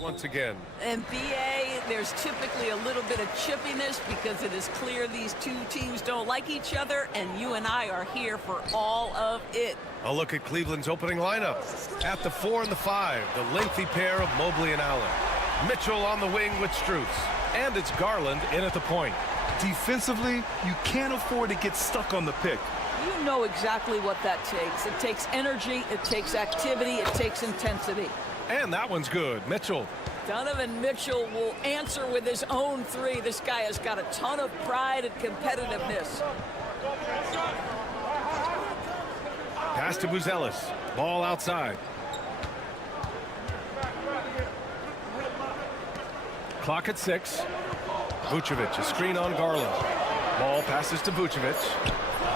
Once again. And BA, there's typically a little bit of chippiness because it is clear these two teams don't like each other, and you and I are here for all of it. A look at Cleveland's opening lineup. At the 4 and the 5, the lengthy pair of Mobley and Allen. Mitchell on the wing with Strus. And it's Garland in at the point. Defensively, you can't afford to get stuck on the pick. You know exactly what that takes. It takes energy, it takes activity, it takes intensity. And that one's good. Mitchell. Donovan Mitchell will answer with his own three. This guy has got a ton of pride and competitiveness. Pass to Buzelis. Ball outside. Clock at 6. Vucevic, a screen on Garland. Ball passes to Vucevic.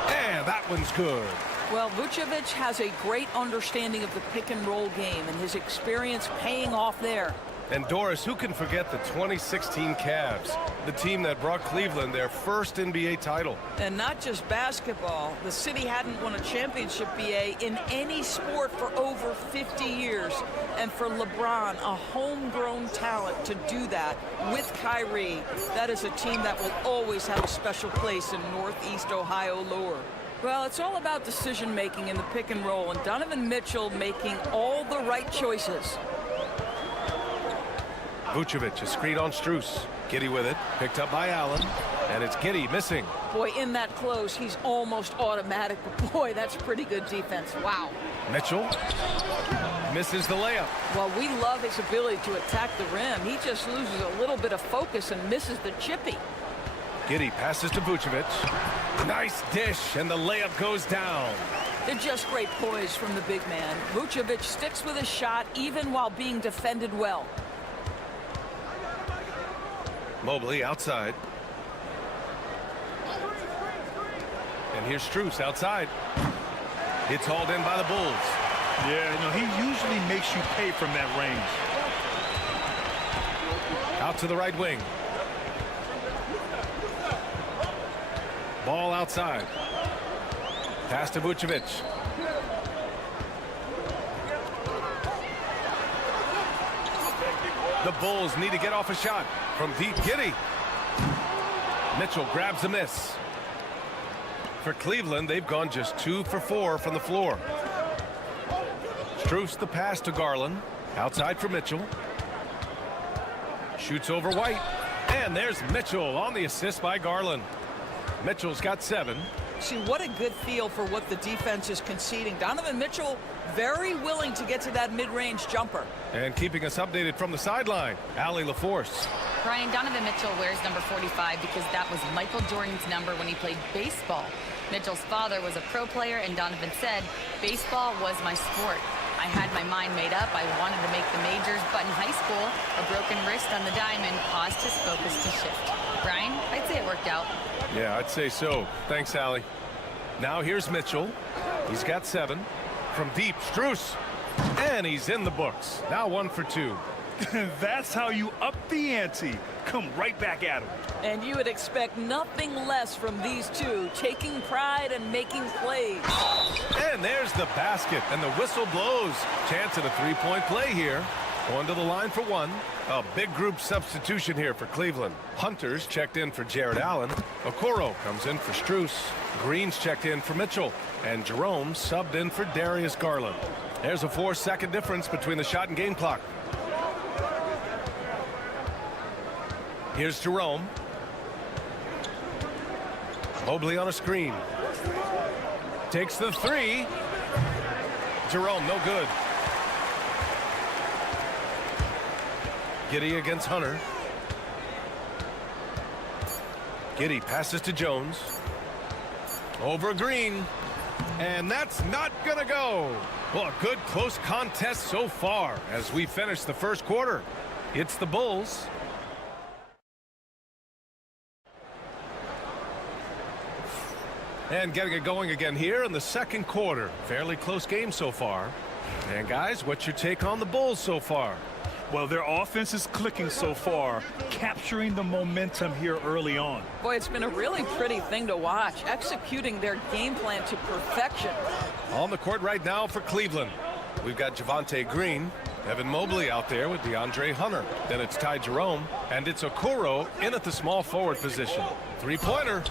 And that one's good. Well, Vucevic has a great understanding of the pick-and-roll game, and his experience paying off there. And Doris, who can forget the 2016 Cavs, the team that brought Cleveland their first NBA title? And not just basketball. The city hadn't won a championship, BA, in any sport for over 50 years. And for LeBron, a homegrown talent, to do that with Kyrie, that is a team that will always have a special place in Northeast Ohio lore. Well, it's all about decision-making in the pick and roll, and Donovan Mitchell making all the right choices. Vucevic, a screen on Strus. Giddey with it, picked up by Allen, and it's Giddey missing. Boy, in that close, he's almost automatic, but boy, that's pretty good defense. Wow. Mitchell misses the layup. Well, we love his ability to attack the rim. He just loses a little bit of focus and misses the chippy. Giddey passes to Vucevic. Nice dish, and the layup goes down. They're just great poise from the big man. Vucevic sticks with his shot even while being defended well. Mobley outside. And here's Strus outside. It's hauled in by the Bulls. Yeah, you know, he usually makes you pay from that range. Out to the right wing. Ball outside. Pass to Vucevic. The Bulls need to get off a shot from deep. Giddey. Mitchell grabs a miss. For Cleveland, they've gone just 2 for 4 from the floor. Strus the pass to Garland. Outside for Mitchell. Shoots over White. And there's Mitchell on the assist by Garland. Mitchell's got 7. See, what a good feel for what the defense is conceding. Donovan Mitchell very willing to get to that mid-range jumper. And keeping us updated from the sideline, Allie LaForce. Brian, Donovan Mitchell wears number 45 because that was Michael Jordan's number when he played baseball. Mitchell's father was a pro player, and Donovan said, "Baseball was my sport. I had my mind made up. I wanted to make the majors, but in high school, a broken wrist on the diamond caused his focus to shift." Brian, I'd say it worked out. Yeah, I'd say so. Thanks, Allie. Now here's Mitchell. He's got 7. From deep, Strus. And he's in the books. Now 1 for 2. That's how you up the ante. Come right back at him. And you would expect nothing less from these two, taking pride and making plays. And there's the basket, and the whistle blows. Chance at a 3-point play here. Going to the line for 1. A big group substitution here for Cleveland. Hunter's checked in for Jared Allen. Okoro comes in for Strus. Green's checked in for Mitchell. And Jerome subbed in for Darius Garland. There's a 4-second difference between the shot and game clock. Here's Jerome. Mobley on a screen. Takes the 3. Jerome, no good. Giddey against Hunter. Giddey passes to Jones. Over Green. And that's not gonna go. Well, a good close contest so far as we finish the first quarter. It's the Bulls. And getting it going again here in the second quarter. Fairly close game so far. And guys, what's your take on the Bulls so far? Well, their offense is clicking so far, capturing the momentum here early on. Boy, it's been a really pretty thing to watch, executing their game plan to perfection. On the court right now for Cleveland, we've got Javonte Green, Evan Mobley out there with DeAndre Hunter. Then it's Ty Jerome, and it's Okoro in at the small forward position. Three-pointer.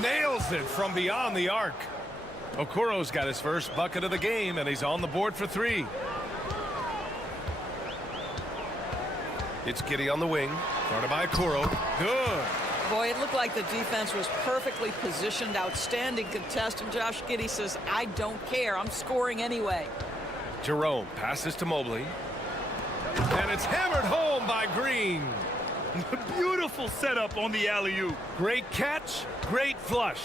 Nails it from beyond the arc. Okoro's got his first bucket of the game, and he's on the board for three. It's Giddey on the wing, guarded by Okoro. Good. Boy, it looked like the defense was perfectly positioned. Outstanding contest, and Josh Giddey says, I don't care. I'm scoring anyway. Jerome passes to Mobley. And it's hammered home by Green. Beautiful setup on the alley-oop. Great catch, great flush.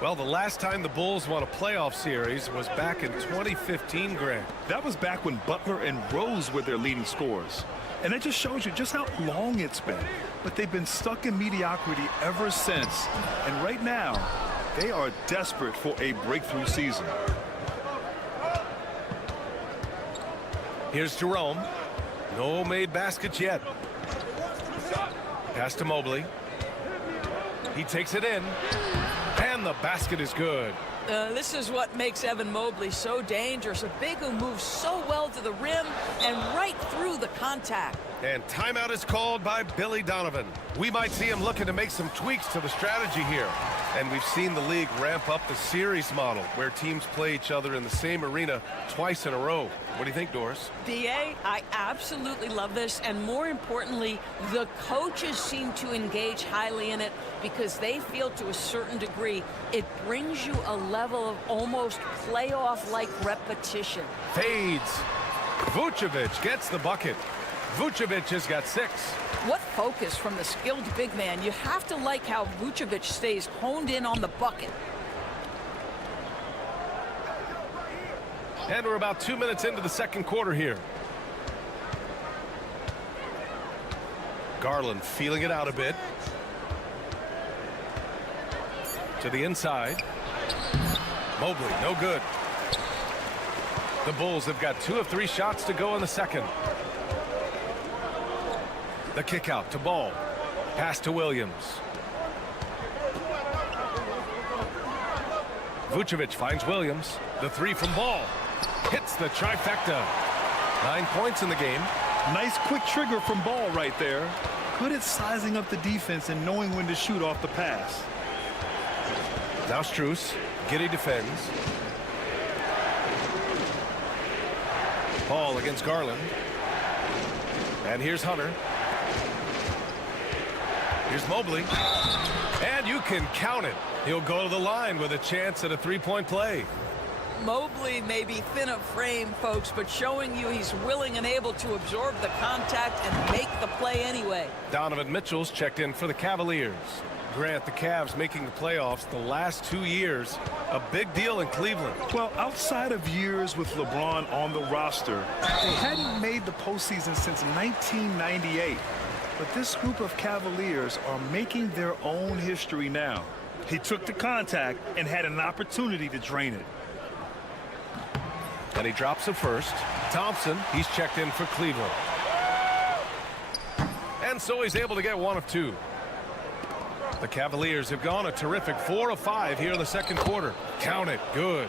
Well, the last time the Bulls won a playoff series was back in 2015, Grant. That was back when Butler and Rose were their leading scorers. And it just shows you just how long it's been. But they've been stuck in mediocrity ever since. And right now, they are desperate for a breakthrough season. Here's Jerome. No made baskets yet. Pass to Mobley. He takes it in. And the basket is good. This is what makes Evan Mobley so dangerous. A big who moves so well to the rim and right through the contact. And timeout is called by Billy Donovan. We might see him looking to make some tweaks to the strategy here. And we've seen the league ramp up the series model where teams play each other in the same arena twice in a row. What do you think, Doris? DA, I absolutely love this. And more importantly, the coaches seem to engage highly in it because they feel to a certain degree it brings you a level of almost playoff-like repetition. Fades. Vucevic gets the bucket. Vucevic has got 6. What focus from the skilled big man. You have to like how Vucevic stays honed in on the bucket. And we're about 2 minutes into the second quarter here. Garland feeling it out a bit. To the inside. Mobley, no good. The Bulls have got 2 of 3 shots to go in the second. The kick out to Ball. Pass to Williams. Vucevic finds Williams. The 3 from Ball. Hits the trifecta. 9 points in the game. Nice quick trigger from Ball right there. Good at sizing up the defense and knowing when to shoot off the pass. Now Strus. Giddey defends. Ball against Garland. And here's Hunter. Here's Mobley. And you can count it. He'll go to the line with a chance at a 3-point play. Mobley may be thin of frame, folks, but showing you he's willing and able to absorb the contact and make the play anyway. Donovan Mitchell's checked in for the Cavaliers. Grant, the Cavs making the playoffs the last 2 years. A big deal in Cleveland. Well, outside of years with LeBron on the roster, they hadn't made the postseason since 1998. But this group of Cavaliers are making their own history now. He took the contact and had an opportunity to drain it. And he drops it first. Thompson, he's checked in for Cleveland. And so he's able to get 1 of 2. The Cavaliers have gone a terrific 4 of 5 here in the second quarter. Count it. Good.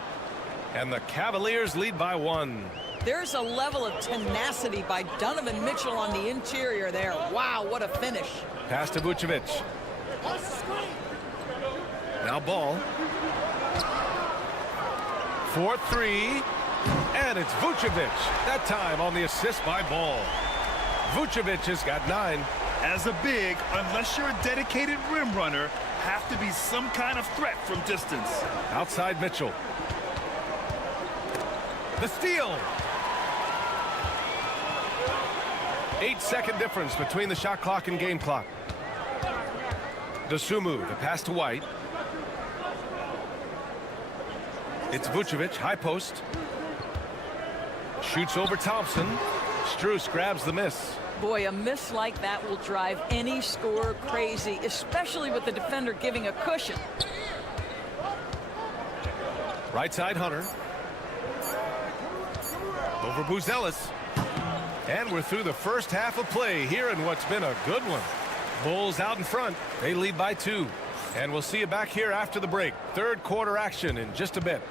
And the Cavaliers lead by 1. There's a level of tenacity by Donovan Mitchell on the interior there. Wow, what a finish. Pass to Vucevic. Now Ball. 4-3. And it's Vucevic. That time on the assist by Ball. Vucevic has got 9. As a big, unless you're a dedicated rim runner, have to be some kind of threat from distance. Outside Mitchell. The steal. 8-second difference between the shot clock and game clock. Dosunmu, the pass to White. It's Vucevic, high post. Shoots over Thompson. Strus grabs the miss. Boy, a miss like that will drive any scorer crazy, especially with the defender giving a cushion. Right side Hunter. Over Buzelis. And we're through the first half of play here in what's been a good one. Bulls out in front. They lead by 2. And we'll see you back here after the break. Third quarter action in just a bit.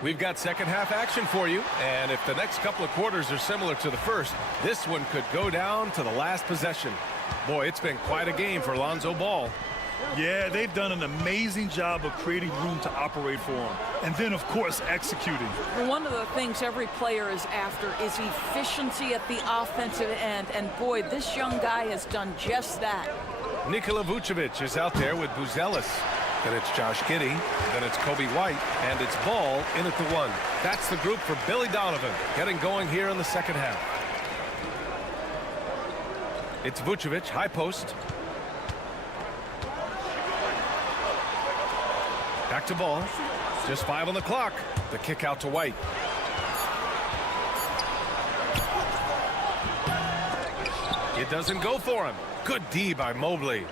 We've got second half action for you, and if the next couple of quarters are similar to the first, this one could go down to the last possession. Boy, it's been quite a game for Lonzo Ball. Yeah, they've done an amazing job of creating room to operate for him. And then, of course, executing. One of the things every player is after is efficiency at the offensive end. And boy, this young guy has done just that. Nikola Vucevic is out there with Buzelis. Then it's Josh Giddey. Then it's Kobe White. And it's Ball in at the 1. That's the group for Billy Donovan getting going here in the second half. It's Vucevic, high post. Back to Ball. Just 5 on the clock. The kick out to White. It doesn't go for him. Good D by Mobley.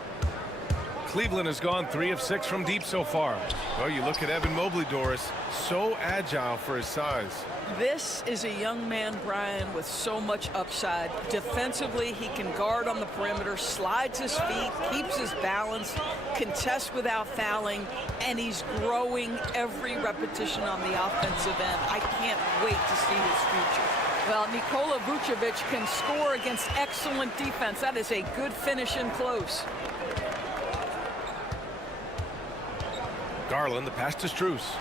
Cleveland has gone 3 of 6 from deep so far. Well, you look at Evan Mobley, Doris. So agile for his size. This is a young man, Brian, with so much upside. Defensively, he can guard on the perimeter, slides his feet, keeps his balance, contests without fouling, and he's growing every repetition on the offensive end. I can't wait to see his future. Well, Nikola Vucevic can score against excellent defense. That is a good finish in close. Garland, the pass to Strus.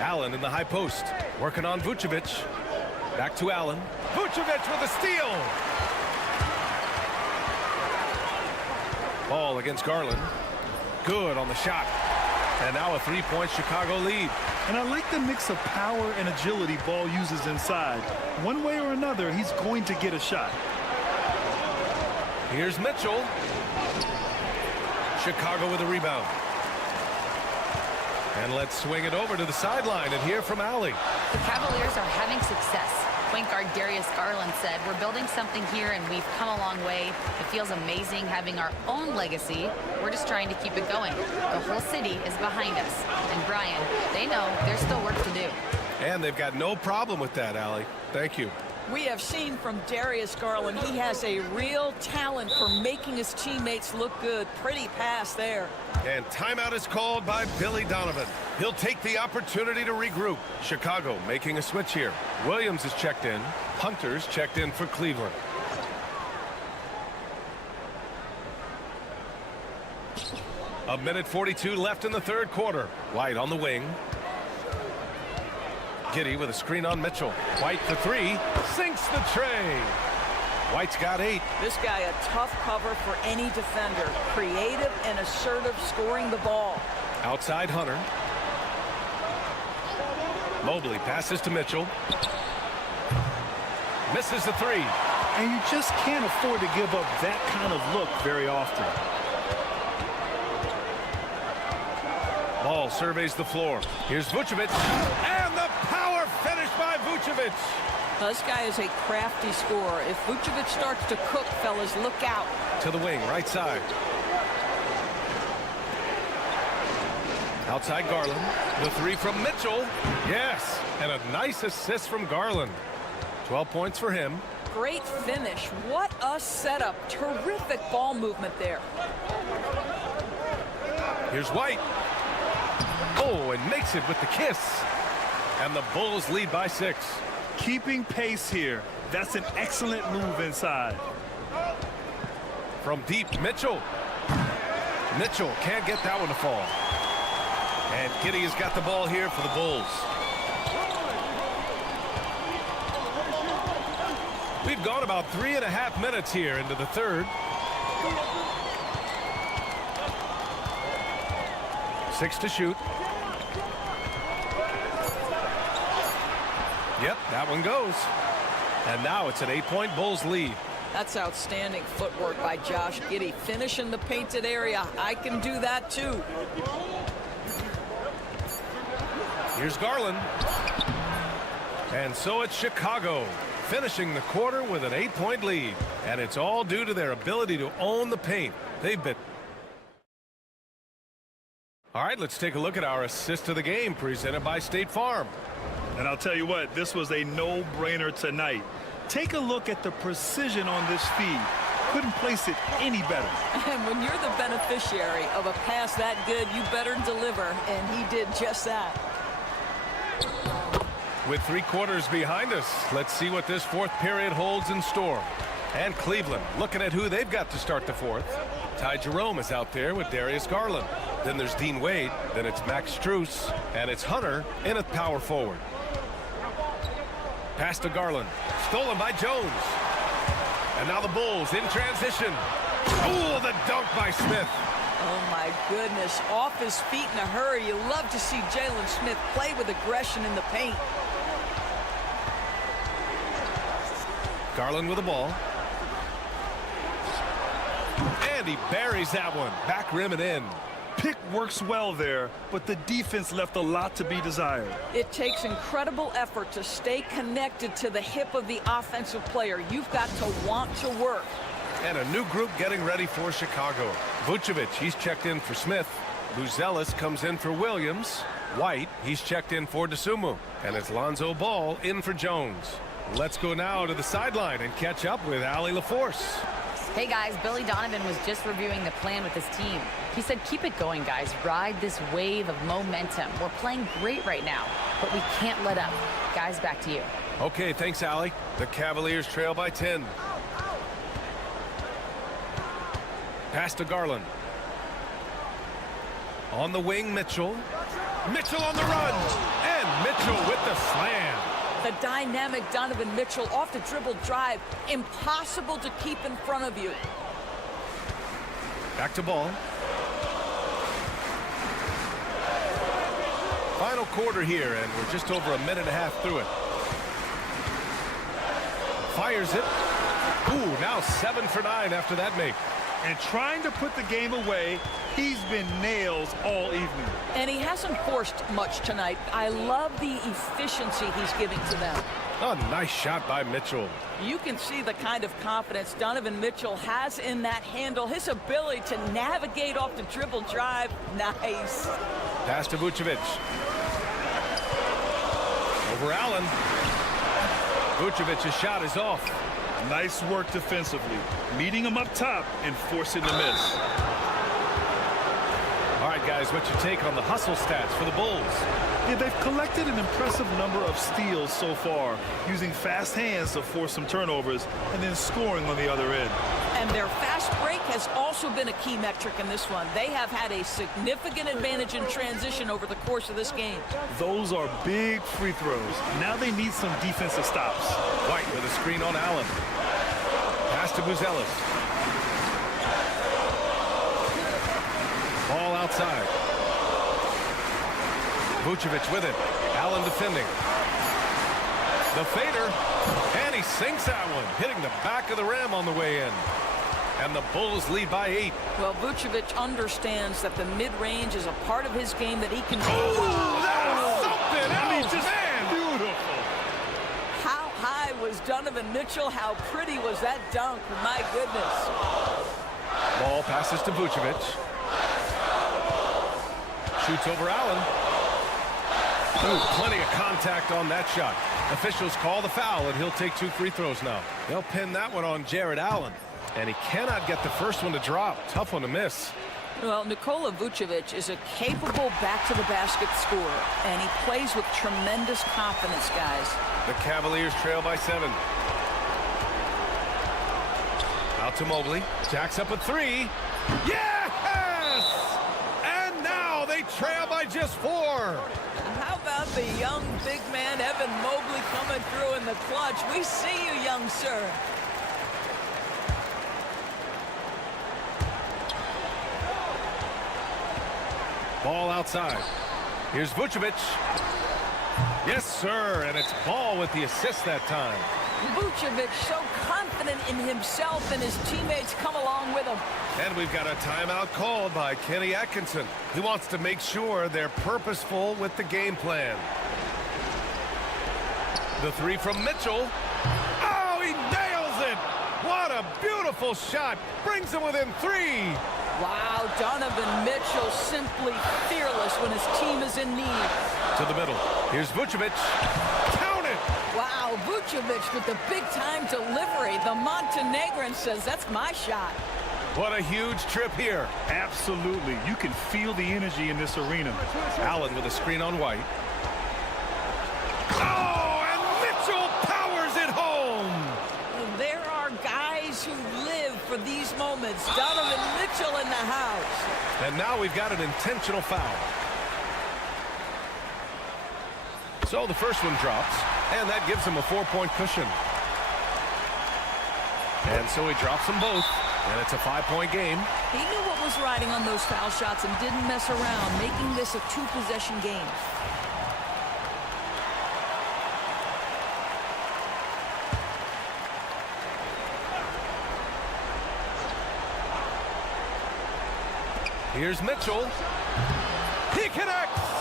Allen in the high post, working on Vucevic. Back to Allen. Vucevic with a steal. Ball against Garland. Good on the shot. And now a 3-point Chicago lead. And I like the mix of power and agility Ball uses inside. One way or another, he's going to get a shot. Here's Mitchell. Chicago with a rebound. And let's swing it over to the sideline and hear from Allie. The Cavaliers are having success. Point guard Darius Garland said, "We're building something here and we've come a long way. It feels amazing having our own legacy. We're just trying to keep it going. The whole city is behind us." And Brian, they know there's still work to do. And they've got no problem with that, Allie. Thank you. We have seen from Darius Garland, he has a real talent for making his teammates look good. Pretty pass there. And timeout is called by Billy Donovan. He'll take the opportunity to regroup. Chicago making a switch here. Williams is checked in. Hunter's checked in for Cleveland. A minute 42 left in the third quarter. White on the wing. Giddey with a screen on Mitchell. White for 3. Sinks the tray. White's got 8. This guy a tough cover for any defender. Creative and assertive scoring the ball. Outside Hunter. Mobley passes to Mitchell. Misses the 3. And you just can't afford to give up that kind of look very often. Ball surveys the floor. Here's Vucevic. And the power finish by Vucevic. This guy is a crafty scorer. If Vucevic starts to cook, fellas, look out. To the wing, right side. Outside Garland. The 3 from Mitchell. Yes. And a nice assist from Garland. 12 points for him. Great finish. What a setup. Terrific ball movement there. Here's White. Oh, and makes it with the kiss. And the Bulls lead by 6. Keeping pace here. That's an excellent move inside. From deep, Mitchell. Mitchell can't get that one to fall. And Giddey has got the ball here for the Bulls. We've gone about 3.5 minutes here into the third. 6 to shoot. Yep, that one goes. And now it's an 8-point Bulls lead. That's outstanding footwork by Josh Giddey. Finish in the painted area. I can do that too. Here's Garland. And so it's Chicago, finishing the quarter with an 8-point lead. And it's all due to their ability to own the paint. They've been... All right, let's take a look at our assist of the game presented by State Farm. And I'll tell you what, this was a no-brainer tonight. Take a look at the precision on this feed. Couldn't place it any better. And when you're the beneficiary of a pass that good, you better deliver, and he did just that. With 3 quarters behind us, let's see what this fourth period holds in store. And Cleveland looking at who they've got to start the fourth. Ty Jerome is out there with Darius Garland. Then there's Dean Wade. Then it's Max Strus. And it's Hunter in at power forward. Pass to Garland. Stolen by Jones. And now the Bulls in transition. Oh, the dunk by Smith. Oh, my goodness. Off his feet in a hurry. You love to see Jalen Smith play with aggression in the paint. Garland with the ball. And he buries that one. Back rim and in. Pick works well there, but the defense left a lot to be desired. It takes incredible effort to stay connected to the hip of the offensive player. You've got to want to work. And a new group getting ready for Chicago. Vucevic, he's checked in for Smith. Buzelis comes in for Williams. White, he's checked in for DeSumo. And it's Lonzo Ball in for Jones. Let's go now to the sideline and catch up with Allie LaForce. Hey guys, Billy Donovan was just reviewing the plan with his team. He said, keep it going, guys. Ride this wave of momentum. We're playing great right now, but we can't let up. Guys, back to you. Okay, thanks, Allie. The Cavaliers trail by 10. Pass to Garland. On the wing, Mitchell. Mitchell on the run. And Mitchell with the slam. The dynamic Donovan Mitchell off the dribble drive. Impossible to keep in front of you. Back to Ball. Final quarter here, and we're just over a minute and a half through it. Fires it. Ooh, now 7 for 9 after that make. And trying to put the game away, he's been nails all evening. And he hasn't forced much tonight. I love the efficiency he's giving to them. Oh, nice shot by Mitchell. You can see the kind of confidence Donovan Mitchell has in that handle. His ability to navigate off the dribble drive. Nice. Pass to Vucevic. Over Allen. Vucevic's shot is off. Nice work defensively, meeting him up top and forcing the miss. All right, guys, what's your take on the hustle stats for the Bulls? Yeah, they've collected an impressive number of steals so far, using fast hands to force some turnovers and then scoring on the other end. And their fast break has also been a key metric in this one. They have had a significant advantage in transition over the course of this game. Those are big free throws. Now they need some defensive stops. White with a screen on Allen. Pass to Buzelis. Ball outside. Vucevic with it. Allen defending. The fader. And he sinks that one, hitting the back of the rim on the way in. And the Bulls lead by 8. Well, Vucevic understands that the mid-range is a part of his game that he can... Oh, that's something else, man! Beautiful. How high was Donovan Mitchell? How pretty was that dunk? My goodness. Ball passes to Vucevic. Shoots over Allen. Ooh, plenty of contact on that shot. Officials call the foul, and he'll take 2 free throws now. They'll pin that one on Jared Allen. And he cannot get the first one to drop. Tough one to miss. Well, Nikola Vucevic is a capable back-to-the-basket scorer, and he plays with tremendous confidence, guys. The Cavaliers trail by 7. Out to Mobley. Jacks up a 3. Yes! And now they trail by just 4. How about the young big man, Evan Mobley, coming through in the clutch? We see you, young sir. Ball outside. Here's Vucevic. Yes, sir, and it's Ball with the assist that time. Vucevic so confident confident in himself, and his teammates come along with him. And we've got a timeout called by Kenny Atkinson. He wants to make sure they're purposeful with the game plan. The three from Mitchell. Oh, he nails it! What a beautiful shot! Brings him within 3. Wow, Donovan Mitchell simply fearless when his team is in need. To the middle. Here's Vucevic. Count it! Wow, Vucevic with the big-time delivery. The Montenegrin says, that's my shot. What a huge trip here. Absolutely. You can feel the energy in this arena. Allen with a screen on White. Oh, and Mitchell powers it home! There are guys who live for these moments. Donovan Mitchell in the house. And now we've got an intentional foul. So the first one drops, and that gives him a 4-point cushion. And so he drops them both, and it's a 5-point game. He knew what was riding on those foul shots and didn't mess around, making this a 2-possession game. Here's Mitchell. He connects!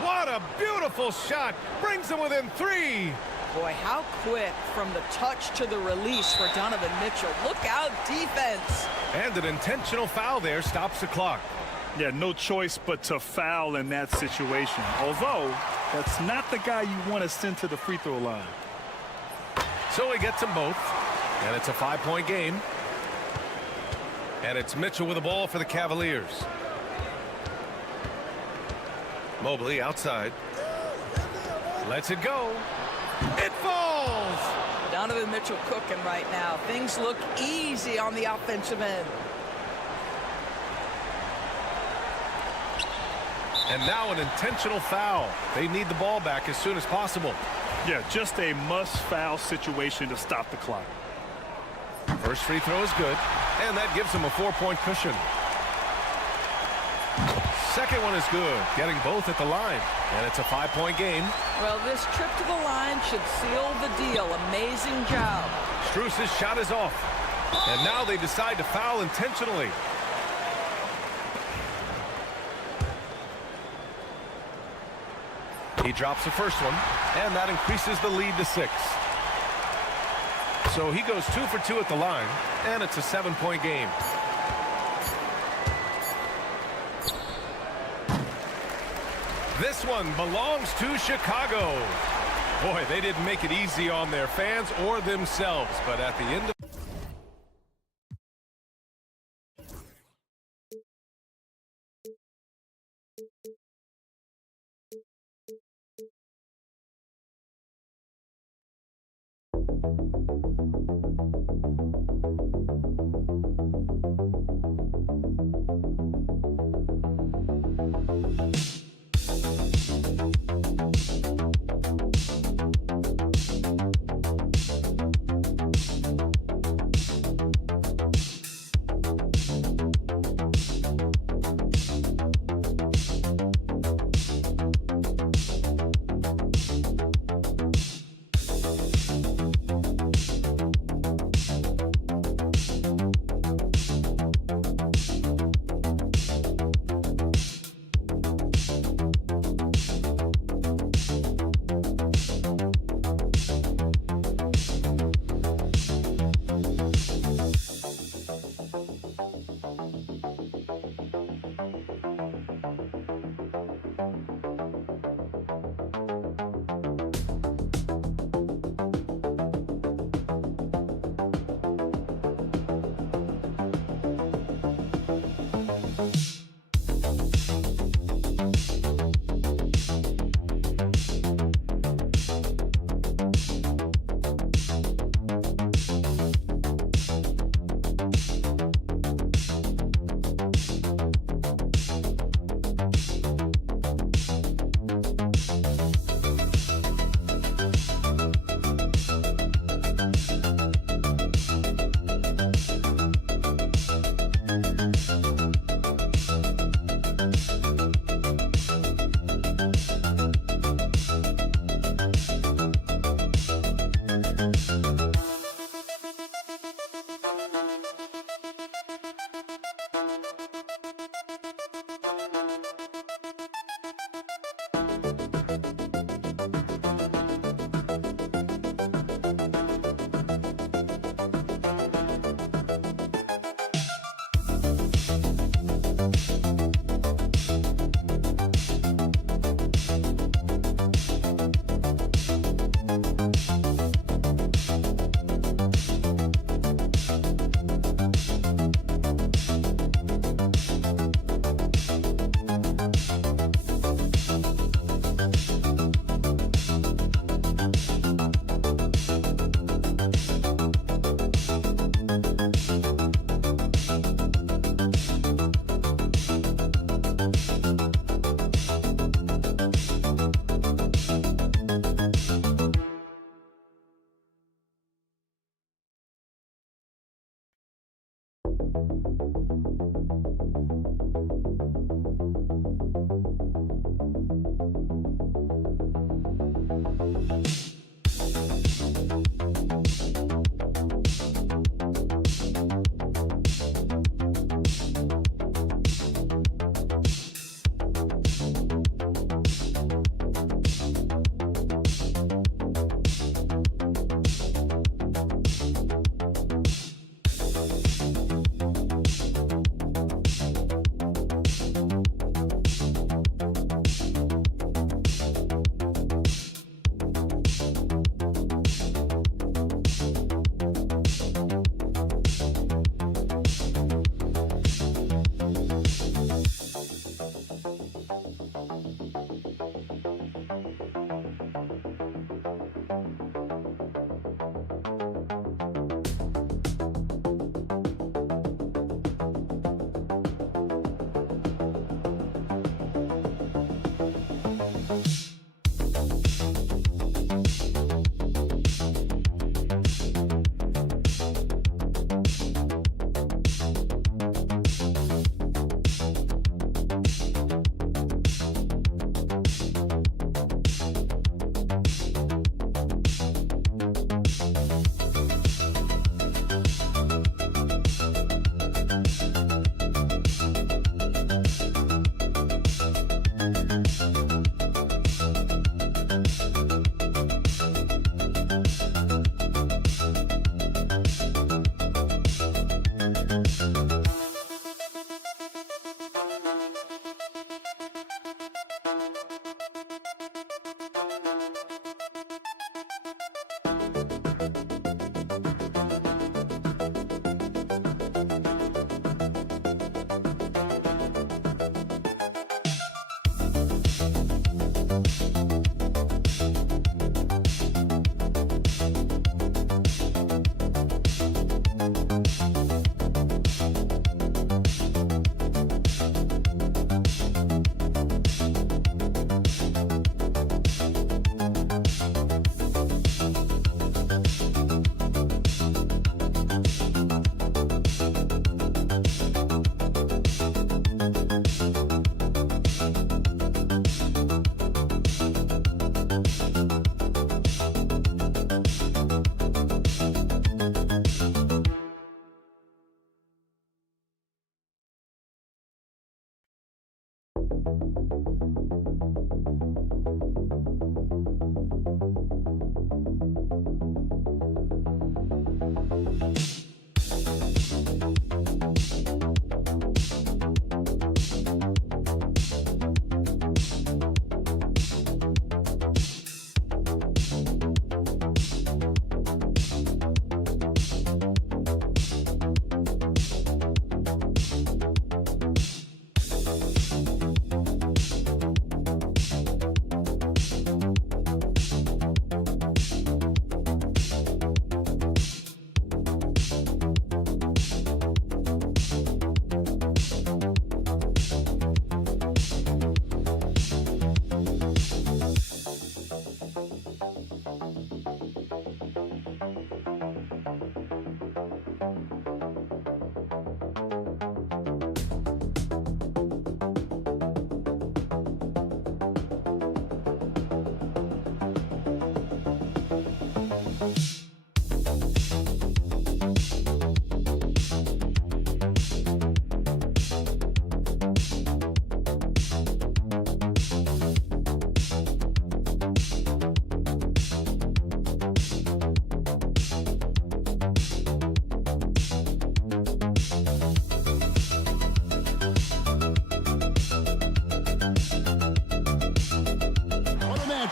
What a beautiful shot! Brings him within 3. Boy, how quick from the touch to the release for Donovan Mitchell. Look out, defense. And an intentional foul there stops the clock. Yeah, no choice but to foul in that situation. Although, that's not the guy you want to send to the free throw line. So he gets them both, and it's a 5-point game. And it's Mitchell with the ball for the Cavaliers. Mobley outside. Lets it go. It falls! Donovan Mitchell cooking right now. Things look easy on the offensive end. And now an intentional foul. They need the ball back as soon as possible. Yeah, just a must-foul situation to stop the clock. First free throw is good, and that gives him a 4-point cushion. Second one is good, getting both at the line, and it's a 5-point game. Well, this trip to the line should seal the deal. Amazing job. Strus's shot is off, and now they decide to foul intentionally. He drops the first one, and that increases the lead to 6. So he goes 2 for 2 at the line, and it's a 7-point game. This one belongs to Chicago. Boy, they didn't make it easy on their fans or themselves, but at the end of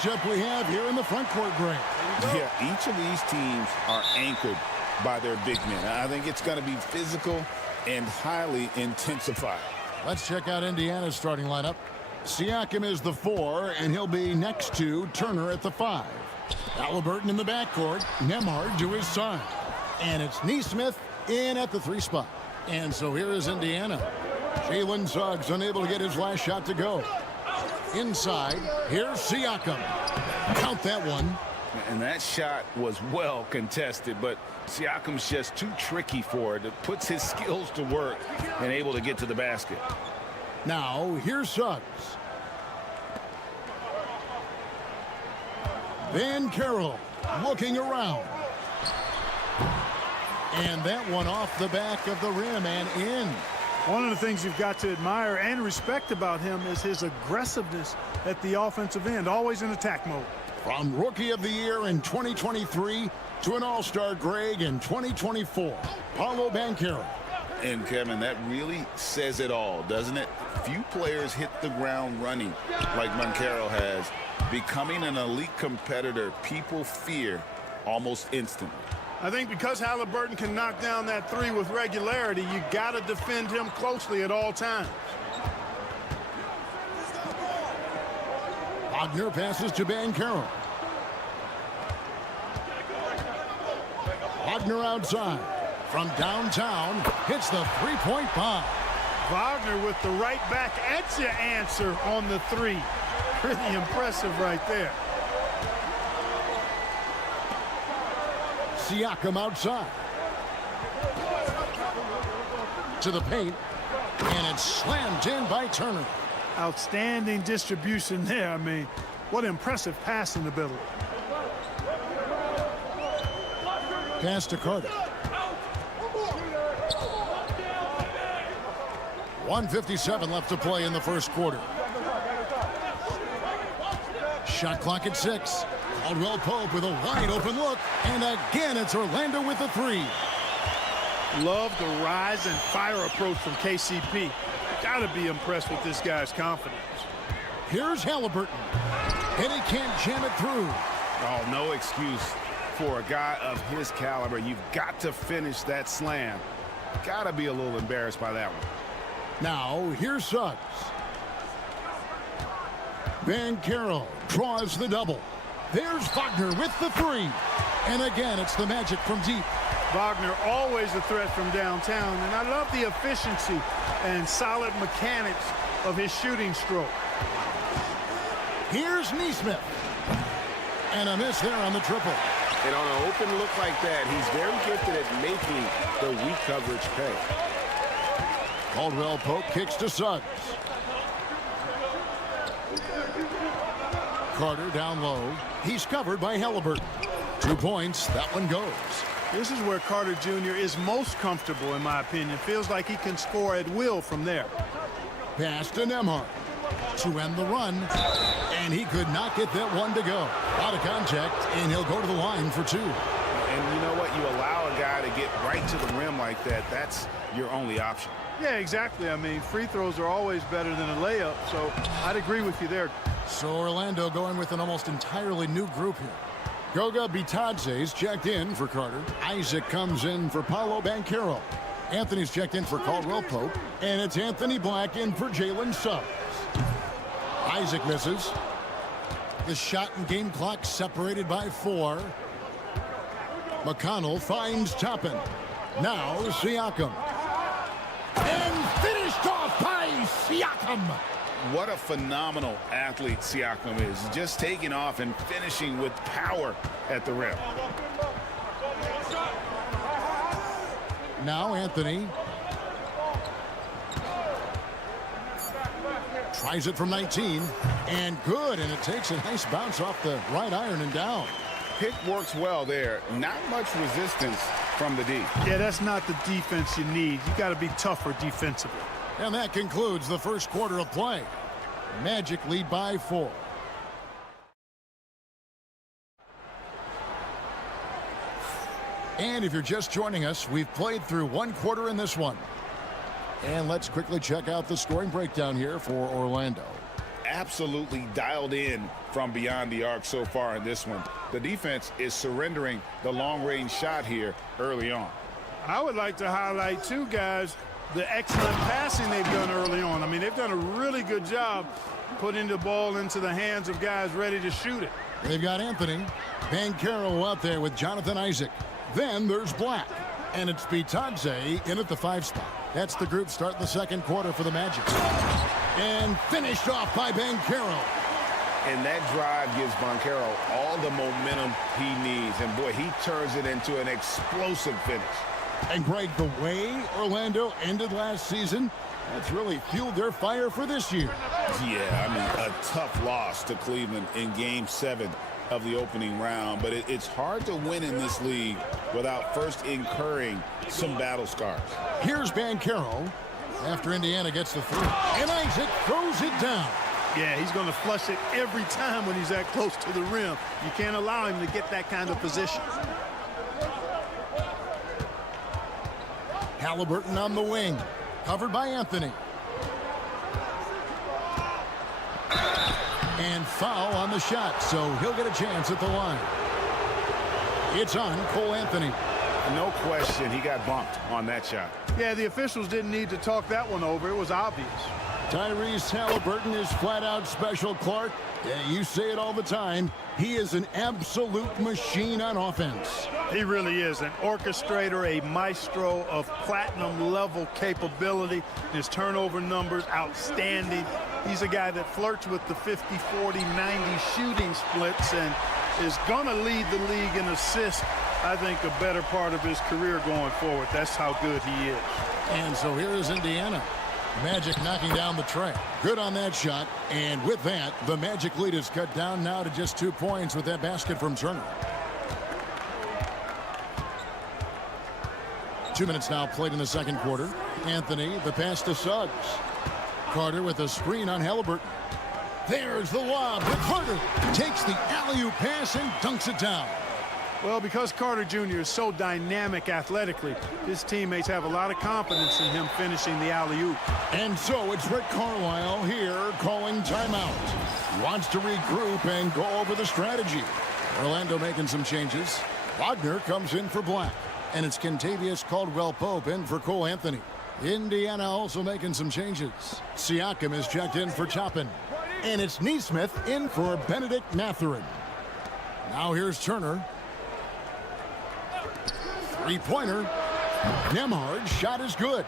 matchup we have here in the front court, Greg. Yeah, each of these teams are anchored by their big men. I think it's going to be physical and highly intensified. Let's check out Indiana's starting lineup. Siakam is the 4, and he'll be next to Turner at the 5. Halliburton in the backcourt, Nembhard to his side. And it's Nesmith in at the 3 spot. And so here is Indiana. Jalen Suggs unable to get his last shot to go. Inside, here's Siakam. Count that one. And that shot was well contested, but Siakam's just too tricky for it. It puts his skills to work and able to get to the basket. Now, here's Suggs. Van Carroll looking around. And that one off the back of the rim and in. One of the things you've got to admire and respect about him is his aggressiveness at the offensive end, always in attack mode. From Rookie of the Year in 2023 to an All-Star Greg in 2024, Paolo Banchero. And, Kevin, that really says it all, doesn't it? Few players hit the ground running like Banchero has. Becoming an elite competitor, people fear almost instantly. I think because Halliburton can knock down that 3 with regularity, you got to defend him closely at all times. Wagner passes to Banchero. Wagner outside. From downtown, hits the three-point bomb. Wagner with the right back at your answer on the 3. Pretty impressive right there. Siakam outside. To the paint. And it's slammed in by Turner. Outstanding distribution there. I mean, what impressive passing ability. Pass to Carter. 1:57 left to play in the first quarter. Shot clock at 6. Caldwell Pope with a wide open look. And again, it's Orlando with the 3. Love the rise and fire approach from KCP. Gotta be impressed with this guy's confidence. Here's Halliburton. And he can't jam it through. Oh, no excuse for a guy of his caliber. You've got to finish that slam. Gotta be a little embarrassed by that one. Now, here's Suggs. Van Carroll draws the double. There's Wagner with the 3. And again, it's the Magic from deep. Wagner always a threat from downtown, and I love the efficiency and solid mechanics of his shooting stroke. Here's Nesmith. And a miss there on the triple. And on an open look like that, he's very gifted at making the weak coverage pay. Caldwell Pope kicks to Suggs. Carter down low. He's covered by Halliburton. 2 points. That one goes. This is where Carter Jr. is most comfortable, in my opinion. Feels like he can score at will from there. Pass to Nembhard. to end the run. And he could not get that one to go. Out of contact, and he'll go to the line for 2. And you know what? You allow a guy to get right to the rim like that. That's your only option. Yeah, exactly. I mean, free throws are always better than a layup, so I'd agree with you there. So Orlando going with an almost entirely new group here. Goga Bitadze's checked in for Carter. Isaac comes in for Paolo Banchero. Anthony's checked in for Caldwell Pope. And it's Anthony Black in for Jalen Suggs. Isaac misses. The shot and game clock separated by 4. McConnell finds Toppin. Now Siakam. And finished off by Siakam. What a phenomenal athlete Siakam is. Just taking off and finishing with power at the rim. Now Anthony. Tries it from 19. And good. And it takes a nice bounce off the right iron and down. Pick works well there. Not much resistance from the D. Yeah, that's not the defense you need. You got to be tougher defensively. And that concludes the first quarter of play. Magic lead by 4. And if you're just joining us, we've played through 1 quarter in this one. And let's quickly check out the scoring breakdown here for Orlando. Absolutely dialed in from beyond the arc so far in this one. The defense is surrendering the long-range shot here early on. I would like to highlight, too, guys, the excellent passing they've done early on. I mean, they've done a really good job putting the ball into the hands of guys ready to shoot it. They've got Anthony. Banchero out there with Jonathan Isaac. Then there's Black. And it's Bitadze in at the 5 spot. That's the group starting the second quarter for the Magic. And finished off by Banchero. And that drive gives Banchero all the momentum he needs. And, boy, he turns it into an explosive finish. And, Greg, the way Orlando ended last season, that's really fueled their fire for this year. Yeah, I mean, a tough loss to Cleveland in Game 7 of the opening round. But it's hard to win in this league without first incurring some battle scars. Here's Banchero after Indiana gets the 3. And Isaac throws it down. Yeah, he's going to flush it every time when he's that close to the rim. You can't allow him to get that kind of position. Halliburton on the wing, covered by Anthony. And foul on the shot, so he'll get a chance at the line. It's on Cole Anthony. No question, he got bumped on that shot. Yeah, the officials didn't need to talk that one over. It was obvious. Tyrese Halliburton is flat out special, Clark. Yeah, you say it all the time. He is an absolute machine on offense. He really is an orchestrator, a maestro of platinum-level capability. His turnover numbers, outstanding. He's a guy that flirts with the 50, 40, 90 shooting splits and is going to lead the league in assists, I think, a better part of his career going forward. That's how good he is. And so here is Indiana. Magic knocking down the tray. Good on that shot. And with that, the Magic lead is cut down now to just 2 points with that basket from Turner. 2 minutes now played in the second quarter. Anthony, the pass to Suggs. Carter with a screen on Halliburton. There's the lob. Carter takes the alley-oop pass and dunks it down. Well, because Carter Jr. is so dynamic athletically, his teammates have a lot of confidence in him finishing the alley-oop. And so it's Rick Carlisle here calling timeout. Wants to regroup and go over the strategy. Orlando making some changes. Wagner comes in for Black. And it's Kentavious Caldwell-Pope in for Cole Anthony. Indiana also making some changes. Siakam is checked in for Toppin. And it's Nesmith in for Benedict Mathurin. Now here's Turner. Three-pointer. Nembhard's shot is good.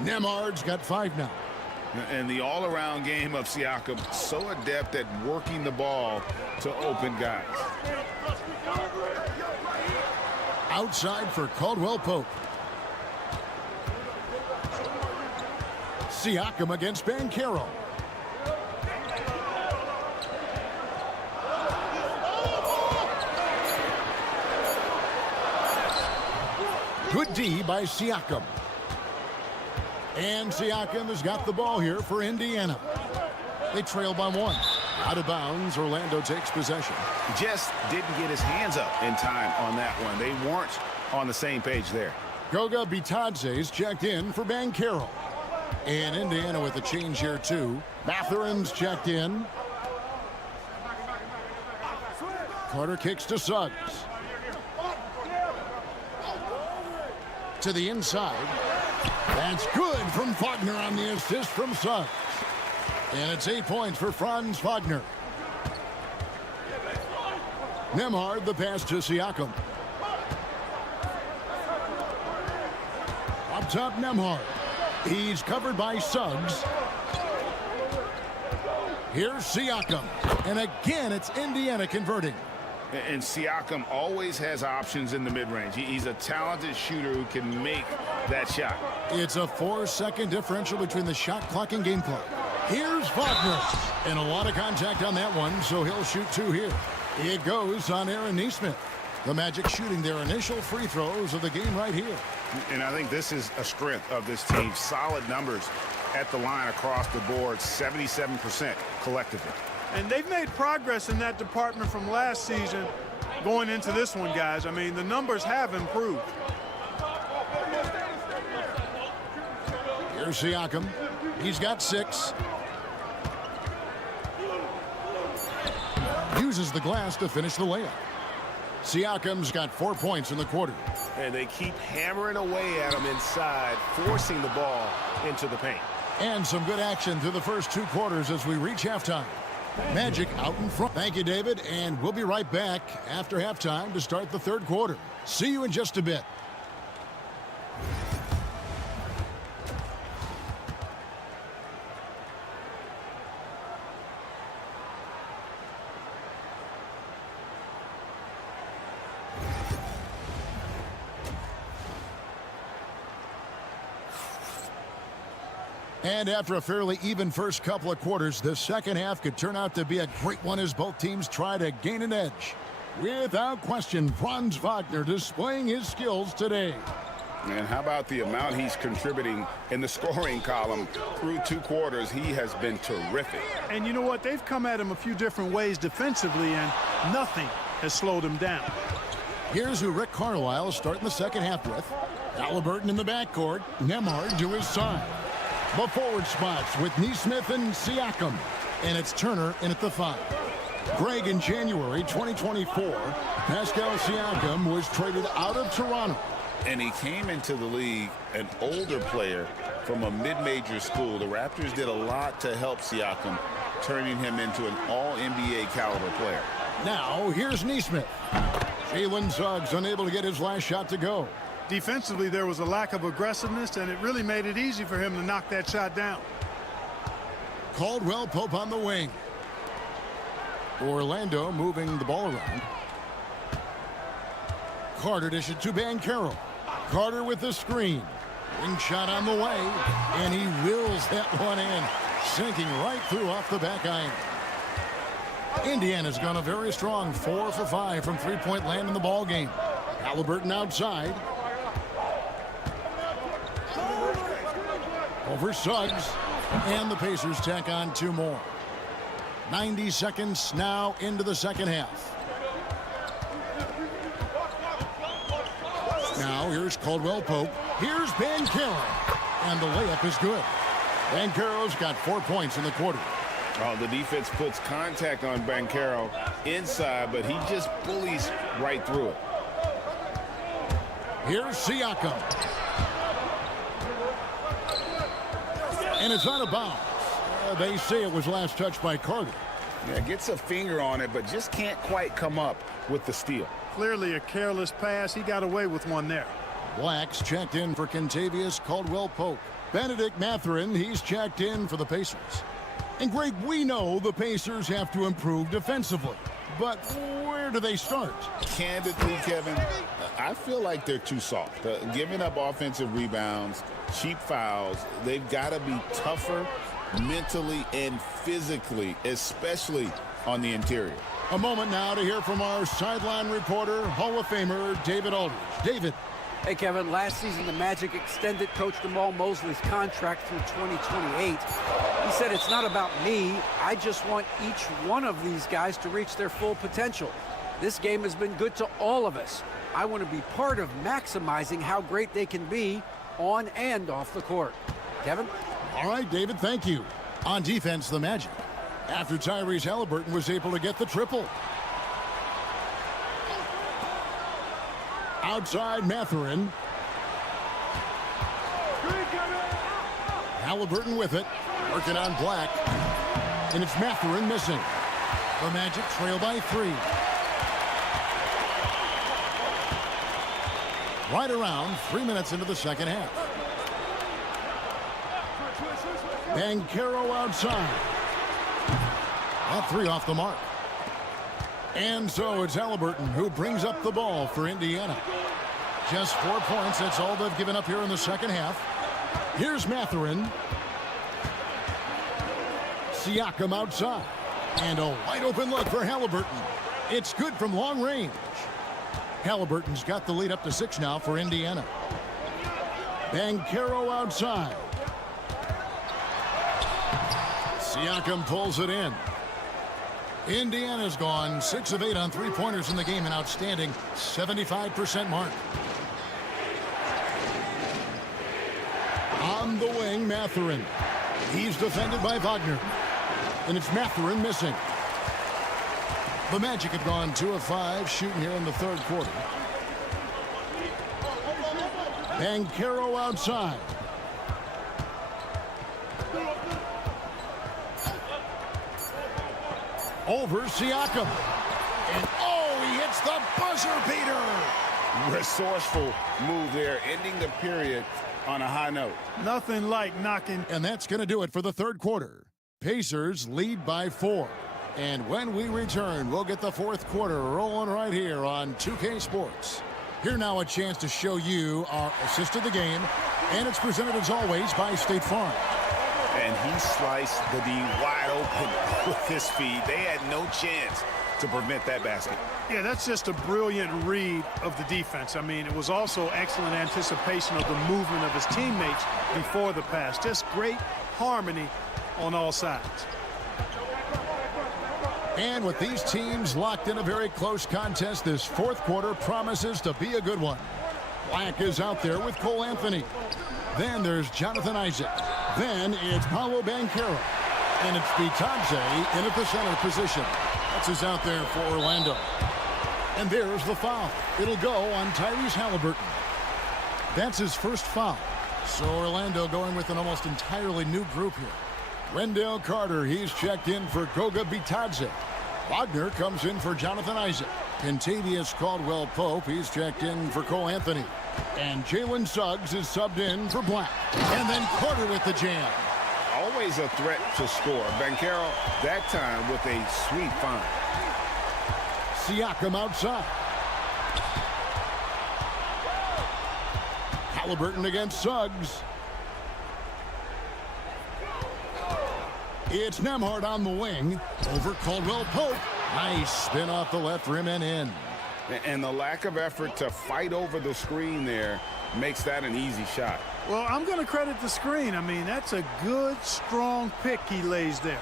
Nembhard's got 5 now. And the all-around game of Siakam, so adept at working the ball to open guys. Outside for Caldwell-Pope. Siakam against Banchero. Good D by Siakam. And Siakam has got the ball here for Indiana. They trail by 1. Out of bounds, Orlando takes possession. Just didn't get his hands up in time on that one. They weren't on the same page there. Goga Bitadze's checked in for Banchero. And Indiana with a change here, too. Matherin's checked in. Carter kicks to Suggs. To the inside. That's good from Wagner on the assist from Suggs. And it's 8 points for Franz Wagner. Nembhard the pass to Siakam. Up top, Nembhard. He's covered by Suggs. Here's Siakam. And again, it's Indiana converting. And Siakam always has options in the mid-range. He's a talented shooter who can make that shot. It's a 4-second differential between the shot clock and game clock. Here's Wagner. And a lot of contact on that one, so he'll shoot 2 here. It goes on Aaron Nesmith. The Magic shooting their initial free throws of the game right here. And I think this is a strength of this team. Solid numbers at the line across the board, 77% collectively. And they've made progress in that department from last season going into this one, guys. I mean, the numbers have improved. Here's Siakam. He's got 6. Uses the glass to finish the layup. Siakam's got 4 points in the quarter. And they keep hammering away at him inside, forcing the ball into the paint. And some good action through the first 2 quarters as we reach halftime. Magic out in front. Thank you, David, and we'll be right back after halftime to start the 3rd quarter. See you in just a bit. And after a fairly even first couple of quarters, the second half could turn out to be a great one as both teams try to gain an edge. Without question, Franz Wagner displaying his skills today. And how about the amount he's contributing in the scoring column through 2 quarters? He has been terrific. And you know what? They've come at him a few different ways defensively, and nothing has slowed him down. Here's who Rick Carlisle is starting the second half with. Halliburton in the backcourt. Nembhard to his side. The forward spots with Nesmith and Siakam. And it's Turner in at the 5. Greg, in January 2024, Pascal Siakam was traded out of Toronto. And he came into the league an older player from a mid-major school. The Raptors did a lot to help Siakam, turning him into an all-NBA caliber player. Now, here's Nesmith. Jalen Suggs unable to get his last shot to go. Defensively, there was a lack of aggressiveness, and it really made it easy for him to knock that shot down. Caldwell Pope on the wing. Orlando moving the ball around. Carter dishes to Banchero. Carter with the screen. Ring shot on the way, and he wills that one in, sinking right through off the back iron. Indiana's gone a very strong 4 for 5 from three-point land in the ball game. Halliburton outside. Over Suggs, and the Pacers tack on 2 more. 90 seconds now into the second half. Now here's Caldwell Pope. Here's Banchero, and the layup is good. Banchero's got 4 points in the quarter. Oh, the defense puts contact on Banchero inside, but he just bullies right through it. Here's Siakam. And it's out of bounds. They say it was last touched by Carter. Yeah, gets a finger on it, but just can't quite come up with the steal. Clearly a careless pass. He got away with one there. Blacks checked in for Kentavious Caldwell-Pope. Benedict Mathurin, he's checked in for the Pacers. And Greg, we know the Pacers have to improve defensively. But where do they start? Candidly, Kevin, I feel like they're too soft. Giving up offensive rebounds, cheap fouls, they've got to be tougher mentally and physically, especially on the interior. A moment now to hear from our sideline reporter, Hall of Famer David Aldridge. David. Hey, Kevin, last season the Magic extended Coach Jamal Mosley's contract through 2028. He said, it's not about me. I just want each one of these guys to reach their full potential. This game has been good to all of us. I want to be part of maximizing how great they can be on and off the court. Kevin? All right, David, thank you. On defense, the Magic, after Tyrese Halliburton was able to get the triple. Outside Mathurin. Halliburton with it, working on Black. And it's Mathurin missing. The Magic trail by 3. Right around 3 minutes into the second half. Banchero outside. That 3 off the mark. And so it's Halliburton who brings up the ball for Indiana. Just 4 points. That's all they've given up here in the second half. Here's Mathurin. Siakam outside. And a wide open look for Halliburton. It's good from long range. Halliburton's got the lead up to 6 now for Indiana. Banchero outside. Siakam pulls it in. Indiana's gone 6 of 8 on 3-pointers in the game, an outstanding 75% mark. On the wing, Mathurin. He's defended by Wagner. And it's Mathurin missing. The Magic have gone 2 of 5 shooting here in the third quarter. Banchero outside. Over Siakam. And he hits the buzzer beater. Resourceful move there, ending the period on a high note. Nothing like knocking. And that's going to do it for the third quarter. Pacers lead by 4. And when we return, we'll get the fourth quarter rolling right here on 2K Sports. Here now a chance to show you our assist of the game. And it's presented as always by State Farm. And he sliced the D wide open with his feed. They had no chance to prevent that basket. Yeah, that's just a brilliant read of the defense. I mean, it was also excellent anticipation of the movement of his teammates before the pass. Just great harmony on all sides. And with these teams locked in a very close contest, this fourth quarter promises to be a good one. Black is out there with Cole Anthony. Then there's Jonathan Isaac. Then it's Paolo Banchero. And it's Bitadze in at the center position. That's who's out there for Orlando. And there's the foul. It'll go on Tyrese Halliburton. That's his first foul. So Orlando going with an almost entirely new group here. Wendell Carter, he's checked in for Goga Bitadze. Wagner comes in for Jonathan Isaac. Kentavious Caldwell-Pope, he's checked in for Cole Anthony. And Jalen Suggs is subbed in for Black. And then Carter with the jam. Always a threat to score. Banchero, that time with a sweet find. Siakam outside. Halliburton against Suggs. It's Nembhard on the wing. Over Caldwell-Pope. Nice spin off the left rim and in. And the lack of effort to fight over the screen there makes that an easy shot. Well, I'm going to credit the screen. I mean, that's a good, strong pick he lays there.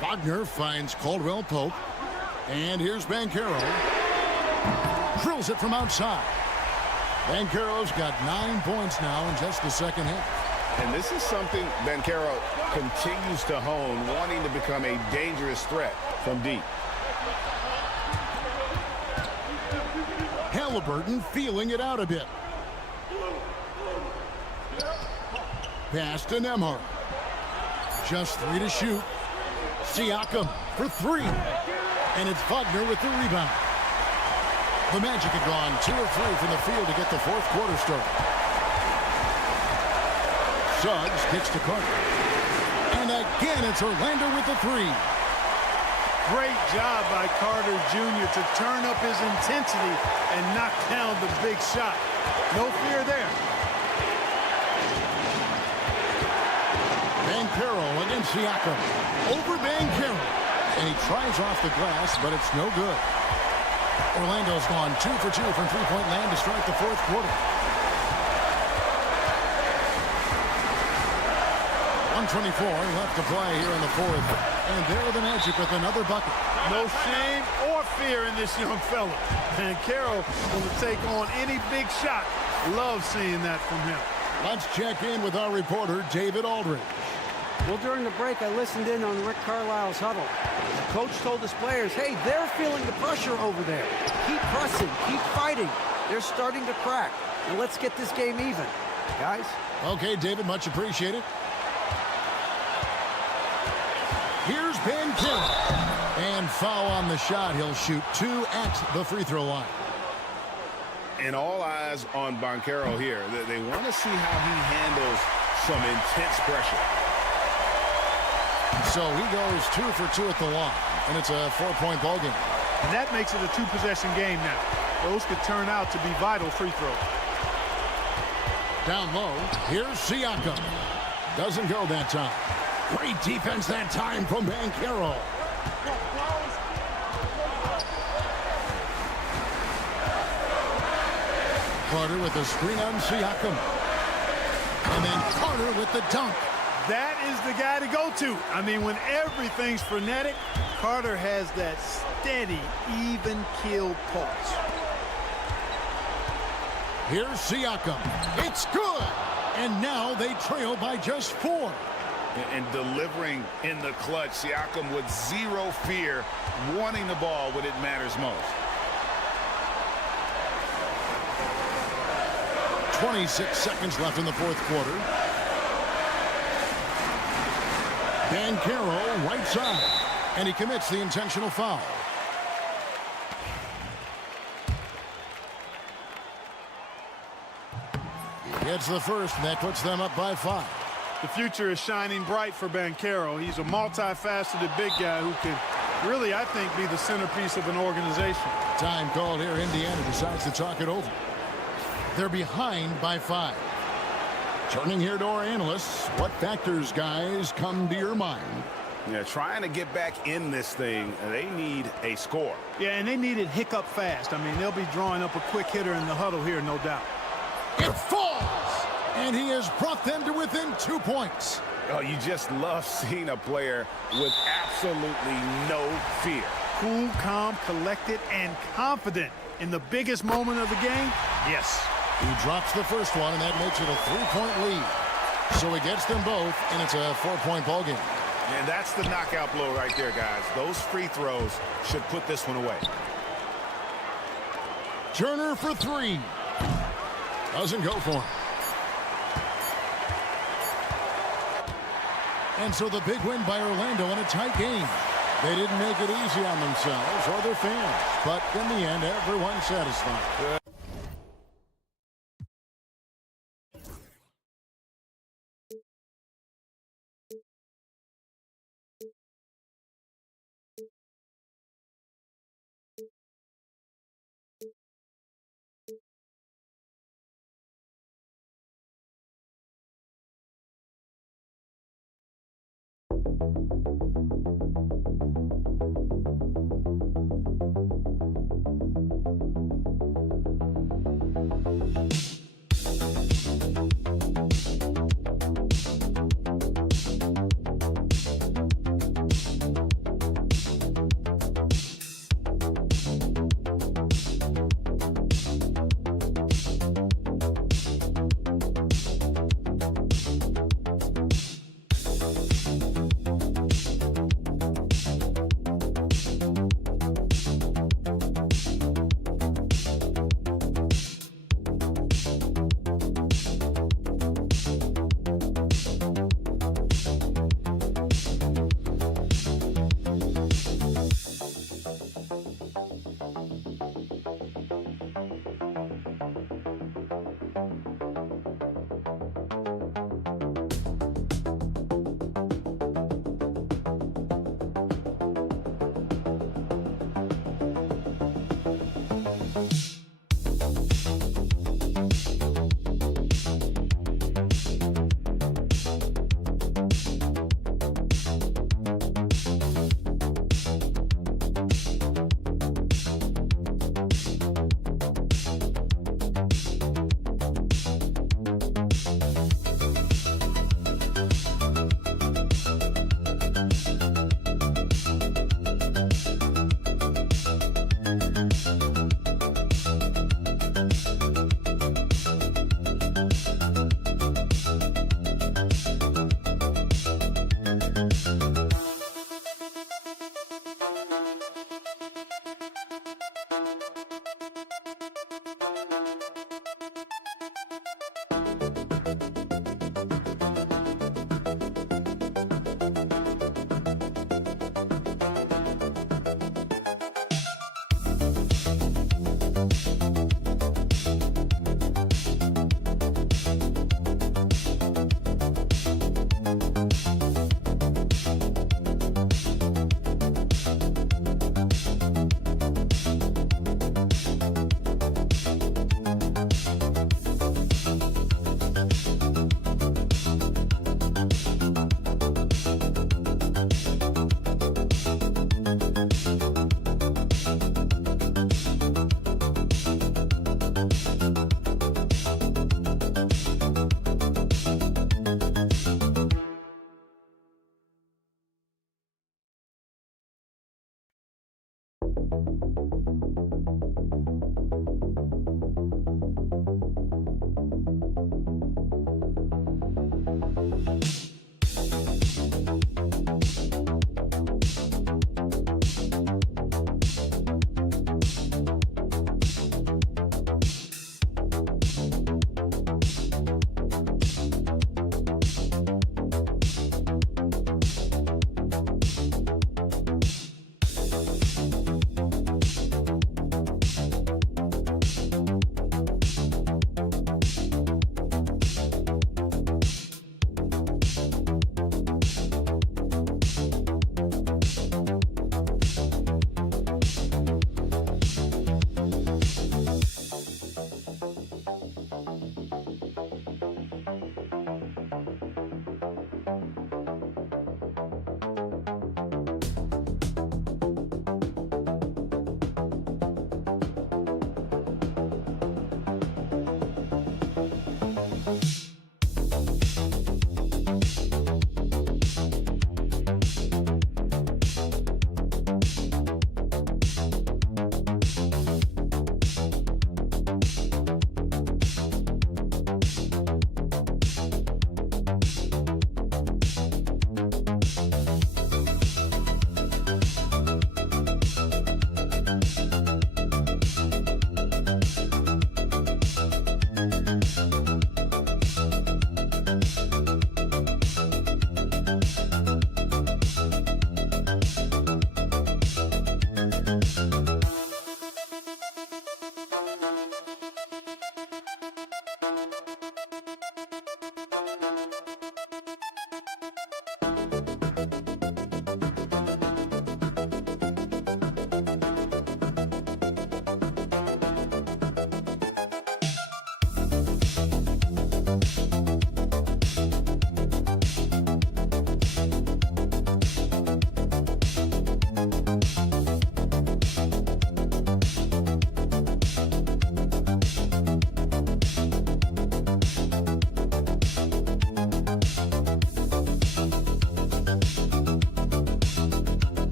Wagner finds Caldwell-Pope. And here's Banchero. Drills it from outside. Banchero's got 9 points now in just the second half. And this is something Banchero continues to hone, wanting to become a dangerous threat from deep. Halliburton feeling it out a bit. Pass to Nembhard. Just 3 to shoot. Siakam for 3. And it's Wagner with the rebound. The Magic have gone 2 of 3 from the field to get the fourth quarter started. Suggs kicks to Carter. And again, it's Orlando with the 3. Great job by Carter Jr. to turn up his intensity and knock down the big shot. No fear there. Banchero against Siakam. Over Banchero. And he tries off the glass, but it's no good. Orlando's gone 2 for 2 from three-point land to start the fourth quarter. 1:24 left to play here in the fourth. And there are the Magic with another bucket. No shame or fear in this young fella. And Carroll will take on any big shot. Love seeing that from him. Let's check in with our reporter, David Aldridge. Well, during the break, I listened in on Rick Carlisle's huddle. The coach told his players, hey, they're feeling the pressure over there. Keep pressing, keep fighting. They're starting to crack. And let's get this game even, guys. Okay, David, much appreciated. Here's Ben Carroll. And foul on the shot. He'll shoot 2 at the free throw line. And all eyes on Banchero here. They want to see how he handles some intense pressure. So he goes 2 for 2 at the line, and it's a 4-point ball game. And that makes it a 2-possession game now. Those could turn out to be vital free throws. Down low, here's Siakam. Doesn't go that time. Great defense that time from Banchero. Carter with the screen on Siakam. And then Carter with the dunk. That is the guy to go to. I mean, when everything's frenetic, Carter has that steady, even keel pulse. Here's Siakam. It's good. And now they trail by just 4. And delivering in the clutch, Siakam with zero fear, wanting the ball when it matters most. 26 seconds left in the fourth quarter. Banchero right side. And he commits the intentional foul. He gets the first, and that puts them up by 5. The future is shining bright for Banchero. He's a multifaceted big guy who could really, I think, be the centerpiece of an organization. Time called here. Indiana decides to talk it over. They're behind by 5. Turning here to our analysts, what factors, guys, come to your mind? Yeah, trying to get back in this thing, they need a score. Yeah, and they need it hiccup fast. I mean, they'll be drawing up a quick hitter in the huddle here, no doubt. It falls! And he has brought them to within 2 points. Oh, you just love seeing a player with absolutely no fear. Cool, calm, collected, and confident in the biggest moment of the game. Yes. He drops the first one, and that makes it a 3-point lead. So he gets them both, and it's a 4-point ball game. And that's the knockout blow right there, guys. Those free throws should put this one away. Turner for 3. Doesn't go for him. And so the big win by Orlando in a tight game. They didn't make it easy on themselves or their fans, but in the end, everyone's satisfied.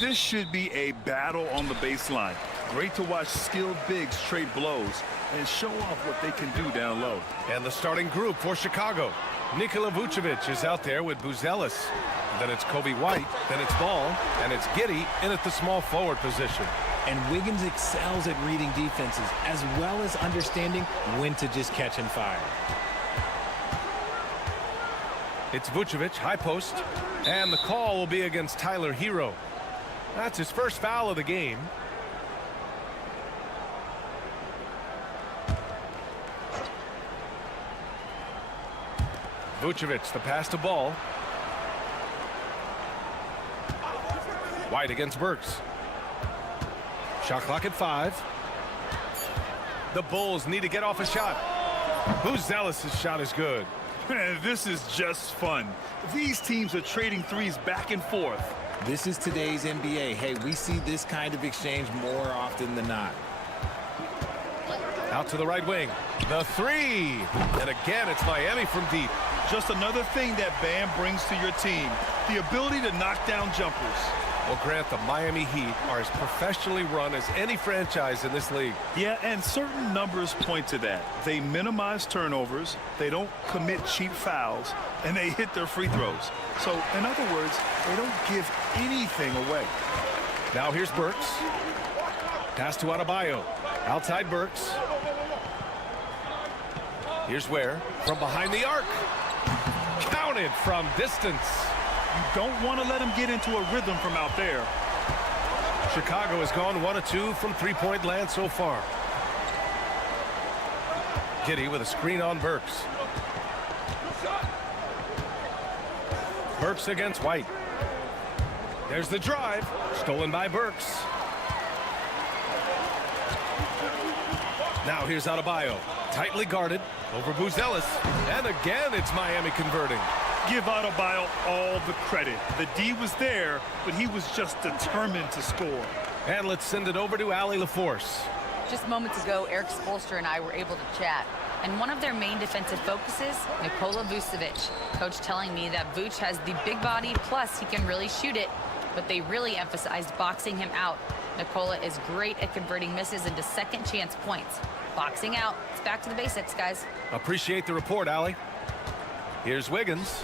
This should be a battle on the baseline. Great to watch skilled bigs trade blows and show off what they can do down low. And the starting group for Chicago. Nikola Vucevic is out there with Buzelis. Then it's Kobe White, then it's Ball, and it's Giddey in at the small forward position. And Wiggins excels at reading defenses as well as understanding when to just catch and fire. It's Vucevic, high post, and the call will be against Tyler Hero. That's his first foul of the game. Vucevic, the pass to Ball. White against Burks. Shot clock at 5. The Bulls need to get off a shot. Buzelis' shot is good. Man, this is just fun. These teams are trading threes back and forth. This is today's NBA. Hey, we see this kind of exchange more often than not. Out to the right wing. The three. And again, it's Miami from deep. Just another thing that Bam brings to your team, the ability to knock down jumpers. Well, Grant, the Miami Heat are as professionally run as any franchise in this league. Yeah, and certain numbers point to that. They minimize turnovers, they don't commit cheap fouls, and they hit their free throws. So, in other words, they don't give anything away. Now here's Burks. Pass to Adebayo. Outside Burks. Here's Ware from behind the arc. Counted from distance. You don't want to let him get into a rhythm from out there. Chicago has gone 1 of 2 from three-point land so far. Giddey with a screen on Burks. Burks against White. There's the drive. Stolen by Burks. Now here's Adebayo. Tightly guarded over Buzelis. And again, it's Miami converting. Give Adebayo all the credit. The D was there, but he was just determined to score. And let's send it over to Allie LaForce. Just moments ago, Eric Spoelstra and I were able to chat. And one of their main defensive focuses, Nikola Vucevic. Coach telling me that Vuce has the big body, plus he can really shoot it. But they really emphasized boxing him out. Nikola is great at converting misses into second chance points. Boxing out. It's back to the basics, guys. Appreciate the report, Allie. Here's Wiggins.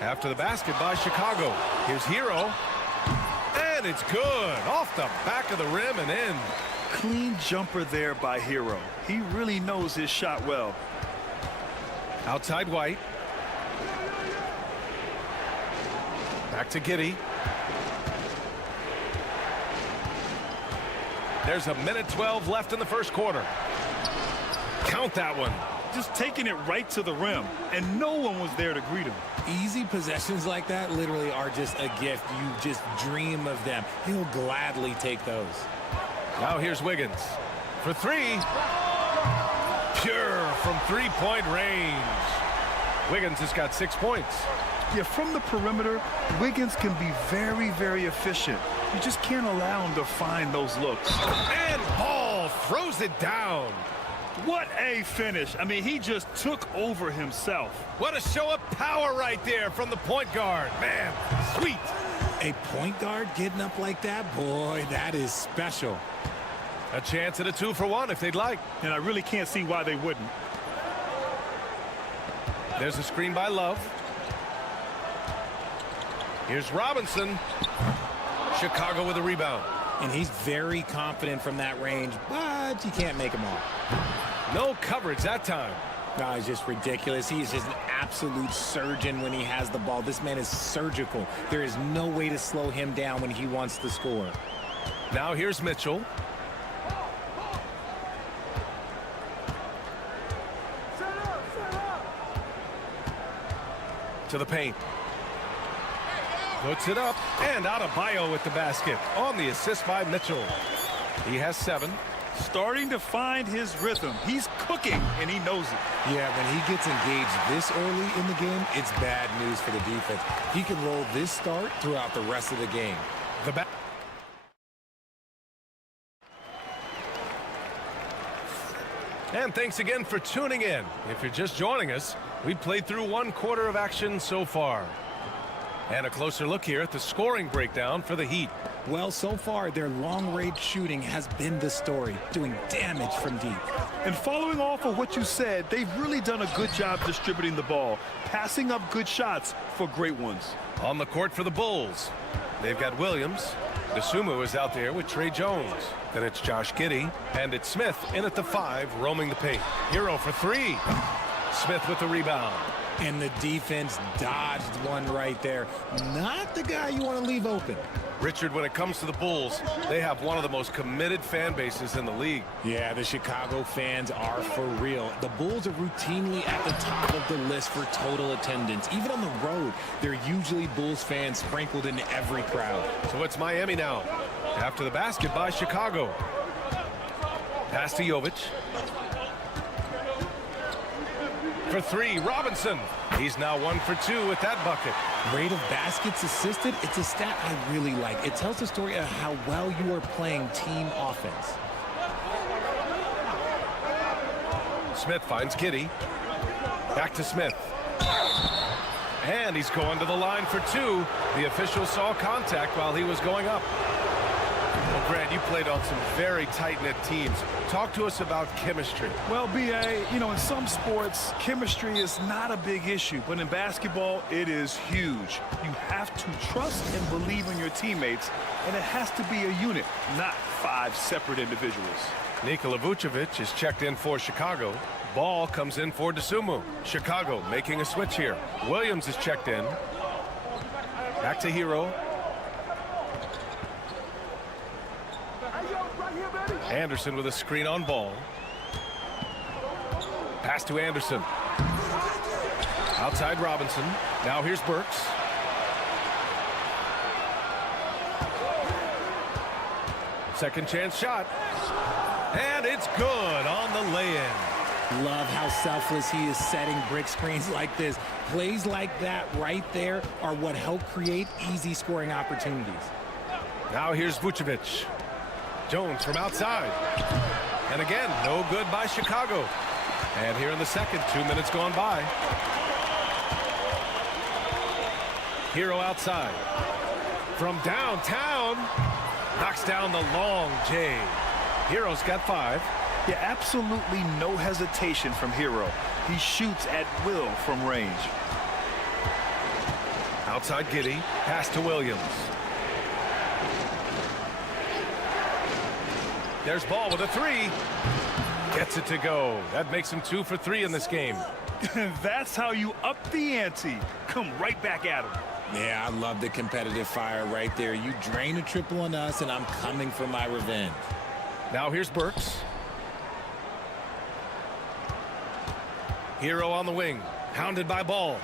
After the basket by Chicago. Here's Hero. And it's good. Off the back of the rim and in. Clean jumper there by Hero. He really knows his shot well. Outside White. Back to Giddey. There's a minute 12 left in the first quarter. Count that one. Just taking it right to the rim, and no one was there to greet him. Easy possessions like that literally are just a gift. You just dream of them. He'll gladly take those. Now here's Wiggins for three. Pure from three-point range. Wiggins has got 6 points. Yeah, from the perimeter, Wiggins can be very, very efficient. You just can't allow him to find those looks. And Ball throws it down. What a finish. I mean, he just took over himself. What a show of power right there from the point guard. Man, sweet. A point guard getting up like that? Boy, that is special. A chance at a 2-for-1 if they'd like. And I really can't see why they wouldn't. There's a screen by Love. Here's Robinson. Chicago with a rebound. And he's very confident from that range, but you can't make him all. No coverage that time. No, it's just ridiculous. He is just an absolute surgeon when he has the ball. This man is surgical. There is no way to slow him down when he wants to score. Now here's Mitchell. To the paint. Puts it up, and Adebayo with the basket on the assist by Mitchell. He has 7. Starting to find his rhythm. He's cooking, and he knows it. Yeah, when he gets engaged this early in the game, it's bad news for the defense. He can roll this start throughout the rest of the game. And thanks again for tuning in. If you're just joining us, we've played through 1 quarter of action so far. And a closer look here at the scoring breakdown for the Heat. Well, so far, their long-range shooting has been the story, doing damage from deep. And following off of what you said, they've really done a good job distributing the ball, passing up good shots for great ones. On the court for the Bulls, they've got Williams. Dosunmu is out there with Trey Jones. Then it's Josh Giddey, and it's Smith in at the 5, roaming the paint. Hero for 3. Smith with the rebound. And the defense dodged one right there. Not the guy you want to leave open. Richard, when it comes to the Bulls, they have one of the most committed fan bases in the league. Yeah, the Chicago fans are for real. The Bulls are routinely at the top of the list for total attendance. Even on the road, there are usually Bulls fans sprinkled in every crowd. So it's Miami now. After the basket by Chicago. Pass to Jovic. For 3, Robinson. He's now 1 for 2 with that bucket. Rate of baskets assisted, it's a stat I really like. It tells the story of how well you are playing team offense. Smith finds Giddey. Back to Smith. And he's going to the line for 2. The official saw contact while he was going up. Well, Grant, you played on some very tight-knit teams. Talk to us about chemistry. Well, B.A., you know, in some sports, chemistry is not a big issue. But in basketball, it is huge. You have to trust and believe in your teammates, and it has to be a unit, not 5 separate individuals. Nikola Vucevic is checked in for Chicago. Ball comes in for Dosunmu. Chicago making a switch here. Williams is checked in. Back to Hero. Anderson with a screen on Ball. Pass to Anderson. Outside Robinson. Now here's Burks. Second chance shot. And it's good on the lay-in. Love how selfless he is setting brick screens like this. Plays like that right there are what help create easy scoring opportunities. Now here's Vucevic. Jones from outside. And again, no good by Chicago. And here in the second, 2 minutes gone by. Hero outside. From downtown. Knocks down the long J. Hero's got 5. Yeah, absolutely no hesitation from Hero. He shoots at will from range. Outside Giddey. Pass to Williams. There's Ball with a 3. Gets it to go. That makes him 2 for 3 in this game. That's how you up the ante. Come right back at him. Yeah, I love the competitive fire right there. You drain a triple on us, and I'm coming for my revenge. Now here's Burks. Hero on the wing. Hounded by Ball.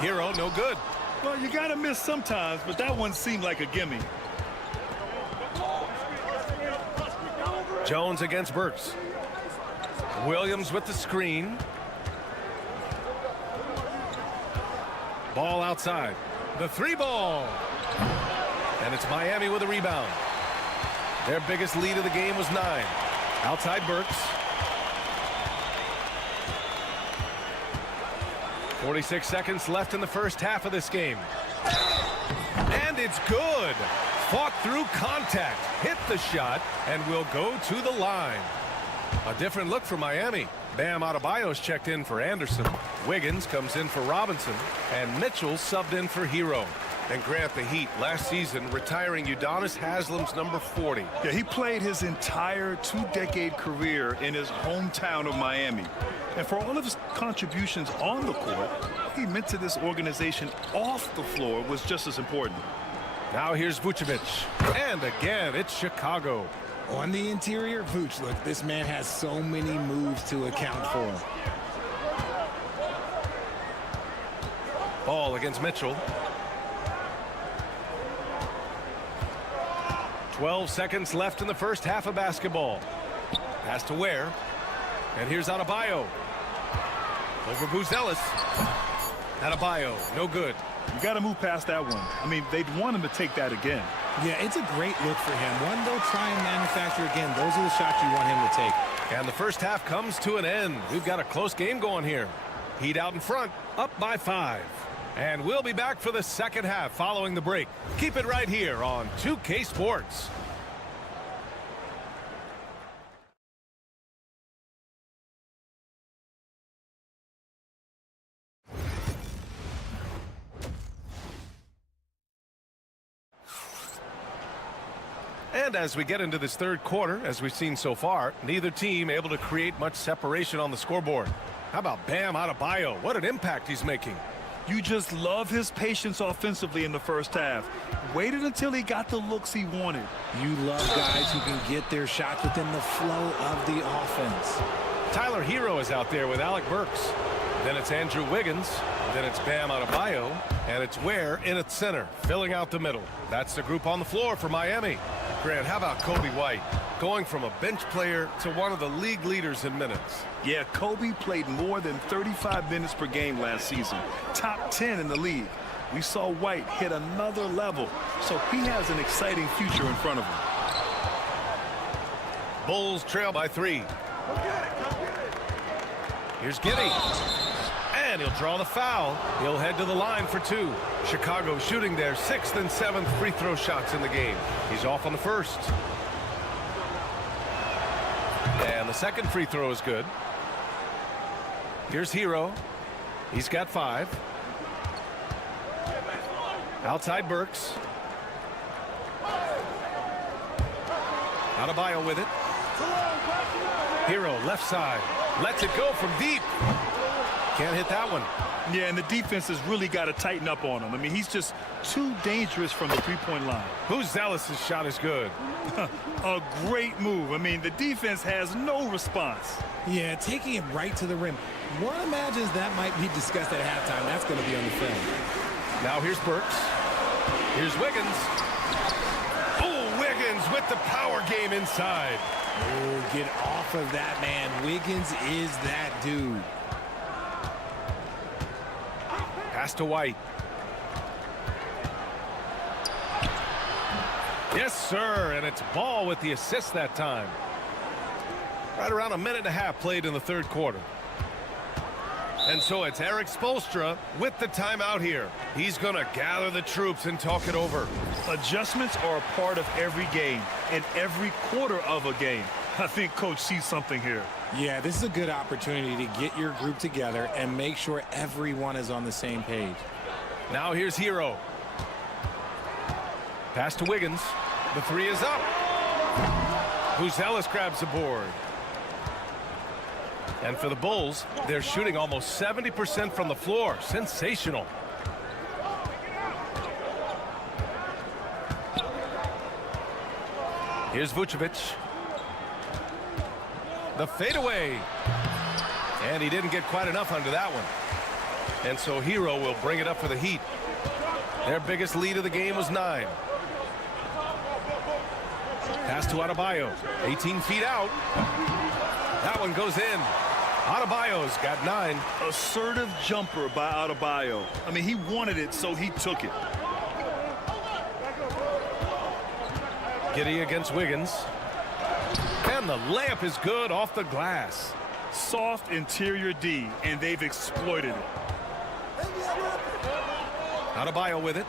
Hero, no good. Well, you got to miss sometimes, but that one seemed like a gimme. Jones against Burks. Williams with the screen. Ball outside. The 3 ball. And it's Miami with a rebound. Their biggest lead of the game was 9. Outside Burks. 46 seconds left in the first half of this game. And it's good. Fought through contact, hit the shot, and will go to the line. A different look for Miami. Bam Adebayo's checked in for Anderson. Wiggins comes in for Robinson, and Mitchell subbed in for Hero. And Grant, the Heat last season retiring Udonis Haslam's number 40. Yeah, he played his entire two-decade career in his hometown of Miami. And for all of his contributions on the court, what he meant to this organization off the floor was just as important. Now here's Vucevic. And again, it's Chicago. On the interior, Vooch, look, this man has so many moves to account for. Ball against Mitchell. 12 seconds left in the first half of basketball. Pass to Ware. And here's Adebayo. Over Buzelis. Adebayo, no good. You got to move past that one. I mean, they'd want him to take that again. Yeah, it's a great look for him. One they'll try and manufacture again. Those are the shots you want him to take. And the first half comes to an end. We've got a close game going here. Heat out in front, up by 5. And we'll be back for the second half following the break. Keep it right here on 2K Sports. And as we get into this third quarter, as we've seen so far, neither team able to create much separation on the scoreboard. How about Bam Adebayo? What an impact he's making. You just love his patience offensively in the first half. Waited until he got the looks he wanted. You love guys who can get their shots within the flow of the offense. Tyler Hero is out there with Alec Burks. Then it's Andrew Wiggins. Then it's Bam Adebayo. And it's Ware in at center, filling out the middle. That's the group on the floor for Miami. Grant, how about Kobe White? Going from a bench player to one of the league leaders in minutes. Yeah, Kobe played more than 35 minutes per game last season. Top 10 in the league. We saw White hit another level, so he has an exciting future in front of him. Bulls trail by 3. Here's Giddey. And he'll draw the foul. He'll head to the line for 2. Chicago shooting their 6th and 7th free throw shots in the game. He's off on the first. And the second free throw is good. Here's Hero. He's got 5. Outside Burks. Adebayo with it. Hero left side. Lets it go from deep. Can't hit that one. Yeah, and the defense has really got to tighten up on him. I mean, he's just too dangerous from the three-point line. Buzelis' shot is good. A great move. I mean, the defense has no response. Yeah, taking it right to the rim. One imagines that might be discussed at halftime. That's going to be on the film. Now here's Burks. Here's Wiggins. Oh, Wiggins with the power game inside. Oh, get off of that, man. Wiggins is that dude. Pass to White. Yes, sir, and it's Ball with the assist that time. Right around a minute and a half played in the third quarter. And so it's Eric Spoelstra with the timeout here. He's going to gather the troops and talk it over. Adjustments are a part of every game and every quarter of a game. I think Coach sees something here. Yeah, this is a good opportunity to get your group together and make sure everyone is on the same page. Now here's Hero. Pass to Wiggins. The 3 is up. Buzelis grabs the board. And for the Bulls, they're shooting almost 70% from the floor. Sensational. Here's Vucevic. The fadeaway. And he didn't get quite enough under that one. And so Hero will bring it up for the Heat. Their biggest lead of the game was 9. Pass to Adebayo. 18 feet out. That one goes in. Adebayo's got 9. Assertive jumper by Adebayo. I mean, he wanted it, so he took it. Giddey against Wiggins. And the layup is good off the glass. Soft interior D, and they've exploited it. Adebayo with it.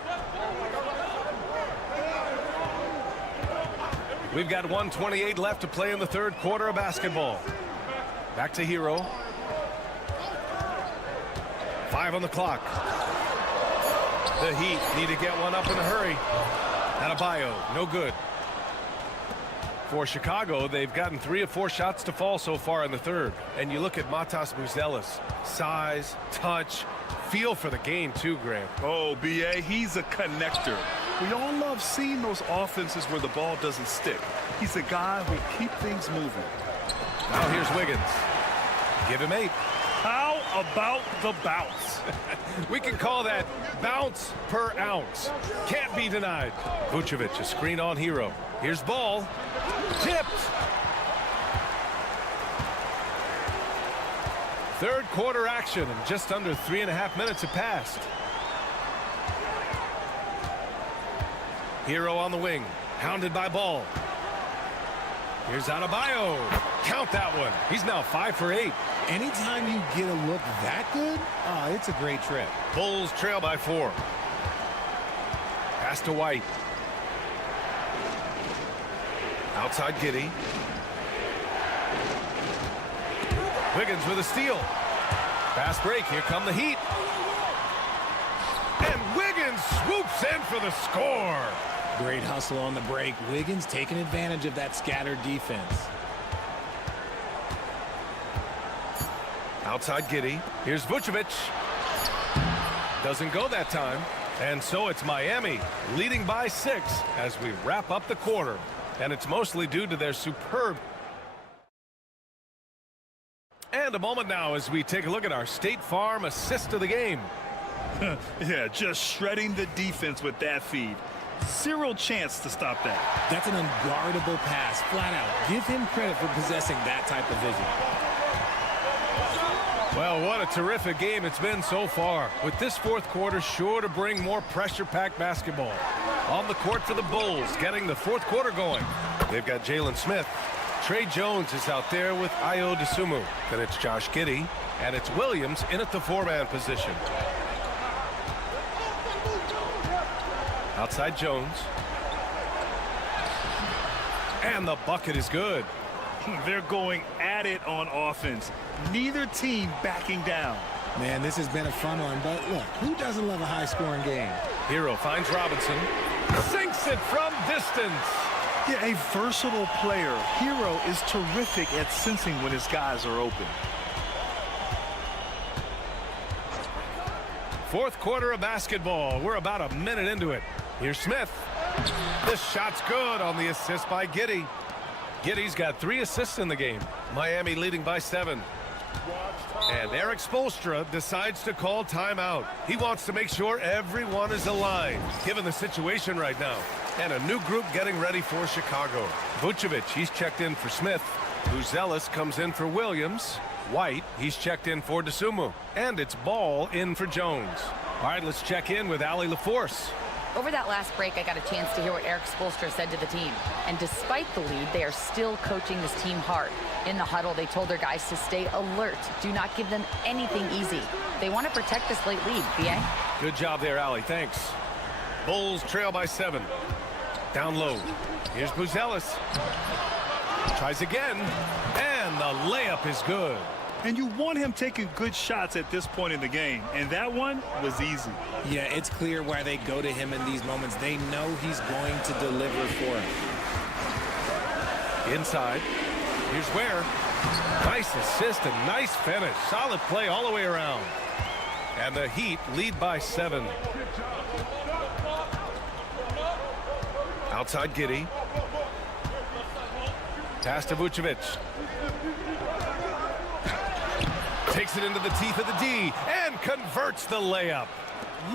We've got 1:28 left to play in the third quarter of basketball. Back to Hero. 5 on the clock. The Heat need to get one up in a hurry. Adebayo, no good. For Chicago, they've gotten 3 of 4 shots to fall so far in the third. And you look at Matas Buzelis. Size, touch, feel for the game too, Grant. Oh, B.A., he's a connector. We all love seeing those offenses where the ball doesn't stick. He's a guy who keeps things moving. Now here's Wiggins. Give him 8. How about the bounce? We can call that bounce per ounce. Can't be denied. Vucevic, a screen on Hero. Here's ball. Tipped. Third quarter action, and just under 3.5 minutes have passed. Hero on the wing, hounded by Ball. Here's Adebayo. Count that one. He's now 5 for 8. Anytime you get a look that good, it's a great trip. Bulls trail by 4. Pass to White. Outside Giddey. Wiggins with a steal. Fast break. Here come the Heat. And Wiggins swoops in for the score. Great hustle on the break. Wiggins taking advantage of that scattered defense. Outside Giddey. Here's Vucevic. Doesn't go that time. And so it's Miami leading by 6 as we wrap up the quarter. And it's mostly due to their superb. And a moment now as we take a look at our State Farm assist of the game. Yeah, just shredding the defense with that feed. Zero chance to stop that. That's an unguardable pass, flat out. Give him credit for possessing that type of vision. Well, what a terrific game it's been so far. With this fourth quarter sure to bring more pressure-packed basketball. On the court for the Bulls, getting the fourth quarter going. They've got Jalen Smith. Trey Jones is out there with Ayo Dosunmu. Then it's Josh Giddey, and it's Williams in at the 4-man position. Outside Jones. And the bucket is good. They're going at it on offense. Neither team backing down. Man, this has been a fun one, but look, who doesn't love a high-scoring game? Hero finds Robinson. Sinks it from distance. Yeah, a versatile player. Hero is terrific at sensing when his guys are open. Fourth quarter of basketball. We're about a minute into it. Here's Smith. This shot's good on the assist by Giddey. Giddey's got 3 assists in the game. Miami leading by 7. And Eric Spoelstra decides to call timeout. He wants to make sure everyone is aligned, given the situation right now. And a new group getting ready for Chicago. Vucevic, he's checked in for Smith. Buzelis comes in for Williams. White, he's checked in for Dosunmu. And it's Ball in for Jones. All right, let's check in with Allie LaForce. Over that last break, I got a chance to hear what Eric Spoelstra said to the team. And despite the lead, they are still coaching this team hard. In the huddle, they told their guys to stay alert. Do not give them anything easy. They want to protect this late lead, B.A. Good job there, Allie. Thanks. Bulls trail by 7. Down low. Here's Buzelis. Tries again. And the layup is good. And you want him taking good shots at this point in the game. And that one was easy. Yeah, it's clear why they go to him in these moments. They know he's going to deliver for him. Inside. Here's Ware. Nice assist and nice finish. Solid play all the way around. And the Heat lead by 7. Outside Giddey. Pass to Vucevic. Takes it into the teeth of the D and converts the layup.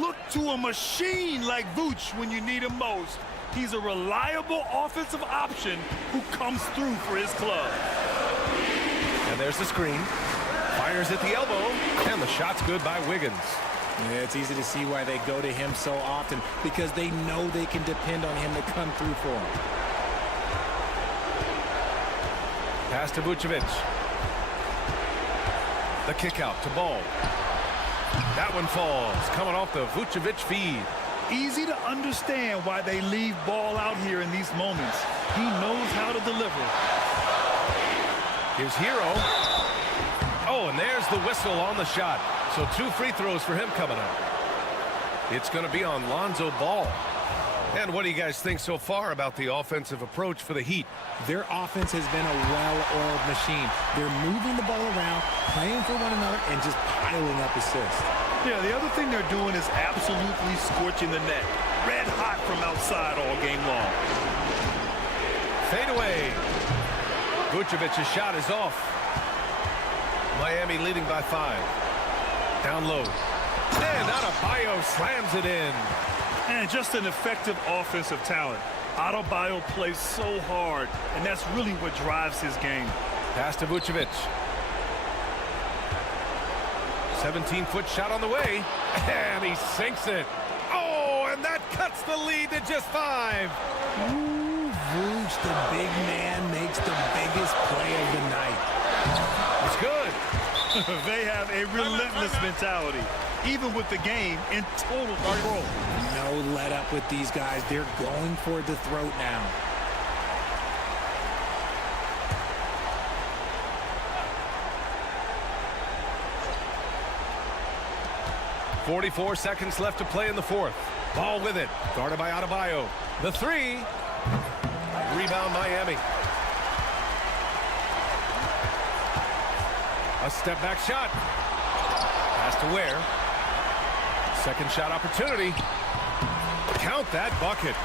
Look to a machine like Vooch when you need him most. He's a reliable offensive option who comes through for his club. And there's the screen. Fires at the elbow, and the shot's good by Wiggins. Yeah, it's easy to see why they go to him so often, because they know they can depend on him to come through for them. Pass to Vucevic. The kick out to Ball. That one falls, coming off the Vucevic feed. Easy to understand why they leave Ball out here in these moments. He knows how to deliver. Here's Hero. Oh, and there's the whistle on the shot. So 2 free throws for him coming up. It's going to be on Lonzo Ball. And what do you guys think so far about the offensive approach for the Heat? Their offense has been a well-oiled machine. They're moving the ball around, playing for one another, and just piling up assists. Yeah, the other thing they're doing is absolutely scorching the net. Red hot from outside all game long. Fade away. Vucevic's shot is off. Miami leading by 5. Down low. And Adebayo slams it in. And just an effective offensive talent. Adebayo plays so hard, and that's really what drives his game. Pass to Vucevic. 17-foot shot on the way. And he sinks it. Oh, and that cuts the lead to just 5. Ooh, Vooch, the big man, makes the biggest play of the night. It's good. They have a relentless mentality, even with the game in total control. No let up with these guys. They're going for the throat now. .44 seconds left to play in the 4th. Ball with it. Guarded by Adebayo. The 3. Rebound Miami. A step back shot. Pass to Ware. Second shot opportunity. Count that bucket.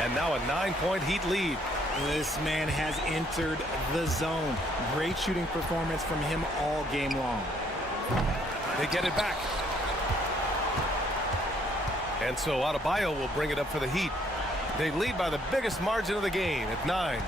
And now a 9-point Heat lead. This man has entered the zone. Great shooting performance from him all game long. They get it back. And so Adebayo will bring it up for the Heat. They lead by the biggest margin of the game at 9.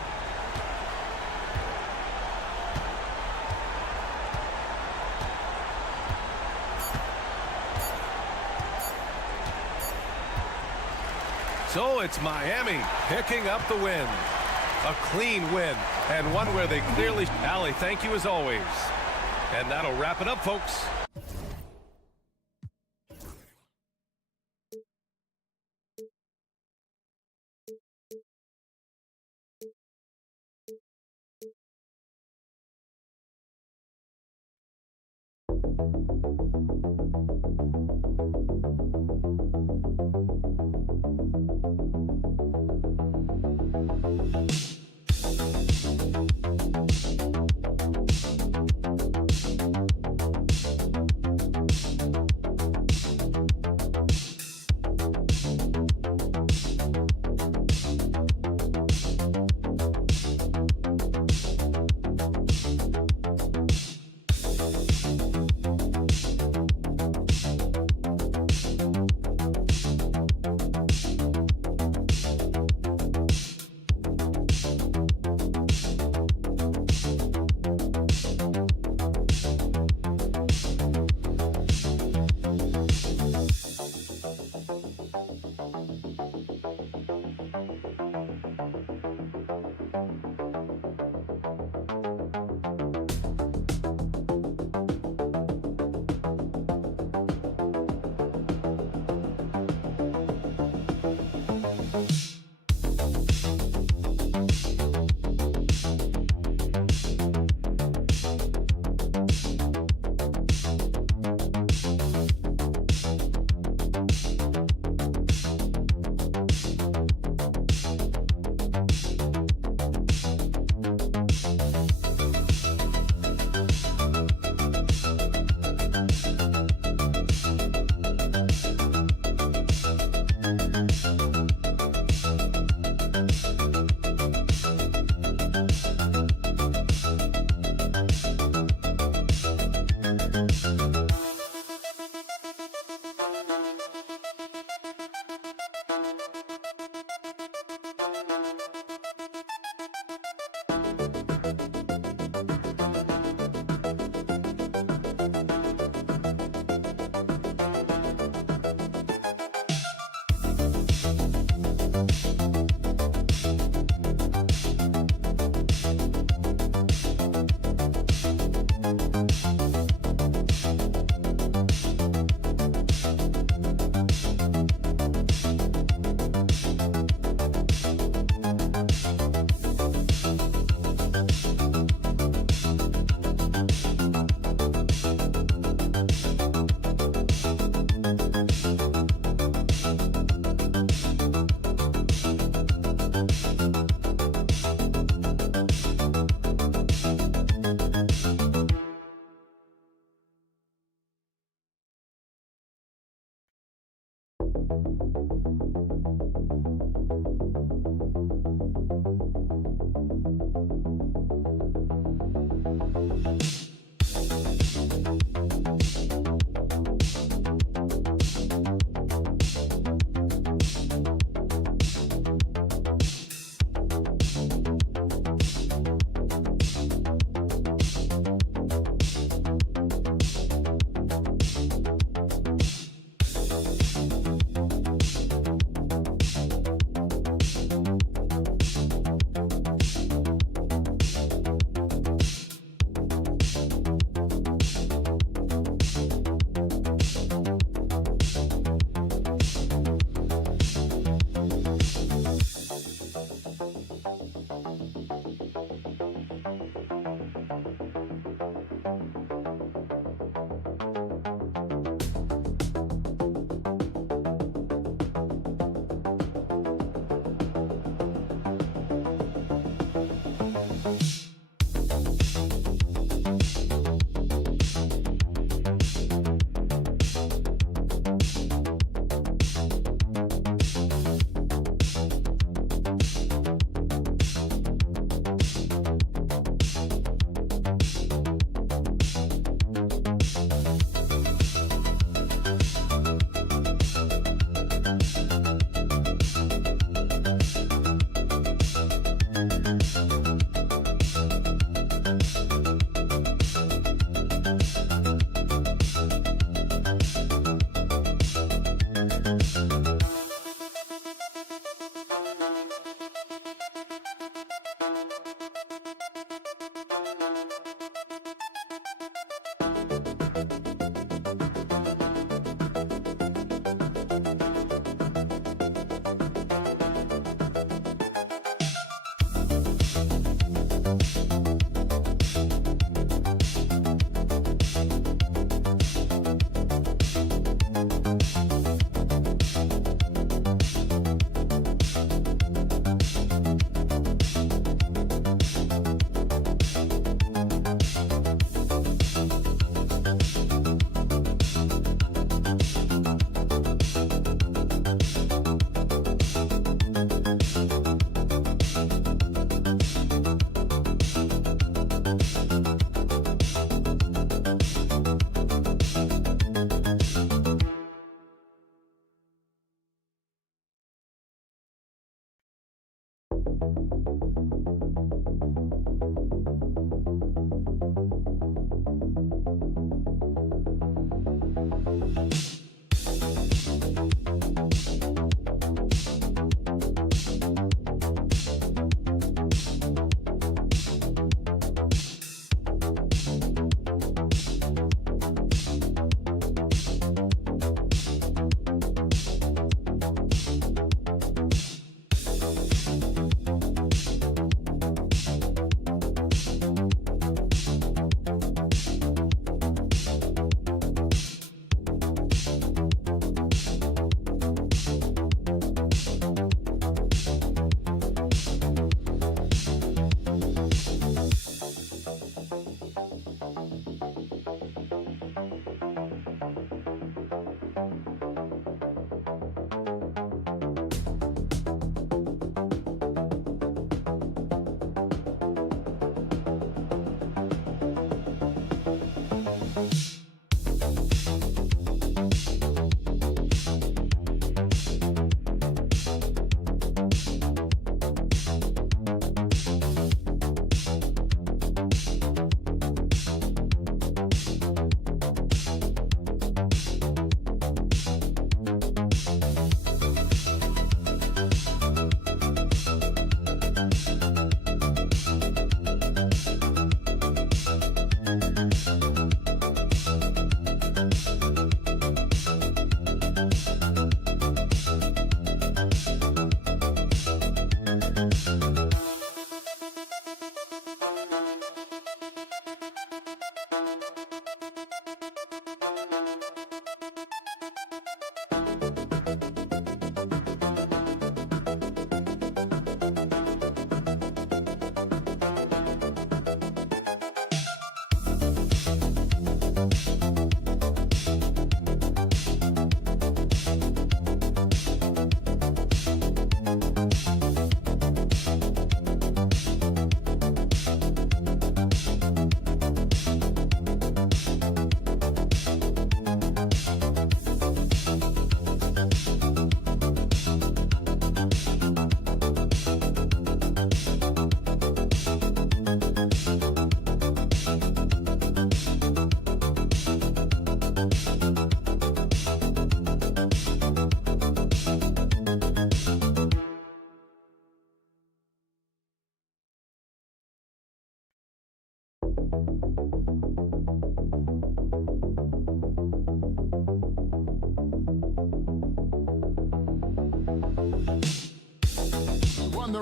So it's Miami picking up the win. A clean win, and one where they clearly... Allie, thank you as always. And that'll wrap it up, folks.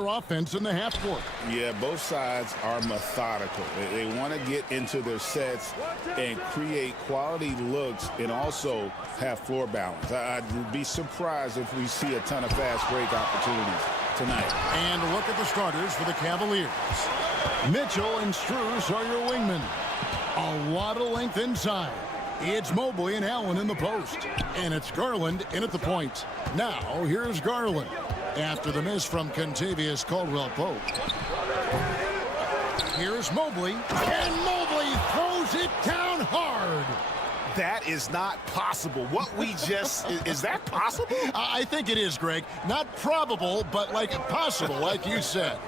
offense in the half court. Yeah, both sides are methodical. They want to get into their sets and create quality looks and also have floor balance. I'd be surprised if we see a ton of fast break opportunities tonight. And look at the starters for the Cavaliers. Mitchell and Strus are your wingmen. A lot of length inside. It's Mobley and Allen in the post. And it's Garland in at the point. Now, here's Garland. After the miss from Kentavious Caldwell-Pope. Here's Mobley. And Mobley throws it down hard. That is not possible. What we just... is that possible? I think it is, Greg. Not probable, but like possible, like you said.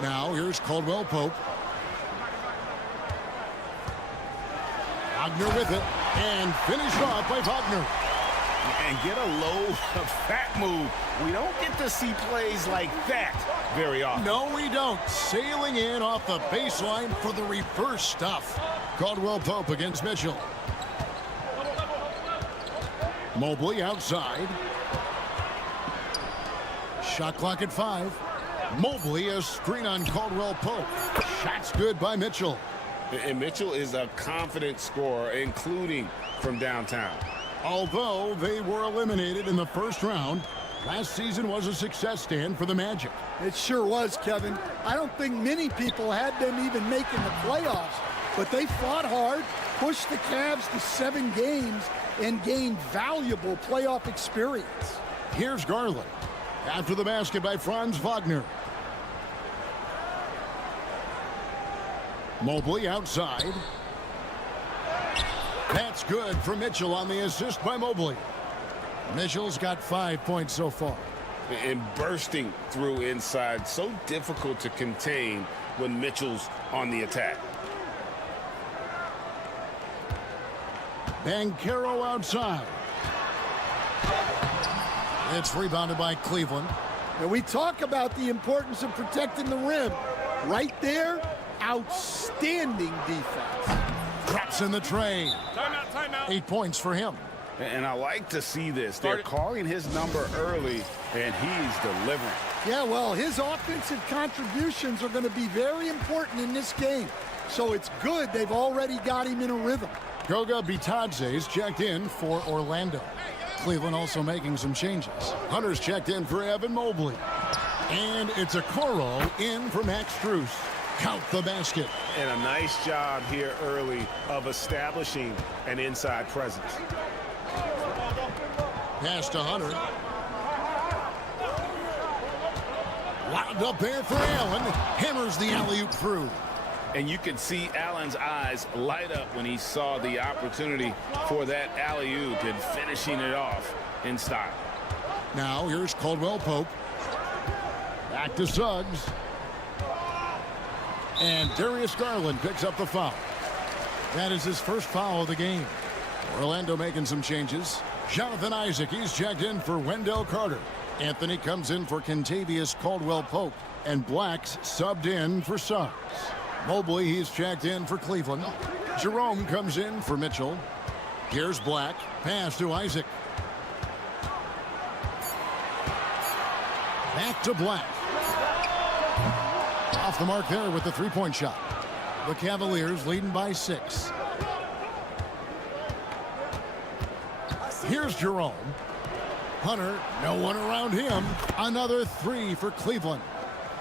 Now, here's Caldwell-Pope. Wagner with it, and finished off by Wagner. And get a low fat move. We don't get to see plays like that very often. No, we don't. Sailing in off the baseline for the reverse stuff. Caldwell-Pope against Mitchell. Mobley outside. Shot clock at 5. Mobley, a screen on Caldwell-Pope. Shot's good by Mitchell. And Mitchell is a confident scorer, including from downtown. Although they were eliminated in the first round, last season was a success stand for the Magic. It sure was, Kevin. I don't think many people had them even making the playoffs, but they fought hard, pushed the Cavs to 7 games, and gained valuable playoff experience. Here's Garland. After the basket by Franz Wagner. Mobley outside. That's good for Mitchell on the assist by Mobley. Mitchell's got 5 points so far. And bursting through inside, so difficult to contain when Mitchell's on the attack. Banchero outside. It's rebounded by Cleveland. And we talk about the importance of protecting the rim. Right there, outstanding defense. Drops in the tray. Timeout, timeout. 8 points for him. And I like to see this. They're calling his number early, and he's delivering. Yeah, well, his offensive contributions are going to be very important in this game. So it's good they've already got him in a rhythm. Goga Bitadze's checked in for Orlando. Cleveland also making some changes. Hunter's checked in for Evan Mobley. And it's a Okoro in for Max Strus. Count the basket. And a nice job here early of establishing an inside presence. Pass to Hunter. Lobbed up there for Allen. Hammers the alley-oop through. And you can see Allen's eyes light up when he saw the opportunity for that alley-oop and finishing it off in style. Now here's Caldwell-Pope. Back to Suggs. And Darius Garland picks up the foul. That is his first foul of the game. Orlando making some changes. Jonathan Isaac, he's checked in for Wendell Carter. Anthony comes in for Kentavious Caldwell-Pope. And Black's subbed in for Suggs. Mobley, he's checked in for Cleveland. Jerome comes in for Mitchell. Here's Black. Pass to Isaac. Back to Black. Off the mark there with the three-point shot. The Cavaliers leading by 6. Here's Jerome. Hunter, no one around him. Another 3 for Cleveland.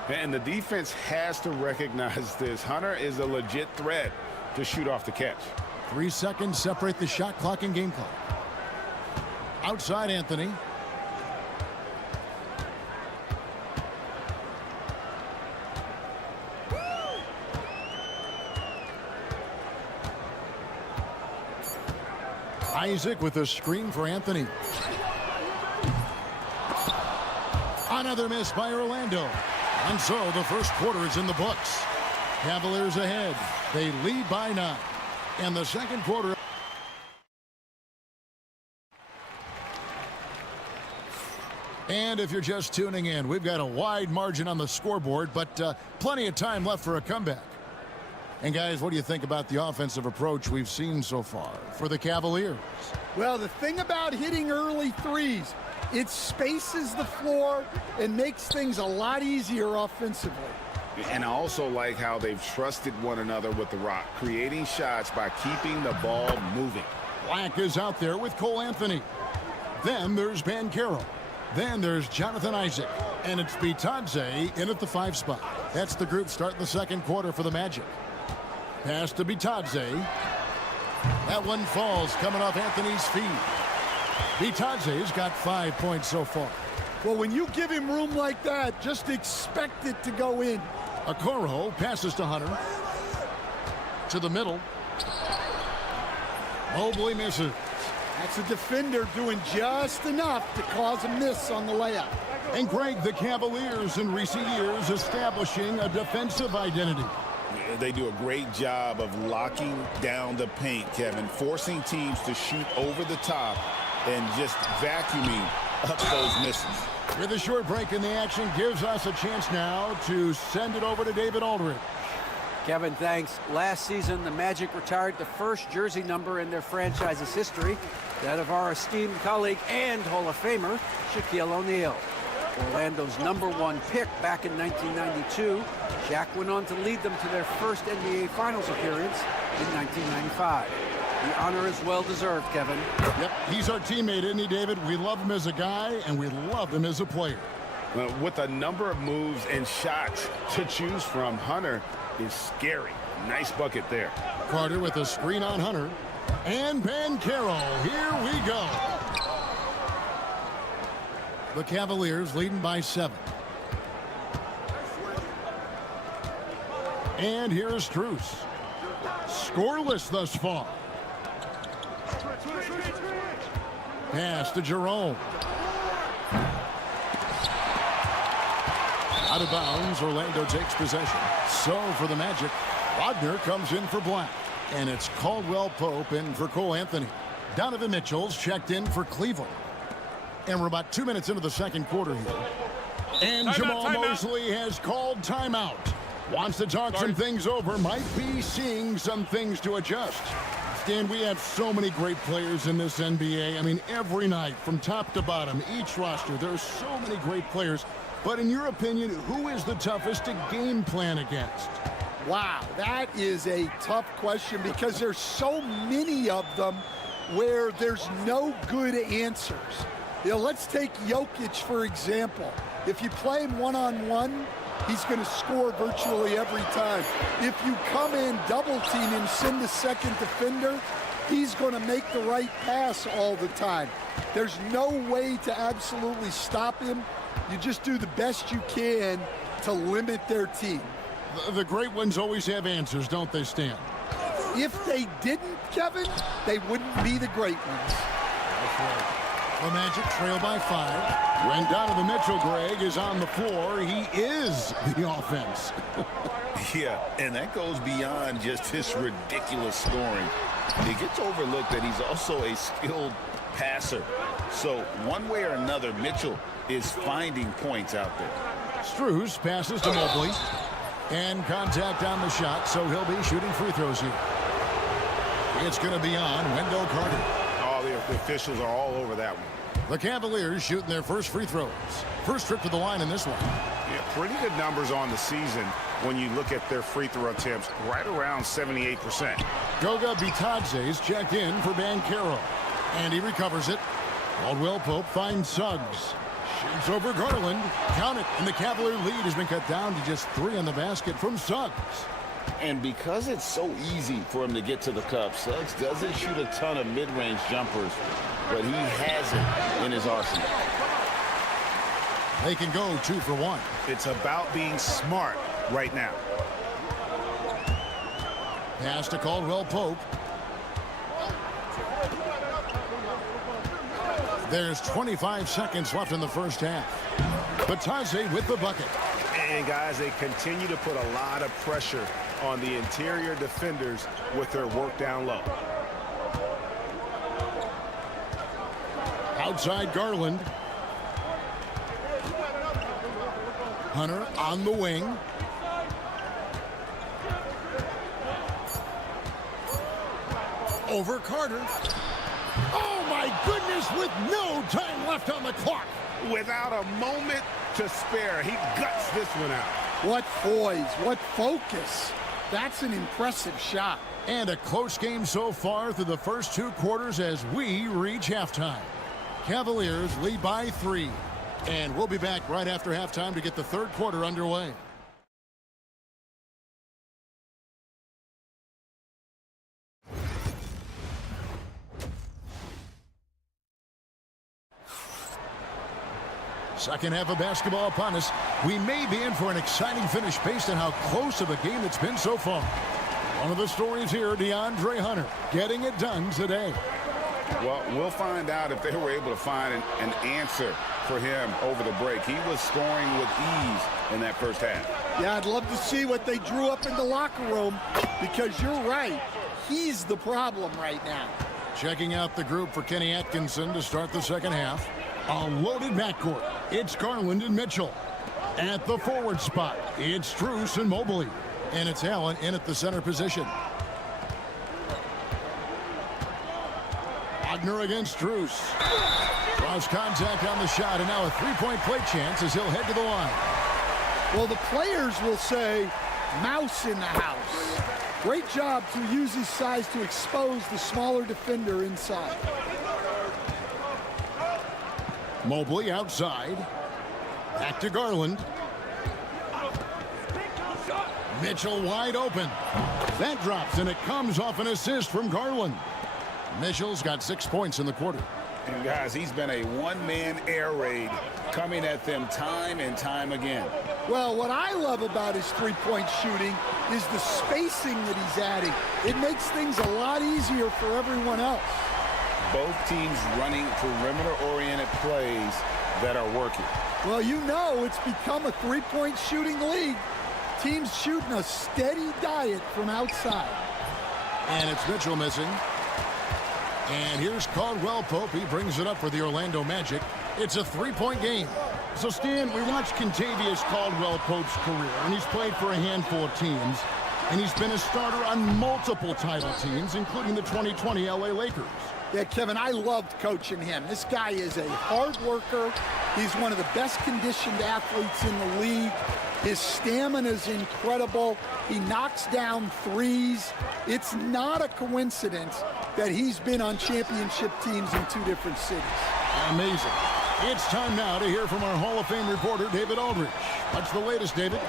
And the defense has to recognize this. Hunter is a legit threat to shoot off the catch. 3 seconds separate the shot clock and game clock. Outside Anthony. Isaac with a screen for Anthony. Another miss by Orlando. And so the first quarter is in the books. Cavaliers ahead. They lead by 9. And the second quarter. And if you're just tuning in, we've got a wide margin on the scoreboard, but plenty of time left for a comeback. And guys, what do you think about the offensive approach we've seen so far for the Cavaliers? Well, the thing about hitting early threes, It spaces the floor and makes things a lot easier offensively. And I also like how they've trusted one another with the rock, creating shots by keeping the ball moving. Black is out there with Cole Anthony. Then there's Banchero. Then there's Jonathan Isaac. And it's Bitadze in at the 5 spot. That's the group starting the second quarter for the Magic. Pass to Bitadze. That one falls coming off Anthony's feet. Bitadze's got 5 points so far. Well, when you give him room like that, just expect it to go in. Okoro passes to Hunter. To the middle. Mobley misses. That's a defender doing just enough to cause a miss on the layup. And Greg, the Cavaliers in recent years establishing a defensive identity. They do a great job of locking down the paint, Kevin, forcing teams to shoot over the top and just vacuuming up those misses. With a short break in the action gives us a chance now to send it over to David Aldridge. Kevin, thanks. Last season, the Magic retired the first jersey number in their franchise's history, that of our esteemed colleague and Hall of Famer, Shaquille O'Neal. Orlando's #1 pick back in 1992, Shaq went on to lead them to their first NBA Finals appearance in 1995. The honor is well-deserved, Kevin. Yep, he's our teammate, isn't he, David? We love him as a guy, and we love him as a player. With a number of moves and shots to choose from, Hunter is scary. Nice bucket there. Carter with a screen on Hunter. And Banchero, here we go. The Cavaliers leading by 7. And here's Strus. Scoreless thus far. Pass to Jerome. Out of bounds, Orlando takes possession. So for the Magic, Wagner comes in for Black. And it's Caldwell Pope in for Cole Anthony. Donovan Mitchell's checked in for Cleveland. And we're about 2 minutes into the second quarter here. And Jamal Mosley has called timeout. Wants to talk some things over. Might be seeing some things to adjust. Stan, we have so many great players in this NBA. I mean, every night from top to bottom, each roster, there's so many great players. But in your opinion, who is the toughest to game plan against? Wow, that is a tough question because there's so many of them where there's no good answers. You know, let's take Jokic, for example. If you play him one-on-one, he's going to score virtually every time. If you come in, double team him, send the second defender, he's going to make the right pass all the time. There's no way to absolutely stop him. You just do the best you can to limit their team. The great ones always have answers, don't they, Stan? If they didn't, Kevin, they wouldn't be the great ones. That's right. The Magic trail by 5. When Donovan Mitchell, Greg, is on the floor, he is the offense. Yeah, and that goes beyond just his ridiculous scoring. It gets overlooked that he's also a skilled passer. So one way or another, Mitchell is finding points out there. Strus passes to Mobley. And contact on the shot, so he'll be shooting free throws here. It's going to be on Wendell Carter. Oh, the officials are all over that one. The Cavaliers shooting their first free throws. First trip to the line in this one. Yeah, pretty good numbers on the season when you look at their free throw attempts, right around 78%. Goga Bitadze's checked in for Banchero. And he recovers it. Caldwell Pope finds Suggs. Shoots over Garland. Count it. And the Cavalier lead has been cut down to just 3 on the basket from Suggs. And because it's so easy for him to get to the cup, Suggs doesn't shoot a ton of mid-range jumpers, but he has it in his arsenal. They can go 2 for 1. It's about being smart right now. Pass to Caldwell Pope. There's 25 seconds left in the first half. Bitadze with the bucket. And guys, they continue to put a lot of pressure on the interior defenders with their work down low. Outside Garland. Hunter on the wing. Over Carter. Oh my goodness, with no time left on the clock. Without a moment to spare, he guts this one out. What poise, what focus. That's an impressive shot. And a close game so far through the first 2 quarters as we reach halftime. Cavaliers lead by 3. And we'll be back right after halftime to get the third quarter underway. Second half of basketball upon us. We may be in for an exciting finish based on how close of a game it's been so far. One of the stories here, DeAndre Hunter getting it done today. Well, we'll find out if they were able to find an answer for him over the break. He was scoring with ease in that first half. Yeah, I'd love to see what they drew up in the locker room, because you're right. He's the problem right now. Checking out the group for Kenny Atkinson to start the second half. A loaded backcourt. It's Garland and Mitchell. At the forward spot, it's Strus and Mobley. And it's Allen in at the center position. Wagner against Strus. Draws contact on the shot, and now a three-point play chance as he'll head to the line. Well, the players will say, mouse in the house. Great job to use his size to expose the smaller defender inside. Mobley outside. Back to Garland. Mitchell wide open. That drops, and it comes off an assist from Garland. Mitchell's got 6 points in the quarter. And guys, he's been a one-man air raid coming at them time and time again. Well, what I love about his three-point shooting is the spacing that he's adding. It makes things a lot easier for everyone else. Both teams running perimeter-oriented plays that are working. Well, you know it's become a three-point shooting league. Teams shooting a steady diet from outside. And it's Mitchell missing. And here's Caldwell Pope. He brings it up for the Orlando Magic. It's a three-point game. So, Stan, we watched Kentavious Caldwell Pope's career, and he's played for a handful of teams. And he's been a starter on multiple title teams, including the 2020 LA Lakers. Yeah, Kevin, I loved coaching him. This guy is a hard worker. He's one of the best conditioned athletes in the league. His stamina is incredible. He knocks down threes. It's not a coincidence that he's been on championship teams in 2 different cities. Amazing. It's time now to hear from our Hall of Fame reporter, David Aldridge. What's the latest, David?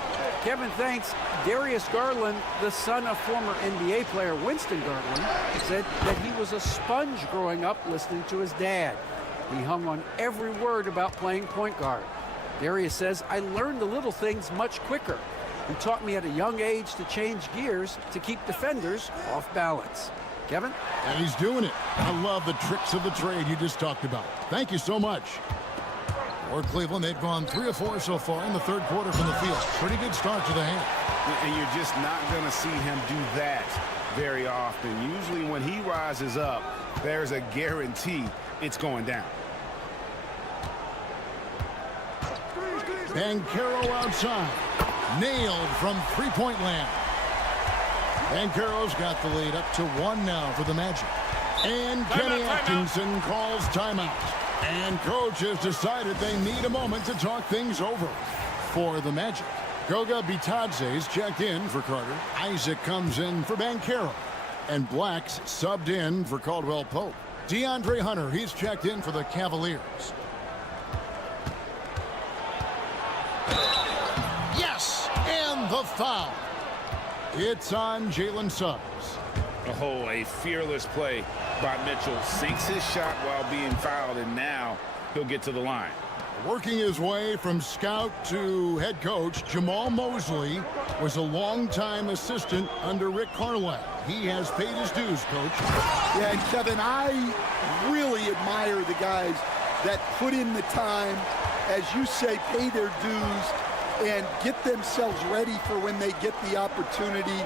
Kevin, thanks. Darius Garland, the son of former NBA player Winston Garland, said that he was a sponge growing up listening to his dad. He hung on every word about playing point guard. Darius says, I learned the little things much quicker. He taught me at a young age to change gears to keep defenders off balance. Kevin? And he's doing it. I love the tricks of the trade you just talked about. Thank you so much. For Cleveland, they've gone 3 of 4 so far in the third quarter from the field. Pretty good start to the half. And you're just not going to see him do that very often. Usually when he rises up, there's a guarantee it's going down. Banchero outside. Nailed from three-point land. Banchero's got the lead up to 1 now for the Magic. And Kenny Atkinson calls timeout. And coach has decided they need a moment to talk things over for the Magic. Goga Bitadze's checked in for Carter. Isaac comes in for Banchero. And Black's subbed in for Caldwell Pope. DeAndre Hunter, he's checked in for the Cavaliers. Yes! And the foul. It's on Jalen Suggs. Oh, a fearless play by Mitchell. Sinks his shot while being fouled, and now he'll get to the line. Working his way from scout to head coach, Jamal Mosley was a longtime assistant under Rick Carlisle. He has paid his dues, Coach. Yeah, and Kevin, I really admire the guys that put in the time, as you say, pay their dues and get themselves ready for when they get the opportunity.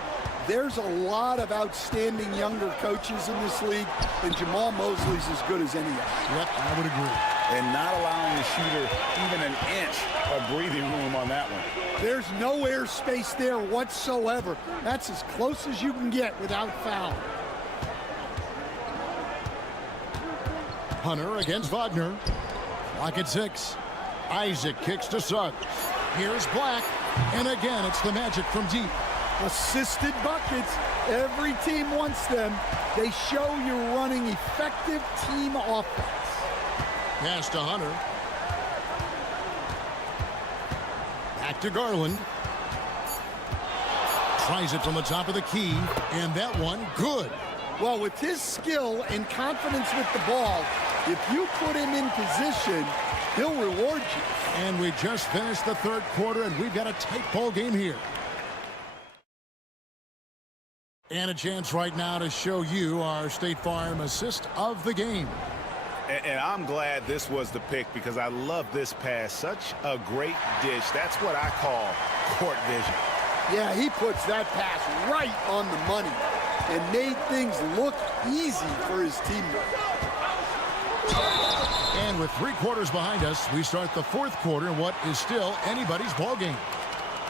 There's a lot of outstanding younger coaches in this league, and Jamal Mosley's as good as any of them. Yep, I would agree. And not allowing the shooter even an inch of breathing room on that one. There's no air space there whatsoever. That's as close as you can get without foul. Hunter against Wagner. Clock at 6. Isaac kicks to Suggs. Here's Black. And again, it's the Magic from deep. Assisted buckets. Every team wants them. They show you're running effective team offense. Pass to Hunter. Back to Garland. Tries it from the top of the key. And that one, good. Well, with his skill and confidence with the ball, if you put him in position, he'll reward you. And we just finished the third quarter, and we've got a tight ball game here. And a chance right now to show you our State Farm assist of the game. And I'm glad this was the pick because I love this pass. Such a great dish. That's what I call court vision. Yeah, he puts that pass right on the money and made things look easy for his teammates. And with 3 quarters behind us, we start the fourth quarter in what is still anybody's ball game.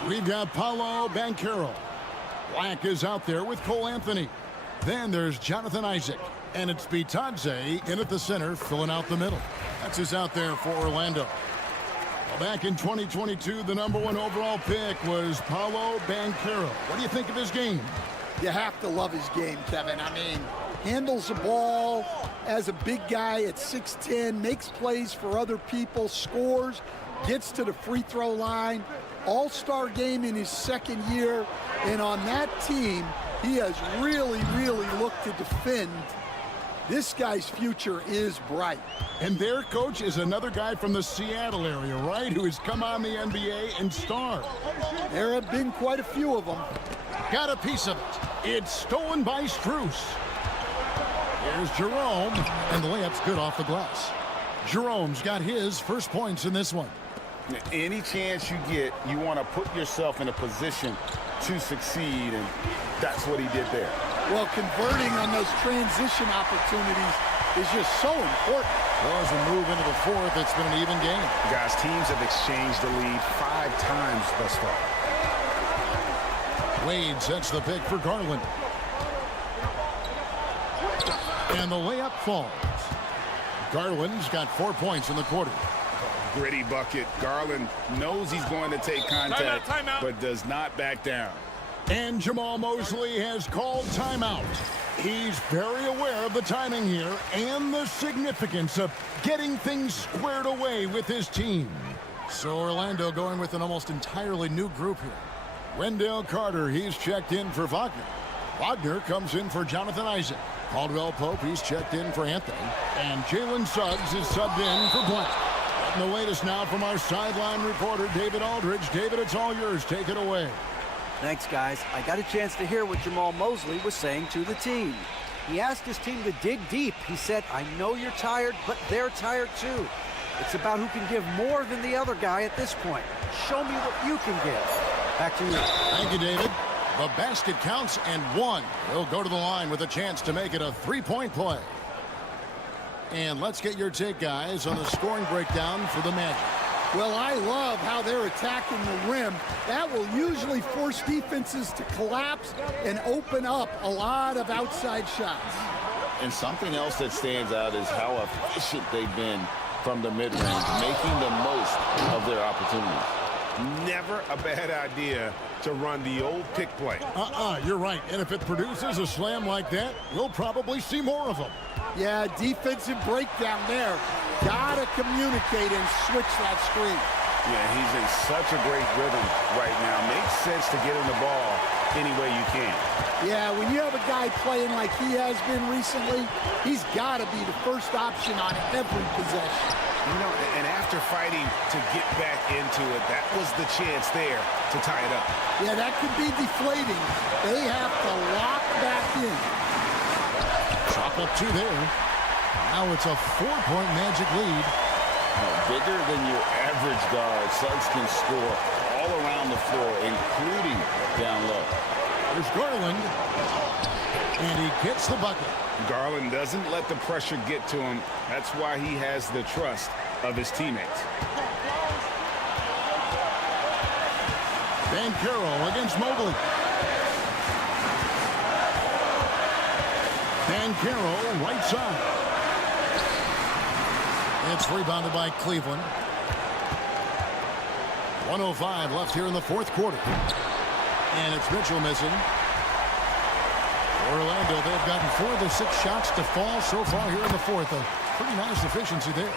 We've got Paolo Banchero. Black is out there with Cole Anthony. Then there's Jonathan Isaac. And it's Bitadze in at the center, filling out the middle. That's who's out there for Orlando. Well, back in 2022, the #1 overall pick was Paolo Banchero. What do you think of his game? You have to love his game, Kevin. I mean, handles the ball as a big guy at 6'10", makes plays for other people, scores, gets to the free throw line. All-star game in his second year. And on that team, he has really, really looked to defend. This guy's future is bright. And their coach is another guy from the Seattle area, right, who has come on the NBA and starred. There have been quite a few of them. Got a piece of it. It's stolen by Strus. Here's Jerome, and the layup's good off the glass. Jerome's got his first points in this one. Any chance you get, you want to put yourself in a position to succeed, and that's what he did there. Well, converting on those transition opportunities is just so important. Well, as we move into the fourth, it's been an even game. Guys, teams have exchanged the lead 5 times thus far. Wade sets the pick for Garland. And the layup falls. Garland's got 4 points in the quarter. Gritty bucket. Garland knows he's going to take contact, but does not back down. And Jamal Mosley has called timeout. He's very aware of the timing here and the significance of getting things squared away with his team. So Orlando going with an almost entirely new group here. Wendell Carter, he's checked in for Wagner. Wagner comes in for Jonathan Isaac. Caldwell Pope, he's checked in for Anthony. And Jalen Suggs is subbed in for Black. And the latest now from our sideline reporter, David Aldridge. David, it's all yours. Take it away. Thanks, guys. I got a chance to hear what Jamal Mosley was saying to the team. He asked his team to dig deep. He said, I know you're tired, but they're tired too. It's about who can give more than the other guy at this point. Show me what you can give. Back to you. Thank you, David. The basket counts and one. He'll go to the line with a chance to make it a 3-point play. And let's get your take, guys, on the scoring breakdown for the Magic. Well, I love how they're attacking the rim. That will usually force defenses to collapse and open up a lot of outside shots. And something else that stands out is how efficient they've been from the mid-range, making the most of their opportunities. Never a bad idea to run the old pick play. You're right. And if it produces a slam like that, we'll probably see more of them. Yeah, defensive breakdown there. Gotta communicate and switch that screen. Yeah, he's in such a great rhythm right now. Makes sense to get him the ball any way you can. Yeah, when you have a guy playing like he has been recently, he's got to be the first option on every possession. You know, and after fighting to get back into it, that was the chance there to tie it up. Yeah, that could be deflating. They have to lock back in. Chop up 2 there. Now it's a 4-point Magic lead. Bigger than your average guard, Suggs can score all around the floor, including down low. There's Garland, and he gets the bucket. Garland doesn't let the pressure get to him. That's why he has the trust of his teammates. Banchero against Mobley. Banchero right side. It's rebounded by Cleveland. 1:05 left here in the fourth quarter. And it's Mitchell missing. Orlando, they've gotten 4 of the 6 shots to fall so far here in the fourth. A pretty nice efficiency there.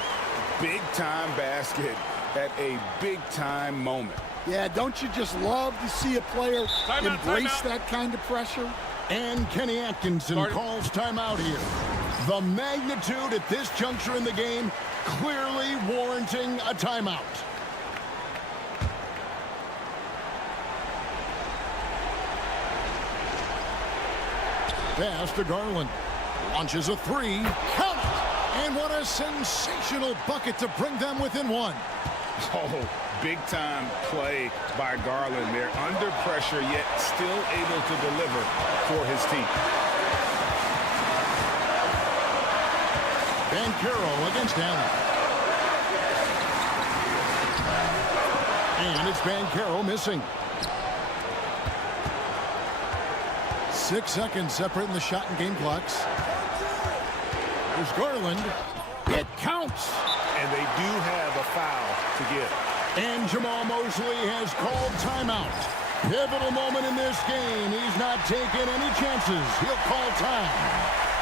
Big-time basket at a big-time moment. Yeah, don't you just love to see a player embrace that kind of pressure? And Kenny Atkinson calls timeout here. The magnitude at this juncture in the game clearly warranting a timeout. Pass to Garland. Launches a 3. Count it! And what a sensational bucket to bring them within 1. Oh, big-time play by Garland. They're under pressure, yet still able to deliver for his team. Banchero against Allen. And it's Banchero missing. 6 seconds separating the shot and game clocks. There's Garland. It counts. And they do have a foul to give. And Jamal Mosley has called timeout. Pivotal moment in this game. He's not taking any chances. He'll call time.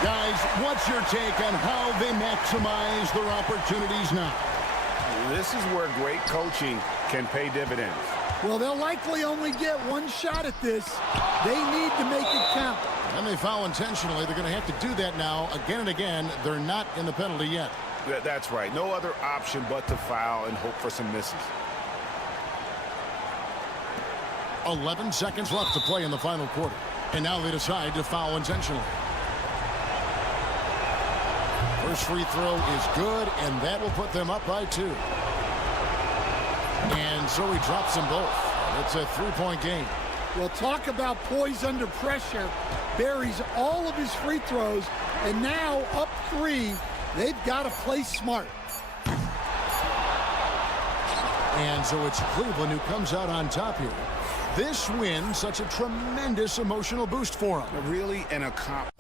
Guys, what's your take on how they maximize their opportunities now? This is where great coaching can pay dividends. Well, they'll likely only get 1 shot at this. They need to make it count. And they foul intentionally. They're going to have to do that now again and again. They're not in the penalty yet. That's right. No other option but to foul and hope for some misses. 11 seconds left to play in the final quarter. And now they decide to foul intentionally. First free throw is good, and that will put them up by 2. And so he drops them both. It's a 3-point game. Well, talk about poise under pressure. Buries all of his free throws, and now up 3. They've got to play smart. And so it's Cleveland who comes out on top here. This win, such a tremendous emotional boost for them. Really an accomplishment.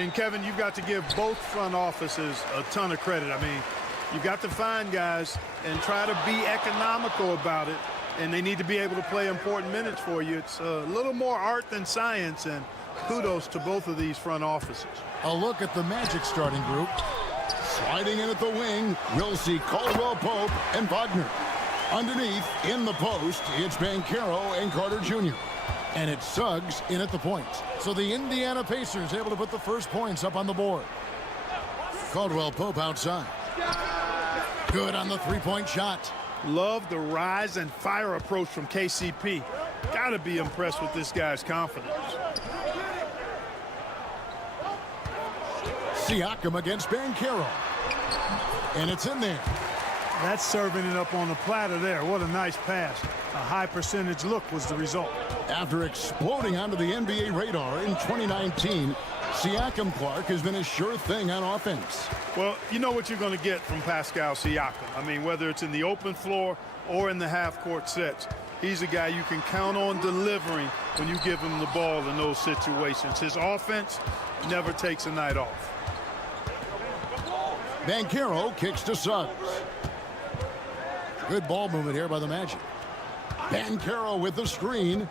And Kevin, you've got to give both front offices a ton of credit. I mean, you've got to find guys and try to be economical about it, and they need to be able to play important minutes for you. It's a little more art than science, and kudos to both of these front offices. A look at the Magic starting group. Sliding in at the wing, we'll see Caldwell Pope and Wagner. Underneath, in the post, it's Banchero and Carter Jr. And it's Suggs in at the point. So the Indiana Pacers able to put the first points up on the board. Caldwell Pope outside. Good on the three-point shot. Love the rise and fire approach from KCP. Got to be impressed with this guy's confidence. Siakam against Banchero. And it's in there. That's serving it up on the platter there. What a nice pass. A high percentage look was the result. After exploding onto the NBA radar in 2019, Siakam Clark has been a sure thing on offense. Well, you know what you're going to get from Pascal Siakam. I mean, whether it's in the open floor or in the half-court sets, he's a guy you can count on delivering when you give him the ball in those situations. His offense never takes a night off. Banchero kicks to Suggs. Good ball movement here by the Magic. Banchero with the screen.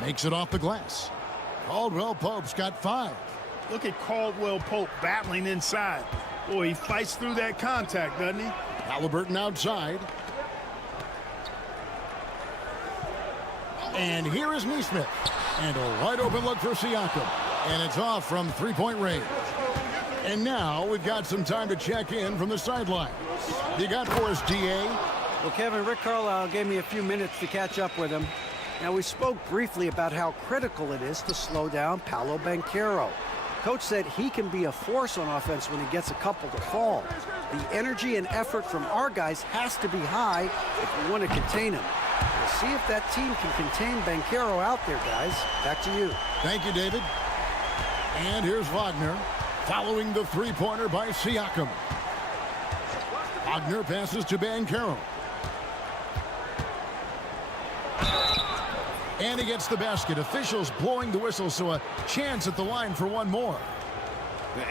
Makes it off the glass. Caldwell Pope's got 5. Look at Caldwell Pope battling inside. Boy, he fights through that contact, doesn't he? Halliburton outside. And here is Neesmith. And a wide open look for Siakam. And it's off from three-point range. And now we've got some time to check in from the sidelines. You got for us, DA? Well, Kevin, Rick Carlisle gave me a few minutes to catch up with him. Now, we spoke briefly about how critical it is to slow down Paolo Banchero. Coach said he can be a force on offense when he gets a couple to fall. The energy and effort from our guys has to be high if we want to contain him. We'll see if that team can contain Banchero out there, guys. Back to you. Thank you, David. And here's Wagner, following the three-pointer by Siakam. Wagner passes to Banchero. And he gets the basket. Officials blowing the whistle, so a chance at the line for one more.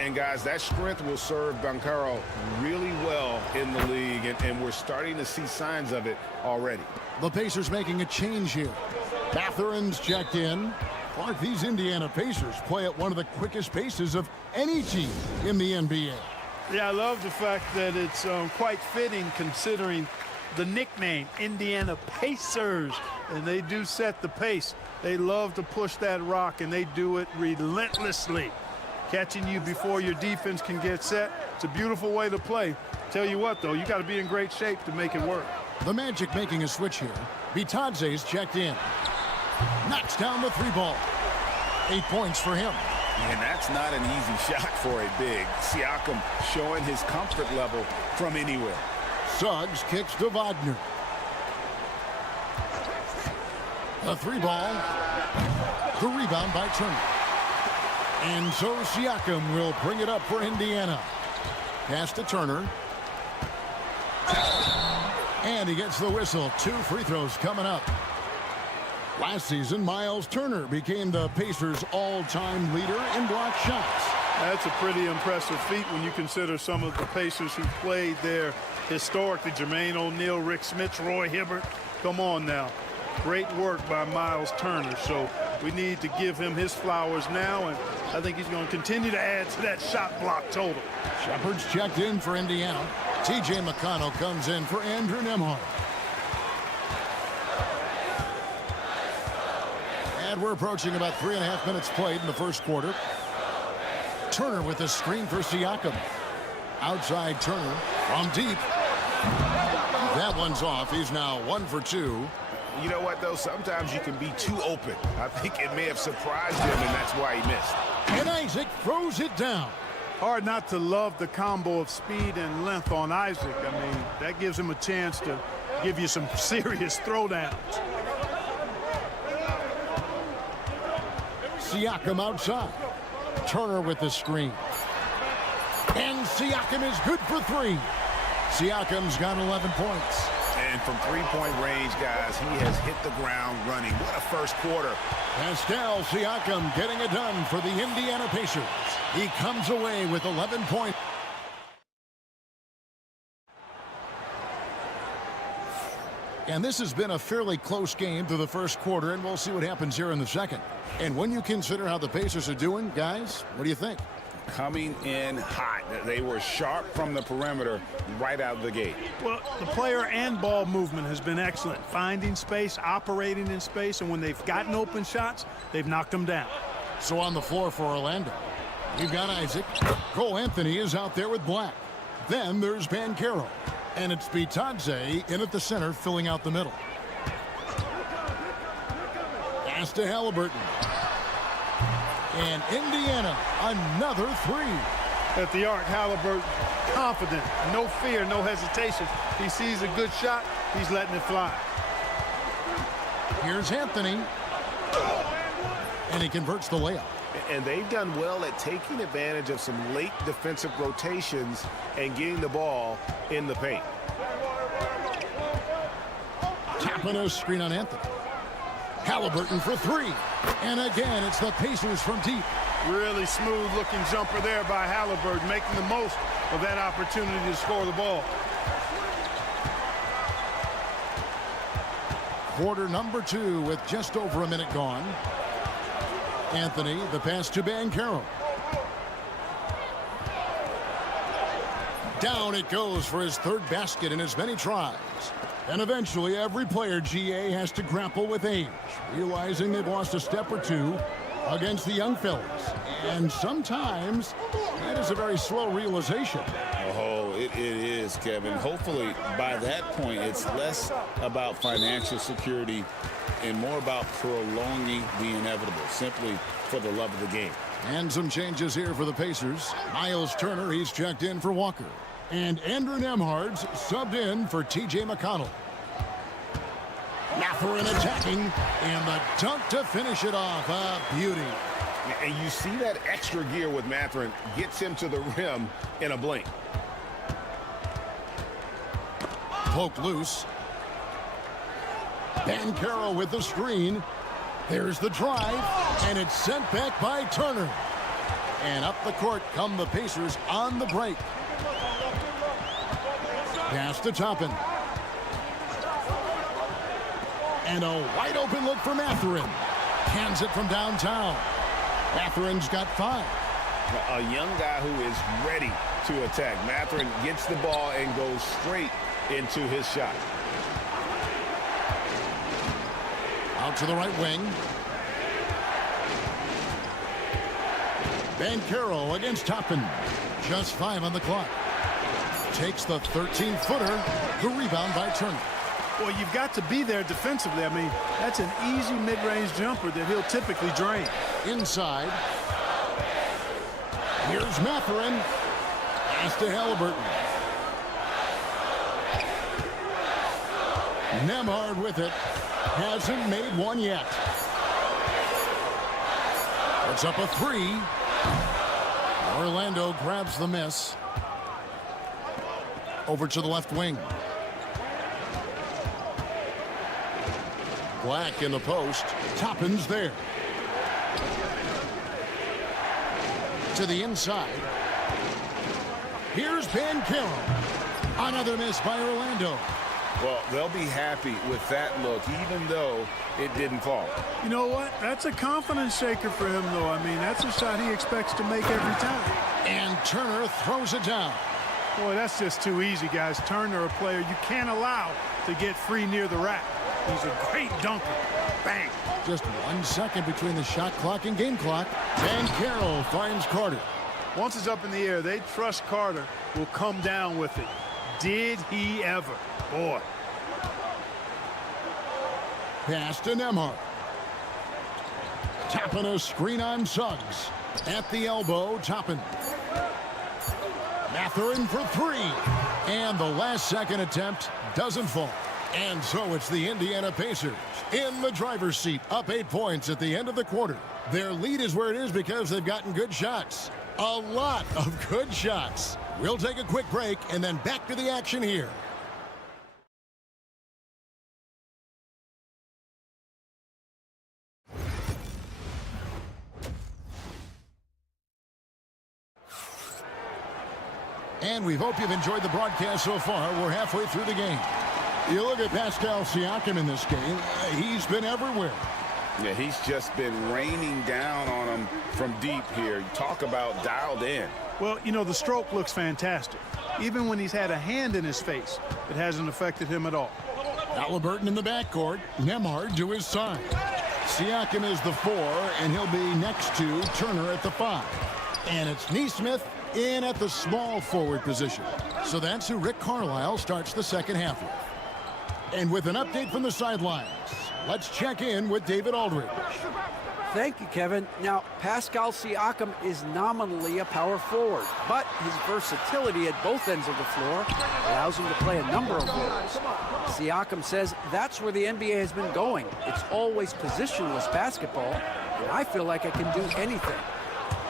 And guys, that strength will serve Banchero really well in the league, and we're starting to see signs of it already. The Pacers making a change here. Bathurin's checked in. Clark, these Indiana Pacers play at one of the quickest paces of any team in the NBA. Yeah, I love the fact that it's quite fitting considering the nickname, Indiana Pacers. And they do set the pace. They love to push that rock, and they do it relentlessly. Catching you before your defense can get set. It's a beautiful way to play. Tell you what, though, you got to be in great shape to make it work. The Magic making a switch here. Bitadze's checked in. Knocks down the 3-ball. 8 points for him. And that's not an easy shot for a big. Siakam showing his comfort level from anywhere. Suggs kicks to Wagner. A 3-ball. The rebound by Turner. And so Siakam will bring it up for Indiana. Pass to Turner. And he gets the whistle. 2 free throws coming up. Last season, Miles Turner became the Pacers' all-time leader in block shots. That's a pretty impressive feat when you consider some of the Pacers who played there historically. Jermaine O'Neal, Rick Smits, Roy Hibbert. Come on now. Great work by Miles Turner. So we need to give him his flowers now, and I think he's going to continue to add to that shot block total. Shepard's checked in for Indiana. T.J. McConnell comes in for Andrew Nembhard. And we're approaching about 3.5 minutes played in the first quarter. Turner with a screen for Siakam. Outside Turner from deep. That one's off. He's now 1 for 2. You know what, though? Sometimes you can be too open. I think it may have surprised him, and that's why he missed. And Isaac throws it down. Hard not to love the combo of speed and length on Isaac. I mean, that gives him a chance to give you some serious throwdowns. Siakam outside. Turner with the screen. And Siakam is good for 3. Siakam's got 11 points. And from three-point range, guys, he has hit the ground running. What a first quarter. Pascal Siakam getting it done for the Indiana Pacers. He comes away with 11 points. And this has been a fairly close game through the first quarter, and we'll see what happens here in the second. And when you consider how the Pacers are doing, guys, what do you think? coming in hot. They were sharp from the perimeter right out of the gate. Well, the player and ball movement has been excellent. Finding space, operating in space, and when they've gotten open shots, they've knocked them down. So on the floor for Orlando, you've got Isaac. Cole Anthony is out there with Black. Then there's Banchero. And it's Bitadze in at the center, filling out the middle. Pass to Halliburton. And Indiana, another three. At the arc, Halliburton, confident, no fear, no hesitation. He sees a good shot, he's letting it fly. Here's Anthony. And he converts the layup. And they've done well at taking advantage of some late defensive rotations and getting the ball in the paint. Tapping a screen on Anthony. Halliburton for three. And again, it's the Pacers from deep. Really smooth looking jumper there by Halliburton, making the most of that opportunity to score the ball. Quarter number 2 with just over a minute gone. Anthony, the pass to Banchero. Down it goes for his third basket in as many tries. And eventually every player, GA, has to grapple with age, realizing they've lost a step or two against the young fellas. And sometimes that is a very slow realization. Oh, it is, Kevin. Hopefully by that point it's less about financial security and more about prolonging the inevitable, simply for the love of the game. And some changes here for the Pacers. Miles Turner, he's checked in for Walker. And Andrew Nembhard's subbed in for T.J. McConnell. Mathurin attacking, and the dunk to finish it off. A beauty. And you see that extra gear with Mathurin gets him to the rim in a blink. Poke loose. Banchero with the screen. There's the drive, and it's sent back by Turner. And up the court come the Pacers on the break. Pass to Toppin. And a wide open look for Mathurin. Hands it from downtown. Mathurin's got 5. A young guy who is ready to attack. Mathurin gets the ball and goes straight into his shot. Out to the right wing. Banchero against Toppin. Just 5 on the clock. Takes the 13-footer. The rebound by Turner. Well, you've got to be there defensively. I mean, that's an easy mid-range jumper that he'll typically drain. Inside. Here's Mathurin. Pass to Halliburton. Nembhard with it. Hasn't made one yet. It's up a 3. Orlando grabs the miss. Over to the left wing. Black in the post. Toppin's there. To the inside. Here's Banchero. Another miss by Orlando. Well, they'll be happy with that look, even though it didn't fall. You know what? That's a confidence shaker for him, though. I mean, that's a shot he expects to make every time. And Turner throws it down. Boy, that's just too easy, guys. Turner, a player you can't allow to get free near the rack. He's a great dunker. Bang. Just 1 second between the shot clock and game clock. Banchero finds Carter. Once it's up in the air, they trust Carter will come down with it. Did he ever? Boy. Pass to Nembhard. Tapping a screen on Suggs. At the elbow, Toppin. Mathurin for 3. And the last second attempt doesn't fall. And so it's the Indiana Pacers in the driver's seat, up 8 points at the end of the quarter. Their lead is where it is because they've gotten good shots. A lot of good shots. We'll take a quick break and then back to the action here. And we hope you've enjoyed the broadcast so far. We're halfway through the game. You look at Pascal Siakam in this game. He's been everywhere. Yeah, he's just been raining down on him from deep here. Talk about dialed in. Well, you know, the stroke looks fantastic. Even when he's had a hand in his face, it hasn't affected him at all. Halliburton in the backcourt. Nembhard to his side. Siakam is the 4, and he'll be next to Turner at the 5. And it's Nesmith in at the small forward position. So that's who Rick Carlisle starts the second half with. And with an update from the sidelines, let's check in with David Aldridge. Thank you, Kevin. Now, Pascal Siakam is nominally a power forward, but his versatility at both ends of the floor allows him to play a number of roles. Siakam says that's where the NBA has been going. It's always positionless basketball, and I feel like I can do anything.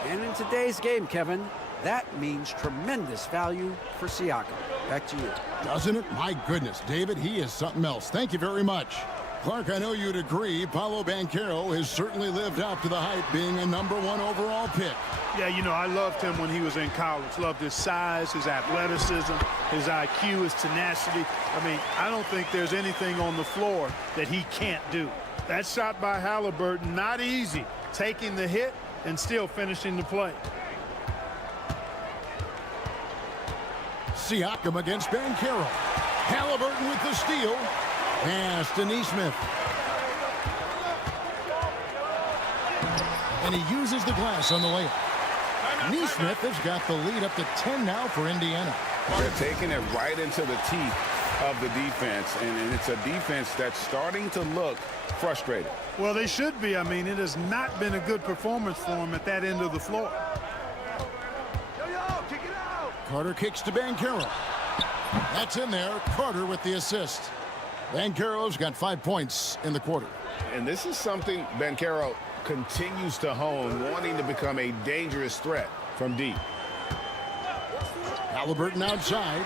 And in today's game, Kevin, that means tremendous value for Siakam. Back to you. Doesn't it? My goodness, David, he is something else. Thank you very much. Clark, I know you'd agree, Paolo Banchero has certainly lived up to the hype, being a #1 overall pick. Yeah, you know, I loved him when he was in college. Loved his size, his athleticism, his IQ, his tenacity. I mean, I don't think there's anything on the floor that he can't do. That shot by Halliburton, not easy. Taking the hit and still finishing the play. Siakam against Banchero. Halliburton with the steal. Pass to Nesmith. And he uses the glass on the layup. Nesmith has got the lead up to 10 now for Indiana. They're taking it right into the teeth of the defense, and it's a defense that's starting to look frustrated. Well, they should be. I mean, it has not been a good performance for him at that end of the floor. Carter kicks to Banchero. That's in there. Carter with the assist. Banchero's got 5 points in the quarter. And this is something Banchero continues to hone, wanting to become a dangerous threat from deep. Halliburton outside.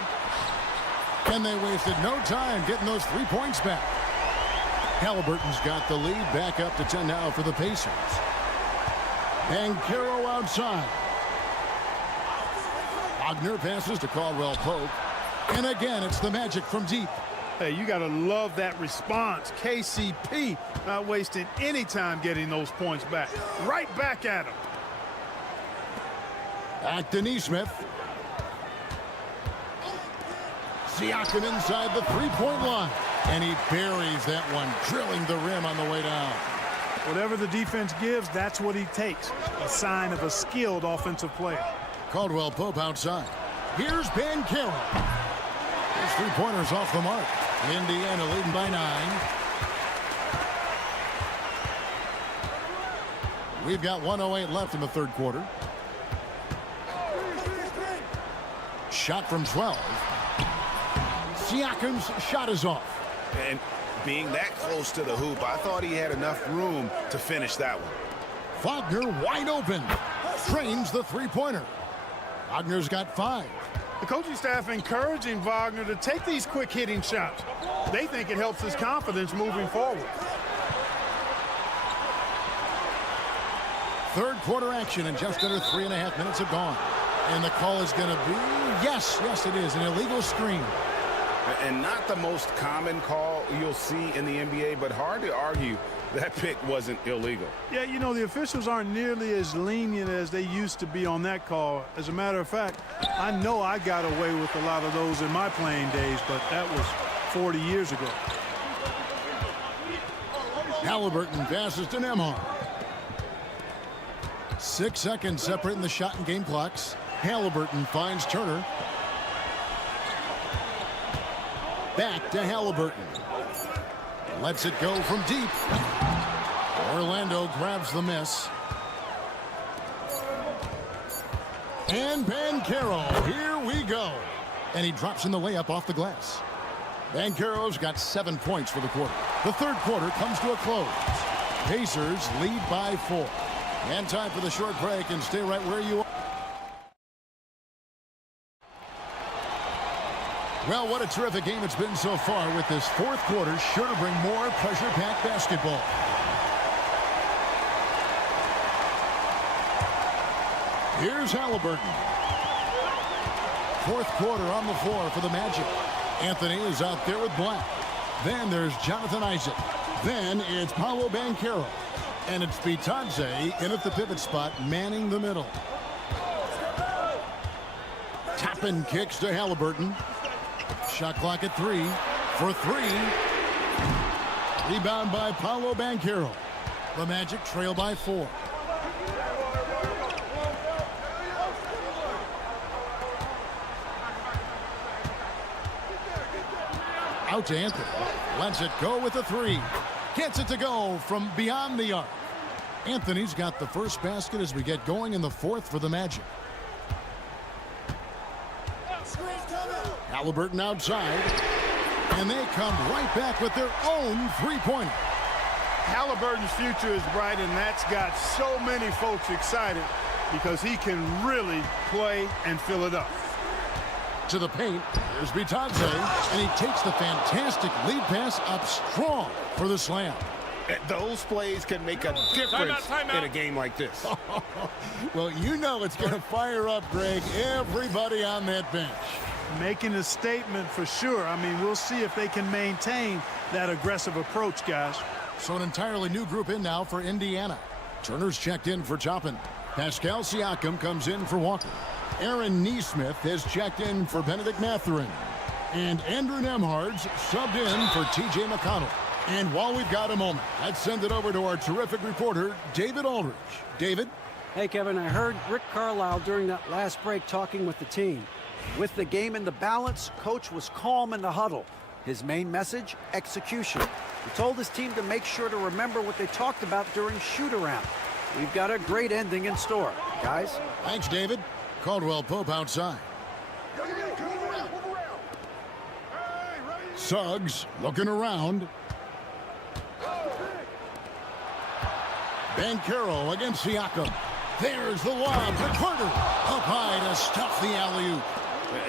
And they wasted no time getting those 3 points back. Halliburton's got the lead back up to 10 now for the Pacers. Banchero outside. Wagner passes to Caldwell Pope. And again, it's the Magic from deep. Hey, you got to love that response. KCP not wasting any time getting those points back. Right back at him. Back to Nesmith. Siakam inside the three-point line. And he buries that one, drilling the rim on the way down. Whatever the defense gives, that's what he takes. A sign of a skilled offensive player. Caldwell Pope outside. Here's Banchero. His three-pointers off the mark. Indiana leading by 9. We've got 1:08 left in the third quarter. Shot from 12. Siakam's shot is off. And being that close to the hoop, I thought he had enough room to finish that one. Wagner wide open. Trains the three-pointer. Wagner's got 5. The coaching staff encouraging Wagner to take these quick hitting shots. They think it helps his confidence moving forward. Third quarter action, and just under 3.5 minutes have gone. And the call is going to be, yes, it is, an illegal screen. And not the most common call you'll see in the NBA, but hard to argue that pick wasn't illegal. Yeah, you know, the officials aren't nearly as lenient as they used to be on that call. As a matter of fact, I know I got away with a lot of those in my playing days, but that was 40 years ago. Halliburton passes to Nembhard. 6 seconds separating the shot and game clocks. Halliburton finds Turner. Back to Halliburton. Lets it go from deep. Orlando grabs the miss. And Banchero, here we go. And he drops in the layup off the glass. Banchero's got 7 points for the quarter. The third quarter comes to a close. Pacers lead by 4. And time for the short break, and stay right where you are. Well, what a terrific game it's been so far, with this fourth quarter sure to bring more pressure-packed basketball. Here's Halliburton. Fourth quarter on the floor for the Magic. Anthony is out there with Black. Then there's Jonathan Isaac. Then it's Paolo Banchero. And it's Bitadze in at the pivot spot, manning the middle. Toppin kicks to Halliburton. Shot clock at 3 for 3. Rebound by Paolo Banchero. The Magic trail by 4. Out to Anthony. Lets it go with a 3. Gets it to go from beyond the arc. Anthony's got the first basket as we get going in the 4th for the Magic. Halliburton outside. And they come right back with their own three-pointer. Halliburton's future is bright, and that's got so many folks excited because he can really play and fill it up. To the paint, here's Bitadze, and he takes the fantastic lead pass up strong for the slam. Those plays can make a difference in a game like this. Well, you know it's going to fire up, Greg, everybody on that bench. Making a statement for sure. I mean, we'll see if they can maintain that aggressive approach, guys. So an entirely new group in now for Indiana. Turner's checked in for Toppin. Pascal Siakam comes in for Walker. Aaron Nesmith has checked in for Benedict Mathurin. And Andrew Nembhard's subbed in for T.J. McConnell. And while we've got a moment, let's send it over to our terrific reporter, David Aldridge. David? Hey, Kevin, I heard Rick Carlisle during that last break talking with the team. With the game in the balance, Coach was calm in the huddle. His main message, execution. He told his team to make sure to remember what they talked about during shoot-around. We've got a great ending in store, guys. Thanks, David. Caldwell Pope outside. Suggs looking around. Banchero against Siakam. There's the lob to Carter. Up high to stuff the alley-oop.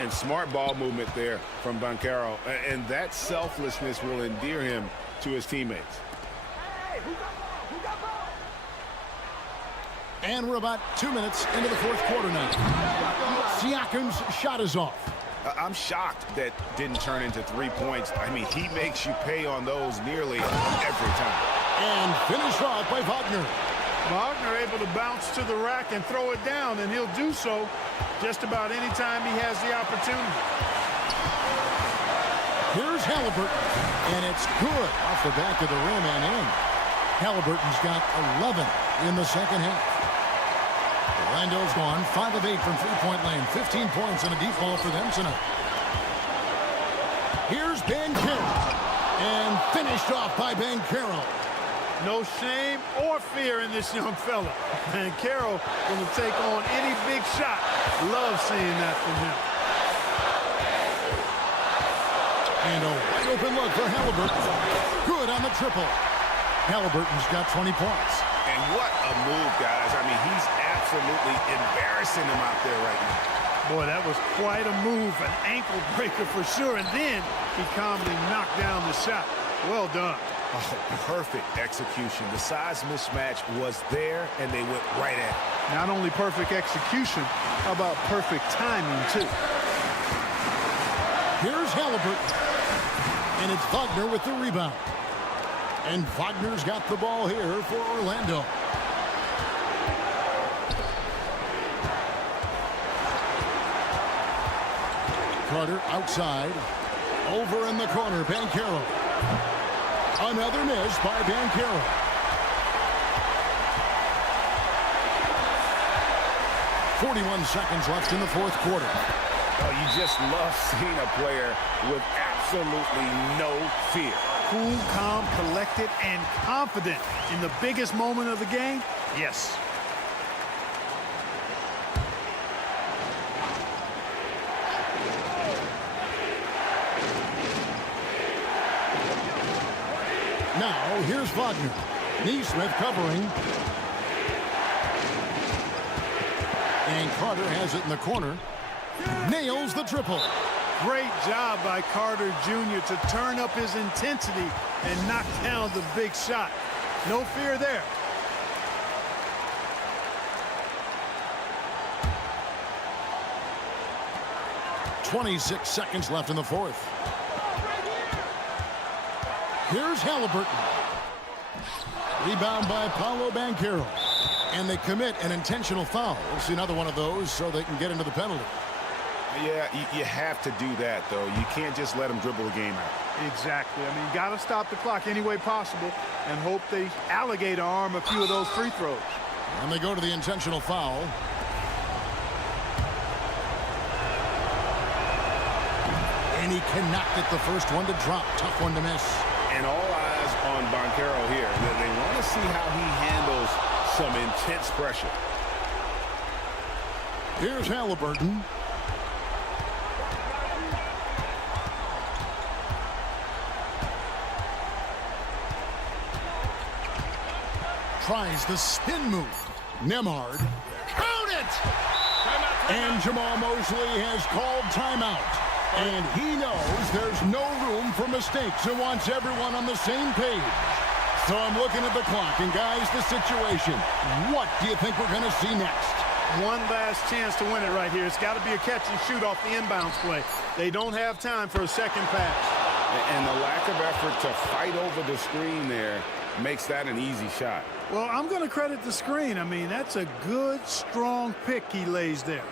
And smart ball movement there from Banchero. And that selflessness will endear him to his teammates. And we're about 2 minutes into the 4th quarter now. Siakam's shot is off. I'm shocked that didn't turn into 3 points. I mean, he makes you pay on those nearly every time. And finished off by Wagner. Wagner able to bounce to the rack and throw it down, and he'll do so just about any time he has the opportunity. Here's Halliburton, and it's good off the back of the rim and in. Halliburton's got 11 in the second half. Orlando's gone 5 of 8 from three-point lane, 15 points and a deep ball for them tonight. Here's Banchero, and finished off by Banchero. No shame or fear in this young fella. And Carroll going to take on any big shot. Love seeing that from him. And a wide open look for Halliburton. Good on the triple. Halliburton's got 20 points. And what a move, guys. I mean, he's absolutely embarrassing him out there right now. Boy, that was quite a move. An ankle breaker for sure. And then he calmly knocked down the shot. Well done. Oh, perfect execution. The size mismatch was there, and they went right at it. Not only perfect execution, how about perfect timing, too? Here's Halliburton. And it's Wagner with the rebound. And Wagner's got the ball here for Orlando. Carter outside. Over in the corner, Banchero. Another miss by Banchero. .41 seconds left in the 4th quarter. Oh, you just love seeing a player with absolutely no fear. Cool, calm, collected, and confident in the biggest moment of the game? Yes. Now, here's Wagner. Nesmith covering. And Carter has it in the corner. Nails the triple. Great job by Carter Jr. to turn up his intensity and knock down the big shot. No fear there. .26 seconds left in the 4th. Here's Halliburton. Rebound by Paolo Banchero. And they commit an intentional foul. We'll see another one of those so they can get into the penalty. Yeah, you have to do that, though. You can't just let them dribble the game out. Exactly. I mean, got to stop the clock any way possible and hope they alligator arm a few of those free throws. And they go to the intentional foul. And he cannot get the first one to drop. Tough one to miss. And all eyes on Banchero here. They want to see how he handles some intense pressure. Here's Halliburton. Tries the spin move. Nembhard. Count it! And Jamal Mosley has called timeout. And he knows there's no room for mistakes and wants everyone on the same page. So I'm looking at the clock, and guys, the situation. What do you think we're going to see next? One last chance to win it right here. It's got to be a catch and shoot off the inbounds play. They don't have time for a second pass. And the lack of effort to fight over the screen there makes that an easy shot. Well, I'm going to credit the screen. I mean, that's a good, strong pick he lays there.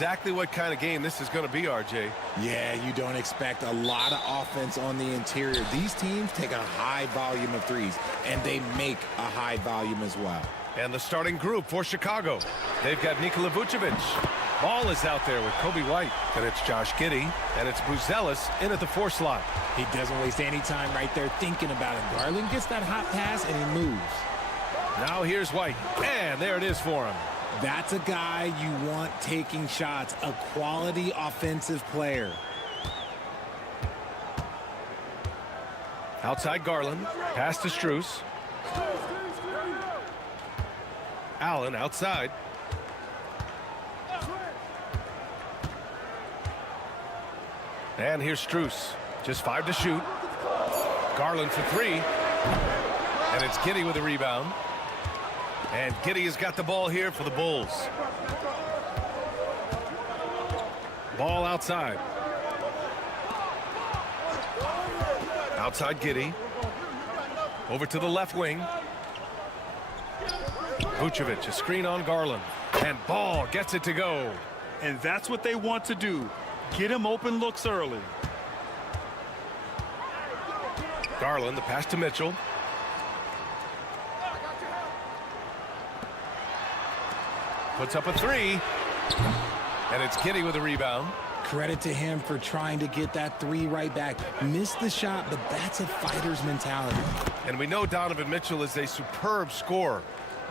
exactly what kind of game this is going to be, RJ. Yeah, you don't expect a lot of offense on the interior. These teams take a high volume of threes, and they make a high volume as well. And the starting group for Chicago. They've got Nikola Vucevic. Ball is out there with Kobe White. And it's Josh Giddey. And it's Buzelis in at the 4 slot. He doesn't waste any time right there thinking about it. Garland gets that hot pass, and he moves. Now here's White. And there it is for him. That's a guy you want taking shots, a quality offensive player. Outside Garland. Pass to Strus. Allen outside. And here's Strus. Just 5 to shoot. Garland for 3. And it's Giddey with a rebound. And Giddey has got the ball here for the Bulls. Ball outside. Outside Giddey. Over to the left wing. Vucevic, a screen on Garland. And Ball gets it to go. And that's what they want to do. Get him open looks early. Garland, the pass to Mitchell. Puts up a 3. And it's Giddey with a rebound. Credit to him for trying to get that 3 right back. Missed the shot, but that's a fighter's mentality. And we know Donovan Mitchell is a superb scorer.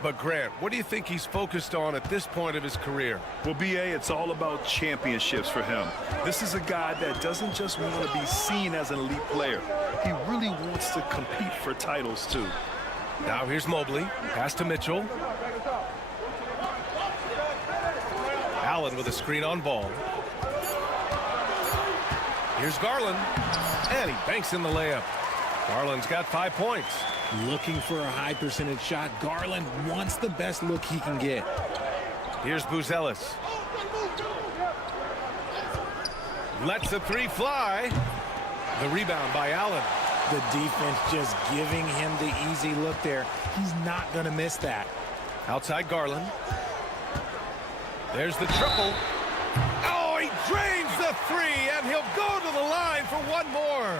But Grant, what do you think he's focused on at this point of his career? Well, B.A., it's all about championships for him. This is a guy that doesn't just want to be seen as an elite player. He really wants to compete for titles, too. Now here's Mobley. Pass to Mitchell. Allen with a screen on Ball. Here's Garland. And he banks in the layup. Garland's got 5 points. Looking for a high percentage shot. Garland wants the best look he can get. Here's Buzelis. Lets the 3 fly. The rebound by Allen. The defense just giving him the easy look there. He's not going to miss that. Outside Garland. There's the triple. Oh, he drains the three, and he'll go to the line for one more.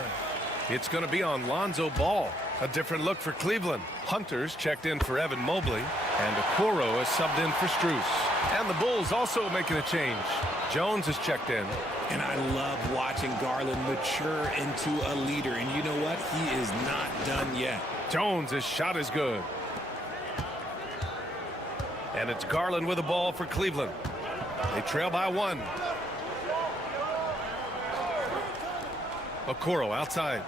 It's going to be on Lonzo Ball. A different look for Cleveland. Hunter's checked in for Evan Mobley, and Okoro is subbed in for Strus. And the Bulls also making a change. Jones is checked in. And I love watching Garland mature into a leader. And you know what? He is not done yet. Jones' shot is good. And it's Garland with the ball for Cleveland. They trail by one. Okoro outside.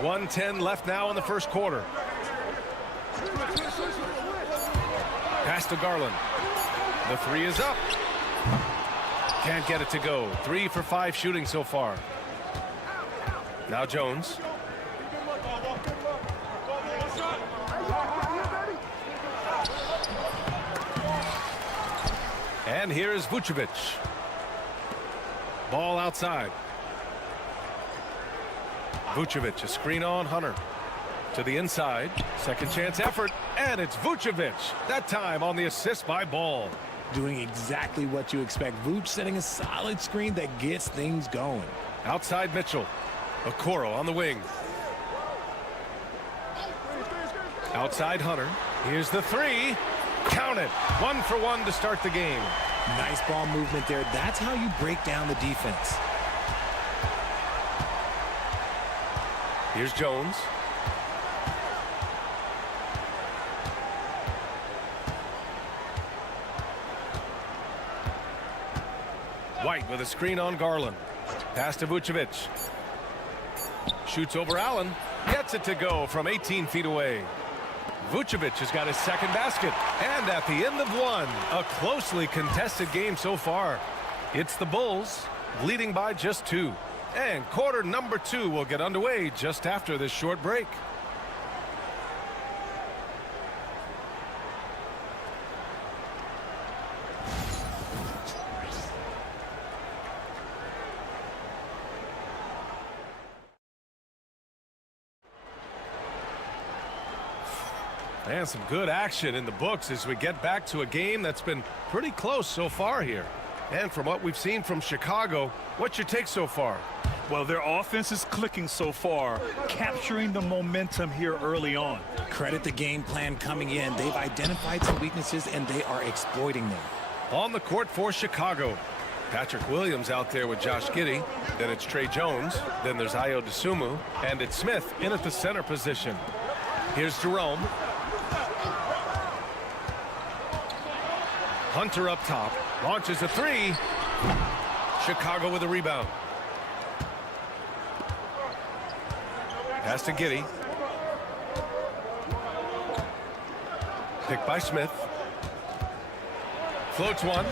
1:10 left now in the first quarter. Pass to Garland. The three is up. Can't get it to go. 3 for 5 shooting so far. Now Jones. And here is Vucevic. Ball outside. Vucevic, a screen on Hunter. To the inside. Second chance effort. And it's Vucevic. That time on the assist by Ball. Doing exactly what you expect. Vuce setting a solid screen that gets things going. Outside Mitchell. Okoro on the wing. Outside Hunter. Here's the three. Count it. 1 for 1 to start the game. Nice ball movement there. That's how you break down the defense. Here's Jones. White with a screen on Garland. Pass to Vucevic. Shoots over Allen. Gets it to go from 18 feet away. Vucevic has got his second basket. And at the end of one, a closely contested game so far. It's the Bulls leading by just 2. And quarter number 2 will get underway just after this short break. And some good action in the books as we get back to a game that's been pretty close so far here. And from what we've seen from Chicago, what's your take so far? Well, their offense is clicking so far, capturing the momentum here early on. Credit the game plan coming in. They've identified some weaknesses, and they are exploiting them. On the court for Chicago, Patrick Williams out there with Josh Giddey. Then it's Trey Jones. Then there's Ayo Dosunmu. And it's Smith in at the center position. Here's Jerome. Hunter up top. Launches a three. Chicago with a rebound. Pass to Giddey. Picked by Smith. Floats one.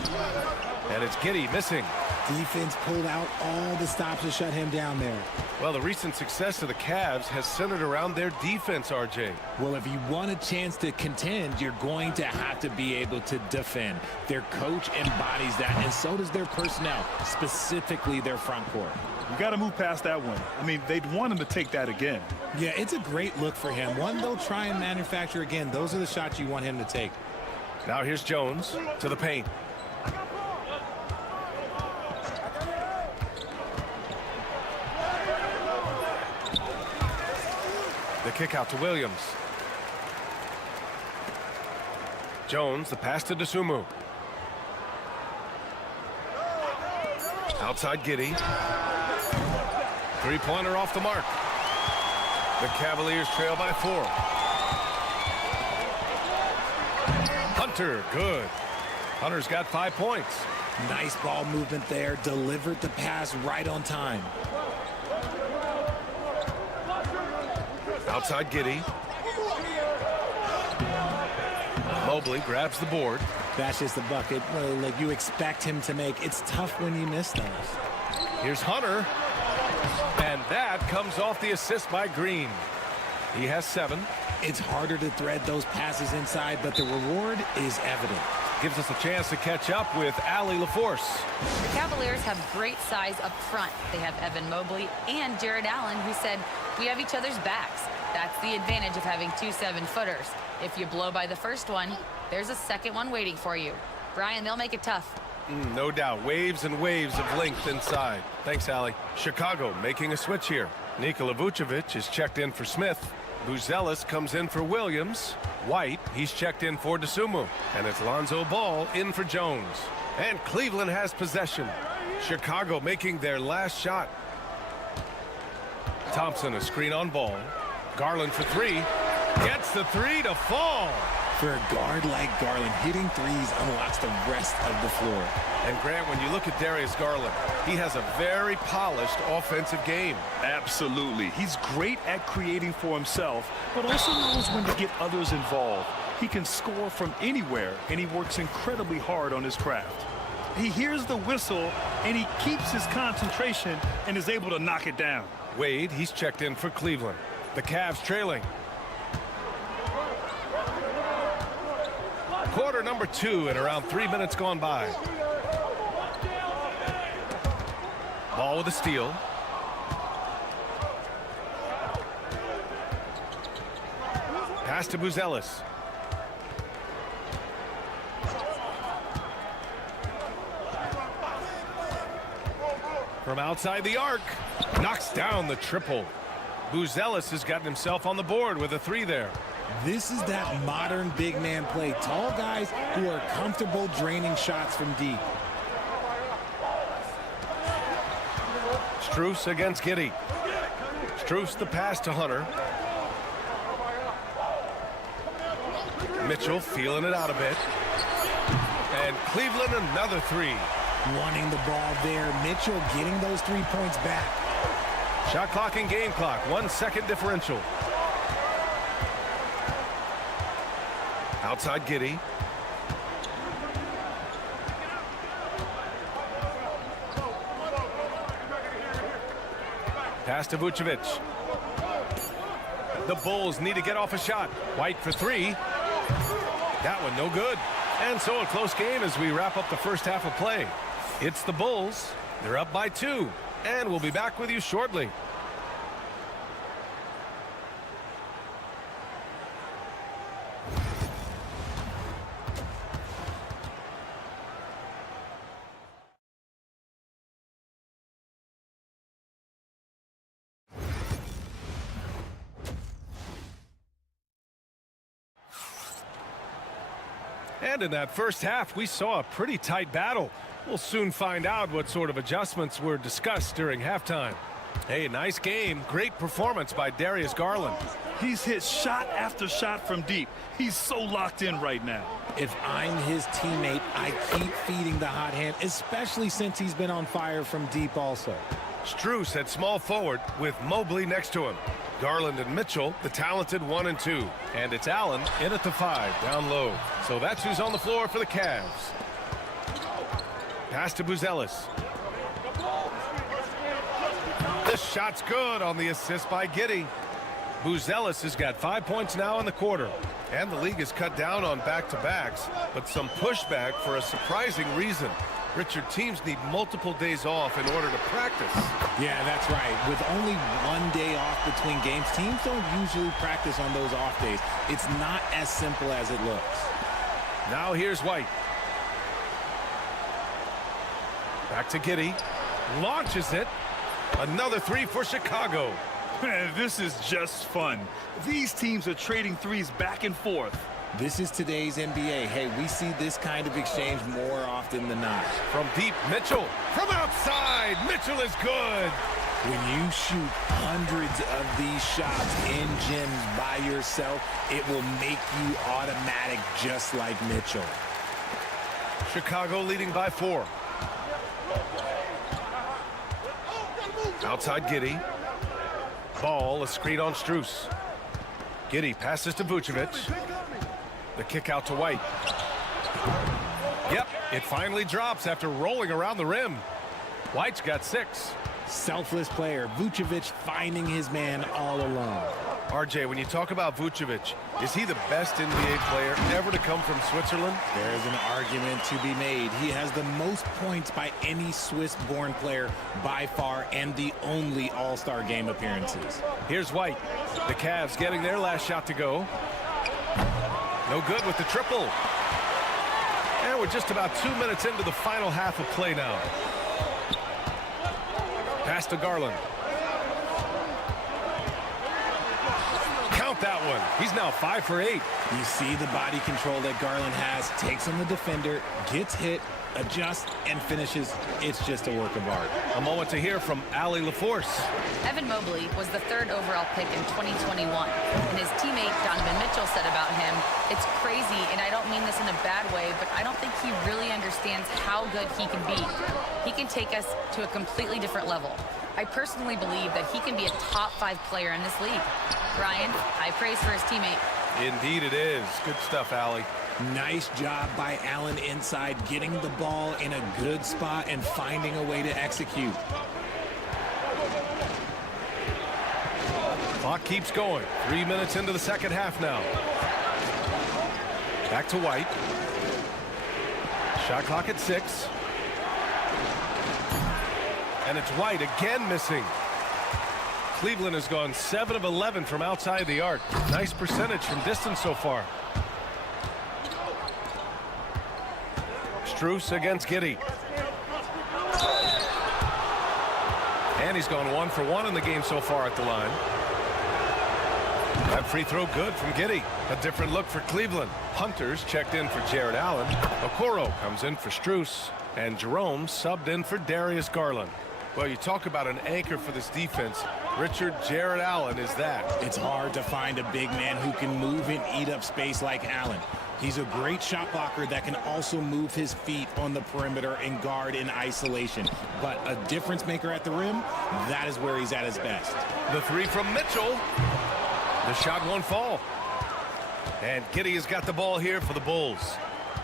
And it's Giddey missing. Defense pulled out all the stops to shut him down there. Well, the recent success of the Cavs has centered around their defense, RJ. Well, if you want a chance to contend, you're going to have to be able to defend. Their coach embodies that, and so does their personnel, specifically their front court. You got to move past that one. I mean, they'd want him to take that again. Yeah, it's a great look for him. One they'll try and manufacture again. Those are the shots you want him to take. Now here's Jones to the paint. The kick out to Williams. Jones, the pass to Dosunmu. Outside Giddey. Three-pointer off the mark. The Cavaliers trail by 4. Hunter, good. Hunter's got 5 points. Nice ball movement there. Delivered the pass right on time. Outside Giddey. Mobley grabs the board. That's just the bucket like you expect him to make. It's tough when you miss those. Here's Hunter. And that comes off the assist by Green. He has 7. It's harder to thread those passes inside, but the reward is evident. Gives us a chance to catch up with Allie LaForce. The Cavaliers have great size up front. They have Evan Mobley and Jared Allen, who said, "We have each other's backs." That's the advantage of having 2 7-footers. If you blow by the first one, there's a second one waiting for you. Brian, they'll make it tough. No doubt. Waves and waves of length inside. Thanks, Allie. Chicago making a switch here. Nikola Vucevic is checked in for Smith. Buzelis comes in for Williams. White, he's checked in for DeSumo. And it's Lonzo Ball in for Jones. And Cleveland has possession. Chicago making their last shot. Thompson, a screen on Ball. Garland for 3. Gets the 3 to fall. For a guard like Garland, hitting threes unlocks the rest of the floor. And Grant, when you look at Darius Garland, he has a very polished offensive game. Absolutely. He's great at creating for himself, but also knows when to get others involved. He can score from anywhere, and he works incredibly hard on his craft. He hears the whistle, and he keeps his concentration and is able to knock it down. Wade, he's checked in for Cleveland. The Cavs trailing. Quarter number 2 and around 3 minutes gone by. Ball with a steal. Pass to Buzelis. From outside the arc. Knocks down the triple. Buzelis has gotten himself on the board with a 3 there. This is that modern big man play. Tall guys who are comfortable draining shots from deep. Strus against Giddey. Strus the pass to Hunter. Mitchell feeling it out a bit. And Cleveland another 3. Wanting the ball there. Mitchell getting those 3 points back. Shot clock and game clock. 1 second differential. Outside Giddey. Pass to Vucevic. The Bulls need to get off a shot. White for 3. That one no good. And so a close game as we wrap up the first half of play. It's the Bulls. They're up by 2. And we'll be back with you shortly. And in that first half, we saw a pretty tight battle. We'll soon find out what sort of adjustments were discussed during halftime. Hey, nice game. Great performance by Darius Garland. He's hit shot after shot from deep. He's so locked in right now. If I'm his teammate, I keep feeding the hot hand, especially since he's been on fire from deep also. Strus at small forward with Mobley next to him. Garland and Mitchell, the talented 1 and 2. And it's Allen in at the 5, down low. So that's who's on the floor for the Cavs. Pass to Buzelis. The shot's good on the assist by Giddey. Buzelis has got 5 points now in the quarter. And the league has cut down on back-to-backs, but some pushback for a surprising reason. Richard, teams need multiple days off in order to practice. Yeah, that's right. With only 1 day off between games, teams don't usually practice on those off days. It's not as simple as it looks. Now here's White. Back to Giddey. Launches it. Another 3 for Chicago. Man, this is just fun. These teams are trading threes back and forth. This is today's NBA. Hey, we see this kind of exchange more often than not. From deep, Mitchell. From outside, Mitchell is good. When you shoot hundreds of these shots in gyms by yourself, it will make you automatic just like Mitchell. Chicago leading by 4. Outside Giddey. Ball, a screen on Strus. Giddey passes to Vucevic. The kick out to White. Yep, it finally drops after rolling around the rim. White's got 6. Selfless player. Vucevic finding his man all alone. RJ, when you talk about Vucevic, is he the best NBA player ever to come from Switzerland? There is an argument to be made. He has the most points by any Swiss-born player by far and the only All-Star game appearances. Here's White. The Cavs getting their last shot to go. No good with the triple. And we're just about 2 minutes into the final half of play now. Pass to Garland. Count that one. He's now 5 for 8. You see the body control that Garland has. Takes on the defender, gets hit, adjusts, and finishes. It's just a work of art. A moment to hear from Allie LaForce. Evan Mobley was the 3rd overall pick in 2021, and his teammate Donovan Mitchell said about him, "It's crazy, and I don't mean this in a bad way, but I don't think he really understands how good he can be. He can take us to a completely different level. I personally believe that he can be a top 5 player in this league." Ryan, high praise for his teammate. Indeed it is. Good stuff, Allie. Nice job by Allen inside, getting the ball in a good spot and finding a way to execute. Clock keeps going. 3 minutes into the second half now. Back to White. Shot clock at 6. And it's White again missing. Cleveland has gone 7 of 11 from outside the arc. Nice percentage from distance so far. Strus against Giddey. And he's gone 1 for 1 in the game so far at the line. That free throw good from Giddey. A different look for Cleveland. Hunters checked in for Jared Allen. Okoro comes in for Strus. And Jerome subbed in for Darius Garland. Well, you talk about an anchor for this defense. Richard, Jared Allen is that. It's hard to find a big man who can move and eat up space like Allen. He's a great shot blocker that can also move his feet on the perimeter and guard in isolation. But a difference maker at the rim, that is where he's at his best. The 3 from Mitchell. The shot won't fall. And Giddey has got the ball here for the Bulls.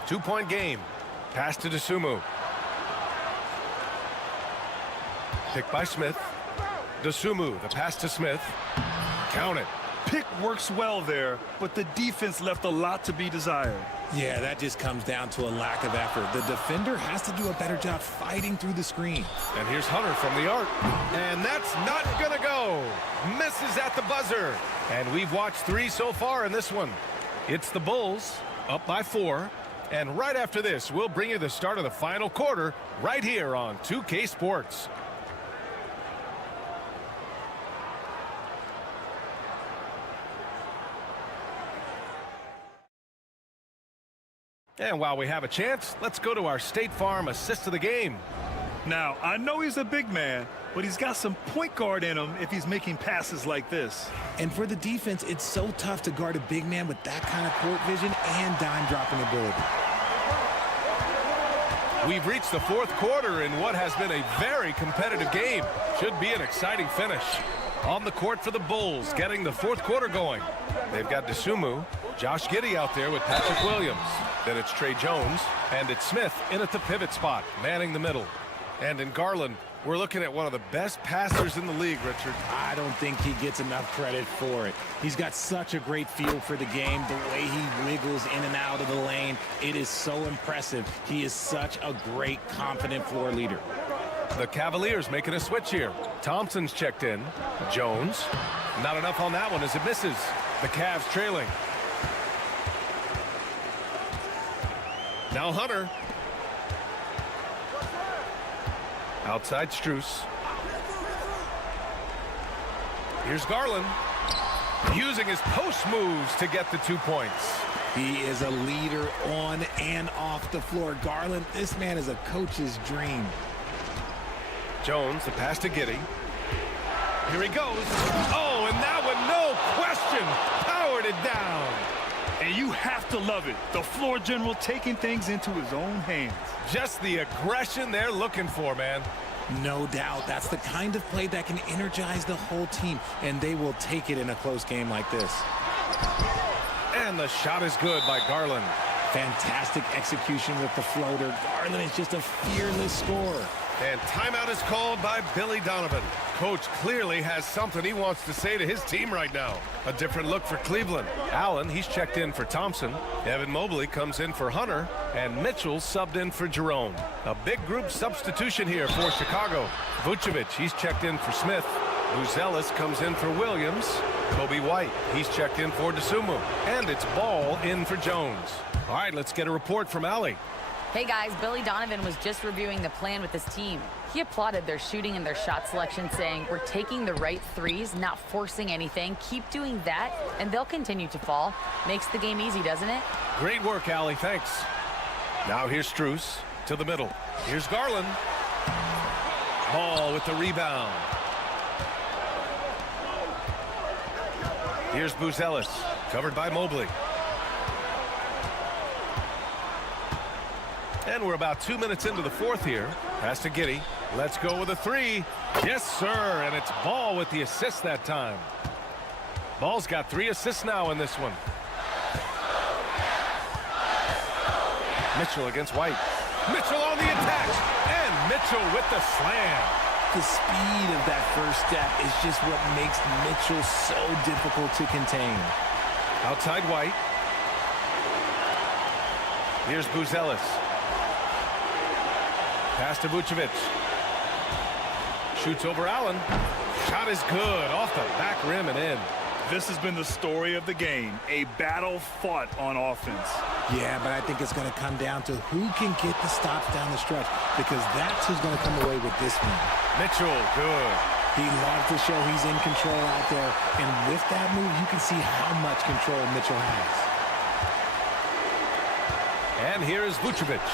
2-point game. Pass to Dosunmu. Pick by Smith. Dosunmu, the pass to Smith. Count it. Pick works well there, but the defense left a lot to be desired. Yeah, that just comes down to a lack of effort. The defender has to do a better job fighting through the screen. And here's Hunter from the arc. And that's not going to go. Misses at the buzzer. And we've watched 3 so far in this one. It's the Bulls up by 4. And right after this, we'll bring you the start of the final quarter right here on 2K Sports. And while we have a chance, let's go to our State Farm assist of the game. Now, I know he's a big man, but he's got some point guard in him if he's making passes like this. And for the defense, it's so tough to guard a big man with that kind of court vision and dime dropping ability. We've reached the 4th quarter in what has been a very competitive game. Should be an exciting finish. On the court for the Bulls, getting the 4th quarter going. They've got Dosunmu, Josh Giddey out there with Patrick Williams. Then it's Trey Jones, and it's Smith in at the pivot spot, manning the middle. And in Garland, we're looking at one of the best passers in the league, Richard. I don't think he gets enough credit for it. He's got such a great feel for the game, the way he wiggles in and out of the lane. It is so impressive. He is such a great, confident floor leader. The Cavaliers making a switch here. Thompson's checked in. Jones. Not enough on that one as it misses. The Cavs trailing. Now Hunter. Outside Strus. Here's Garland. Using his post moves to get the 2 points. He is a leader on and off the floor. Garland, this man is a coach's dream. Jones, the pass to Giddey. Here he goes. Oh, and that one, no question, powered it down. And you have to love it. The floor general taking things into his own hands. Just the aggression they're looking for, man. No doubt. That's the kind of play that can energize the whole team, and they will take it in a close game like this. And the shot is good by Garland. Fantastic execution with the floater. Garland is just a fearless scorer. And timeout is called by Billy Donovan. Coach clearly has something he wants to say to his team right now. A different look for Cleveland. Allen, he's checked in for Thompson. Evan Mobley comes in for Hunter. And Mitchell subbed in for Jerome. A big group substitution here for Chicago. Vucevic, he's checked in for Smith. Buzelis comes in for Williams. Kobe White, he's checked in for DeSumo. And it's Ball in for Jones. All right, let's get a report from Allie. Hey guys, Billy Donovan was just reviewing the plan with his team. He applauded their shooting and their shot selection, saying, "We're taking the right threes, not forcing anything. Keep doing that, and they'll continue to fall." Makes the game easy, doesn't it? Great work, Allie. Thanks. Now here's Strus to the middle. Here's Garland. Ball with the rebound. Here's Buzelis, covered by Mobley. And we're about 2 minutes into the fourth here. Pass to Giddey. Let's go with a three. Yes, sir. And it's Ball with the assist that time. Ball's got 3 assists now in this one. Mitchell against White. Mitchell on the attack. And Mitchell with the slam. The speed of that first step is just what makes Mitchell so difficult to contain. Outside White. Here's Buzelis. Pass to Vucevic. Shoots over Allen. Shot is good. Off the back rim and in. This has been the story of the game. A battle fought on offense. Yeah, but I think it's going to come down to who can get the stops down the stretch, because that's who's going to come away with this one. Mitchell, good. He loves to show he's in control out there, and with that move, you can see how much control Mitchell has. And here is Vucevic.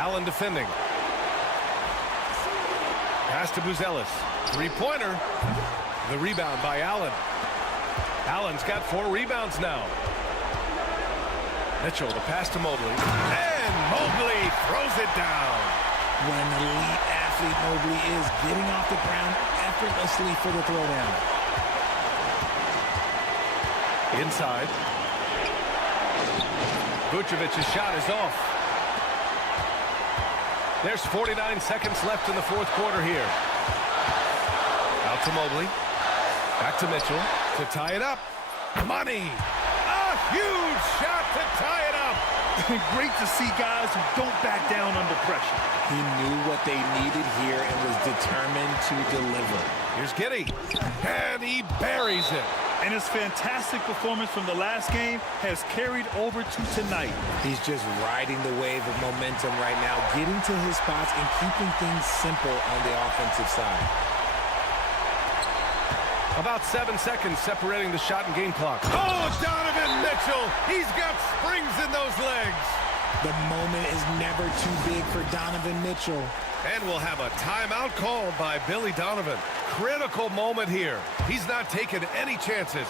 Allen defending. Pass to Buzelis. Three-pointer. The rebound by Allen. Allen's got 4 rebounds now. Mitchell, the pass to Mobley. And Mobley throws it down. What an elite athlete Mobley is, getting off the ground effortlessly for the throwdown. Inside. Vucevic's shot is off. There's 49 seconds left in the fourth quarter here. Out to Mobley. Back to Mitchell to tie it up. Money. A huge shot to tie it up. Great to see guys who don't back down under pressure. He knew what they needed here and was determined to deliver. Here's Giddey. And he buries it. And his fantastic performance from the last game has carried over to tonight. He's just riding the wave of momentum right now, getting to his spots and keeping things simple on the offensive side. About 7 seconds separating the shot and game clock. Oh, Donovan Mitchell. He's got springs in those legs. The moment is never too big for Donovan Mitchell. And we'll have a timeout called by Billy Donovan. Critical moment here. He's not taking any chances.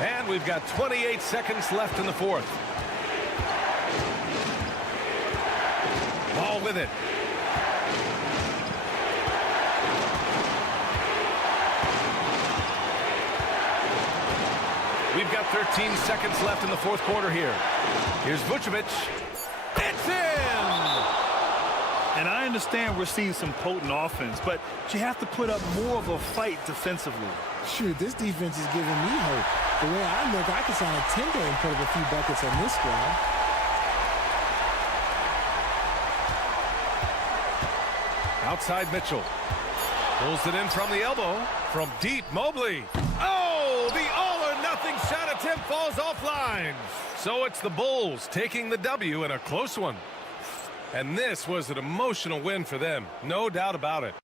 And we've got 28 seconds left in the fourth. Ball with it. We've got 13 seconds left in the fourth quarter here. Here's Vucevic. It's in! And I understand we're seeing some potent offense, but you have to put up more of a fight defensively. Shoot, this defense is giving me hope. The way I look, I can sign a 10-day and put up a few buckets on this squad. Outside Mitchell. Pulls it in from the elbow. From deep, Mobley. Oh, the all-or-nothing shot attempt falls offline. So it's the Bulls taking the W in a close one. And this was an emotional win for them. No doubt about it.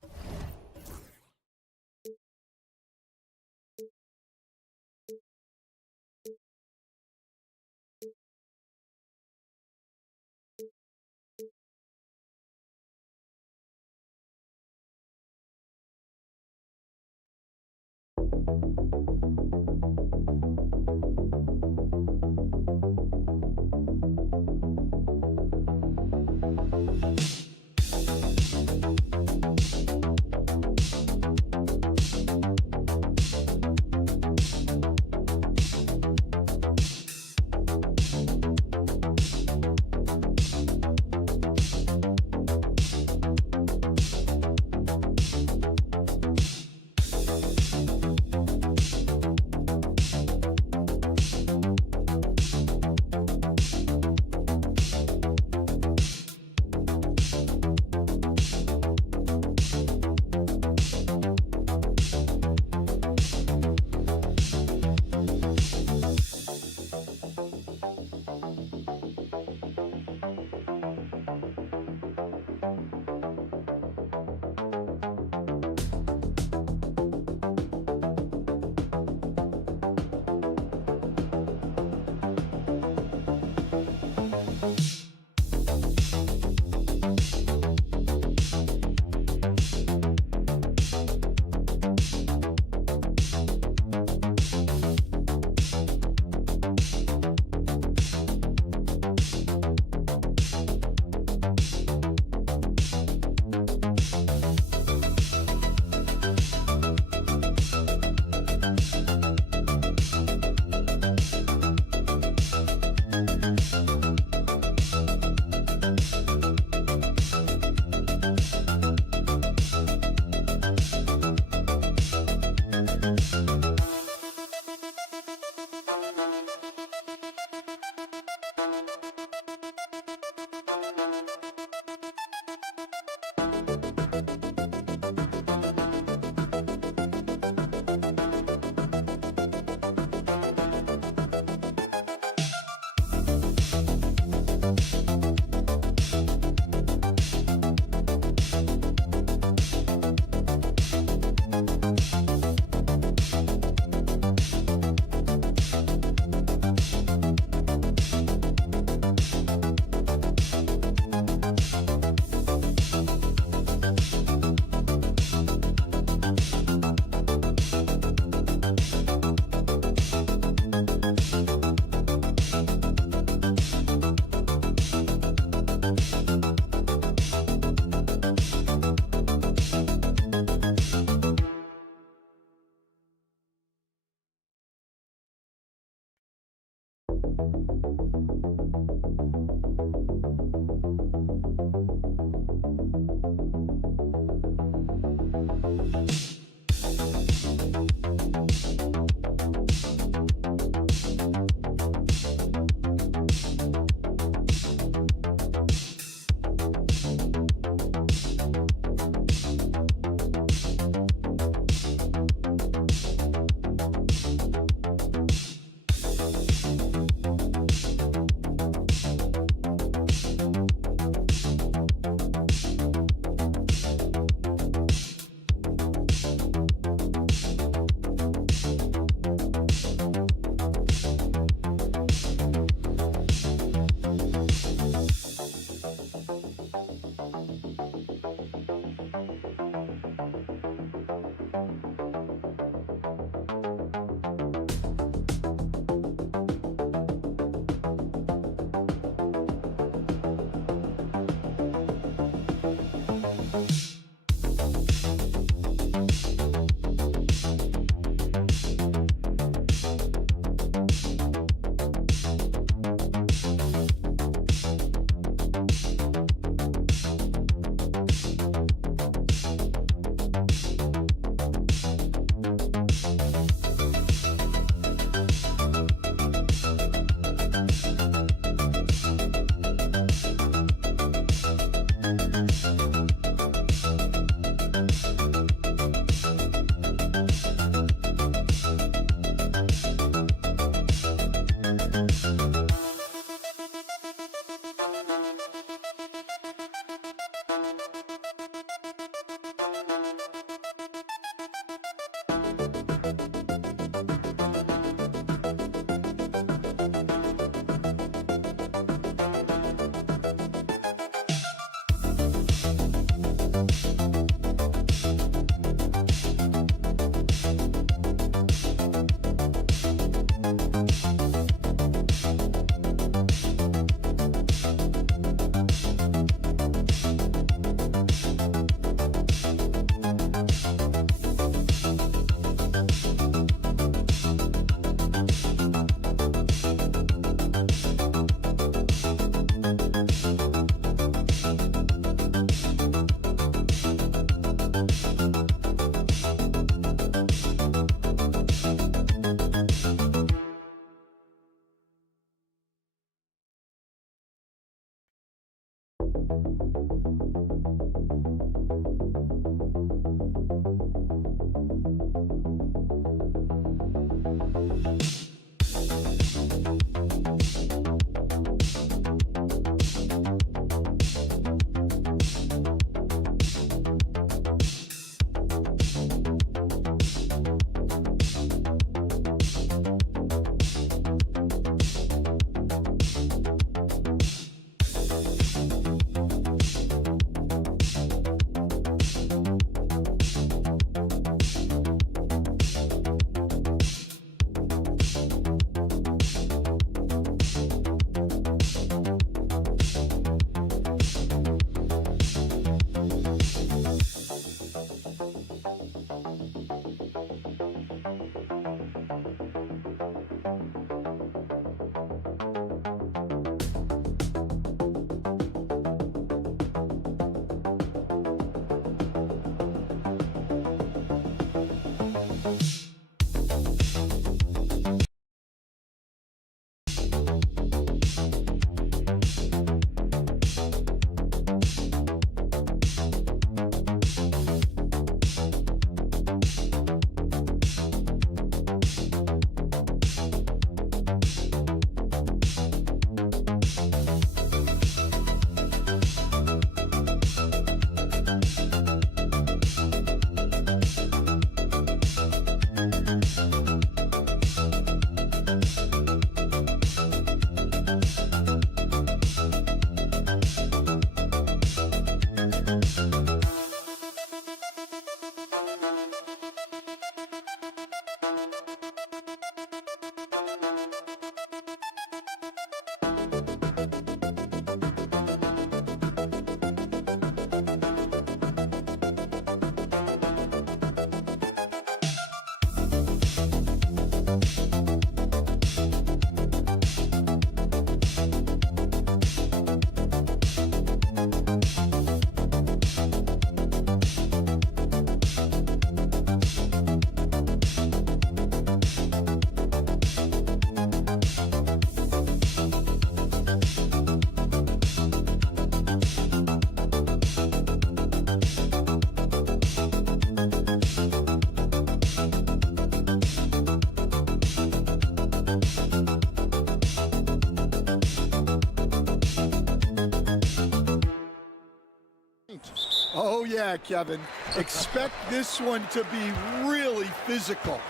Oh, yeah, Kevin. Expect this one to be really physical.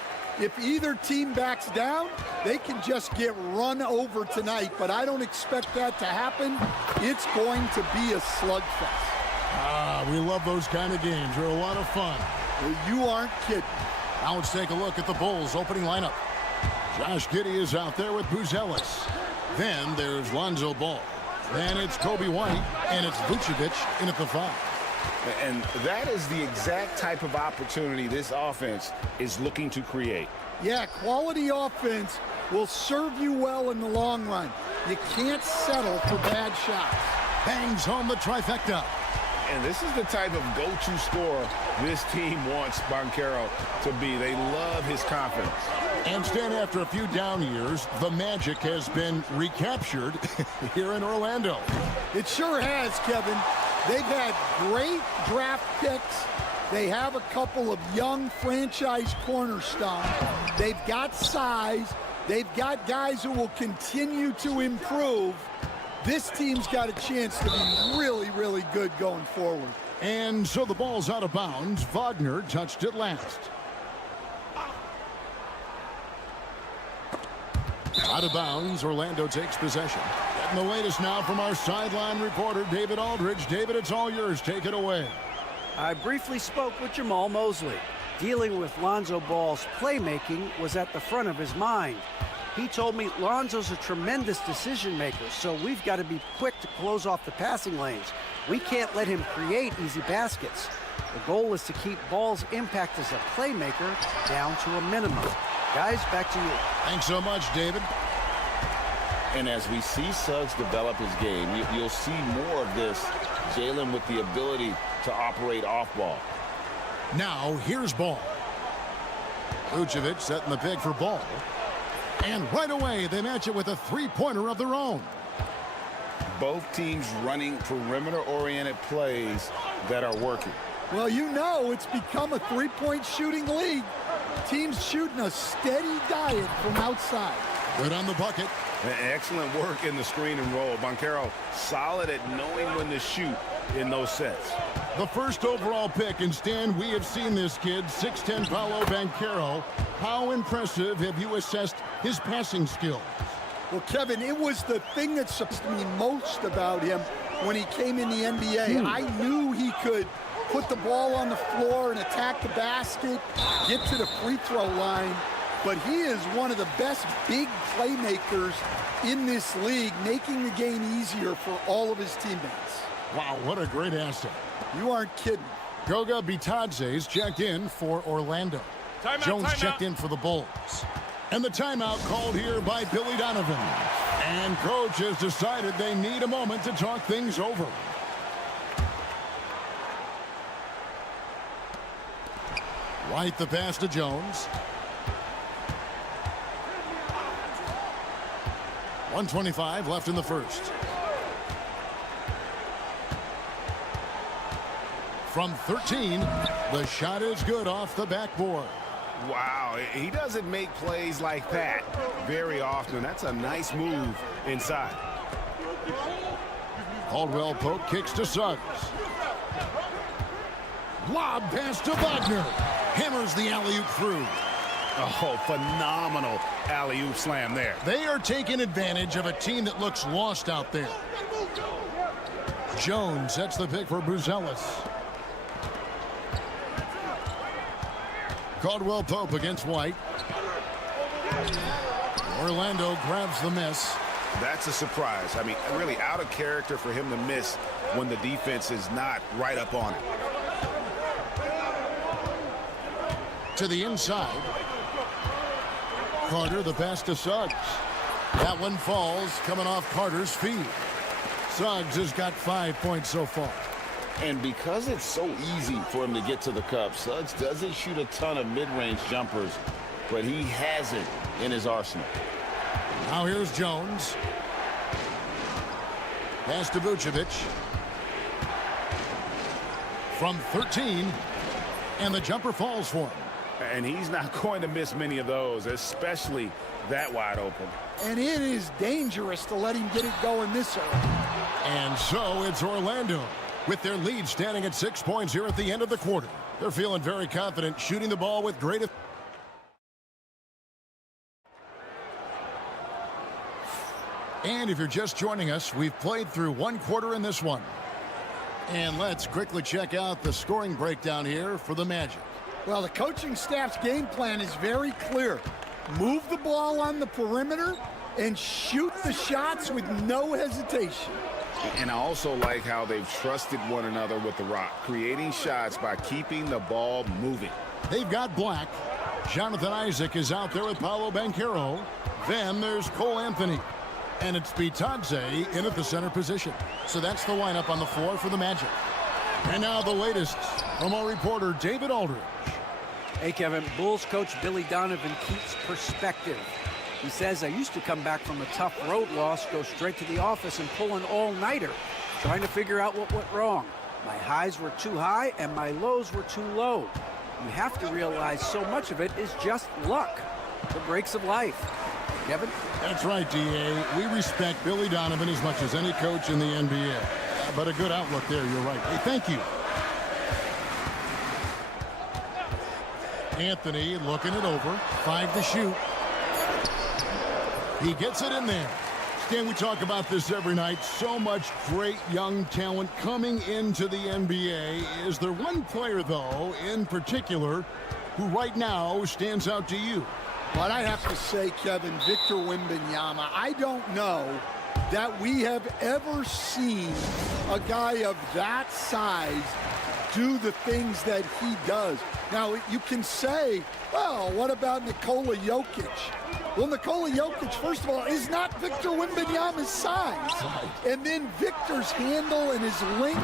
If either team backs down, they can just get run over tonight, but I don't expect that to happen. It's going to be a slugfest. We love those kind of games. They're a lot of fun. You aren't kidding. Now let's take a look at the Bulls' opening lineup. Josh Giddey is out there with Buzelis. Then there's Lonzo Ball. Then it's Kobe White, and it's Vucevic in at the 5. And that is the exact type of opportunity this offense is looking to create. Yeah, quality offense will serve you well in the long run. You can't settle for bad shots. Bangs home the trifecta. And this is the type of go-to scorer this team wants Banchero to be. They love his confidence. And Stan, after a few down years, the magic has been recaptured here in Orlando. It sure has, Kevin. They've had great draft picks. They have a couple of young franchise cornerstones. They've got size. They've got guys who will continue to improve. This team's got a chance to be really, really good going forward. And so the ball's out of bounds. Wagner touched it last. Out of bounds, Orlando takes possession. Getting the latest now from our sideline reporter, David Aldridge. David, it's all yours. Take it away. I briefly spoke with Jamal Mosley. Dealing with Lonzo Ball's playmaking was at the front of his mind. He told me Lonzo's a tremendous decision maker, so we've got to be quick to close off the passing lanes. We can't let him create easy baskets. The goal is to keep Ball's impact as a playmaker down to a minimum. Guys, back to you. Thanks so much, David. And as we see Suggs develop his game, you'll see more of this. Jalen with the ability to operate off ball. Now, here's Ball. Vucevic setting the pick for Ball. And right away, they match it with a three-pointer of their own. Both teams running perimeter-oriented plays that are working. Well, you know it's become a three-point shooting league. Teams shooting a steady diet from outside. Good on the bucket. Excellent work in the screen and roll. Banchero solid at knowing when to shoot in those sets. The first overall pick, and Stan, we have seen this kid, 6'10" Paolo Banchero. How impressive have you assessed his passing skills? Well, Kevin, it was the thing that surprised me most about him when he came in the NBA. I knew he could put the ball on the floor and attack the basket, get to the free throw line, but he is one of the best big playmakers in this league, making the game easier for all of his teammates. Wow, what a great asset. You aren't kidding. Goga Bitadze's checked in for Orlando. Jones checked in for the Bulls. And the timeout called here by Billy Donovan. And coach has decided they need a moment to talk things over. White the pass to Jones. 1:25 left in the first. From 13, the shot is good off the backboard. Wow, he doesn't make plays like that very often. That's a nice move inside. Caldwell Pope kicks to Suggs. Lob pass to Wagner. Hammers the alley-oop through. Oh, phenomenal alley-oop slam there. They are taking advantage of a team that looks lost out there. Jones sets the pick for Buzelis. Caldwell Pope against White. Orlando grabs the miss. That's a surprise. I mean, really out of character for him to miss when the defense is not right up on it. To the inside. Carter the pass to Suggs. That one falls coming off Carter's feet. Suggs has got 5 points so far. And because it's so easy for him to get to the cup, Suggs doesn't shoot a ton of mid-range jumpers, but he has it in his arsenal. Now here's Jones. Pass to Vucevic. From 13, and the jumper falls for him. And he's not going to miss many of those, especially that wide open. And it is dangerous to let him get it going this early. And so it's Orlando, with their lead standing at 6 points here at the end of the quarter. They're feeling very confident, shooting the ball with great. And if you're just joining us, we've played through one quarter in this one. And let's quickly check out the scoring breakdown here for the Magic. Well, the coaching staff's game plan is very clear. Move the ball on the perimeter and shoot the shots with no hesitation. And I also like how they've trusted one another with the rock, creating shots by keeping the ball moving. They've got Black. Jonathan Isaac is out there with Paolo Banchero. Then there's Cole Anthony. And it's Bitadze in at the center position. So that's the lineup on the floor for the Magic. And now the latest from our reporter, David Aldridge. Hey, Kevin, Bulls coach Billy Donovan keeps perspective. He says, I used to come back from a tough road loss, go straight to the office and pull an all-nighter, trying to figure out what went wrong. My highs were too high and my lows were too low. You have to realize so much of it is just luck, the breaks of life. Kevin? That's right, D.A. We respect Billy Donovan as much as any coach in the NBA. But a good outlook there, you're right. Hey, thank you. Anthony looking it over. 5 to shoot. He gets it in there. Stan, we talk about this every night. So much great young talent coming into the NBA. Is there one player, though, in particular, who right now stands out to you? But I have to say, Kevin, Victor Wembanyama, I don't know that we have ever seen a guy of that size do the things that he does. Now, you can say, well, what about Nikola Jokic? Well, Nikola Jokic, first of all, is not Victor Wembanyama's size. And then Victor's handle and his length,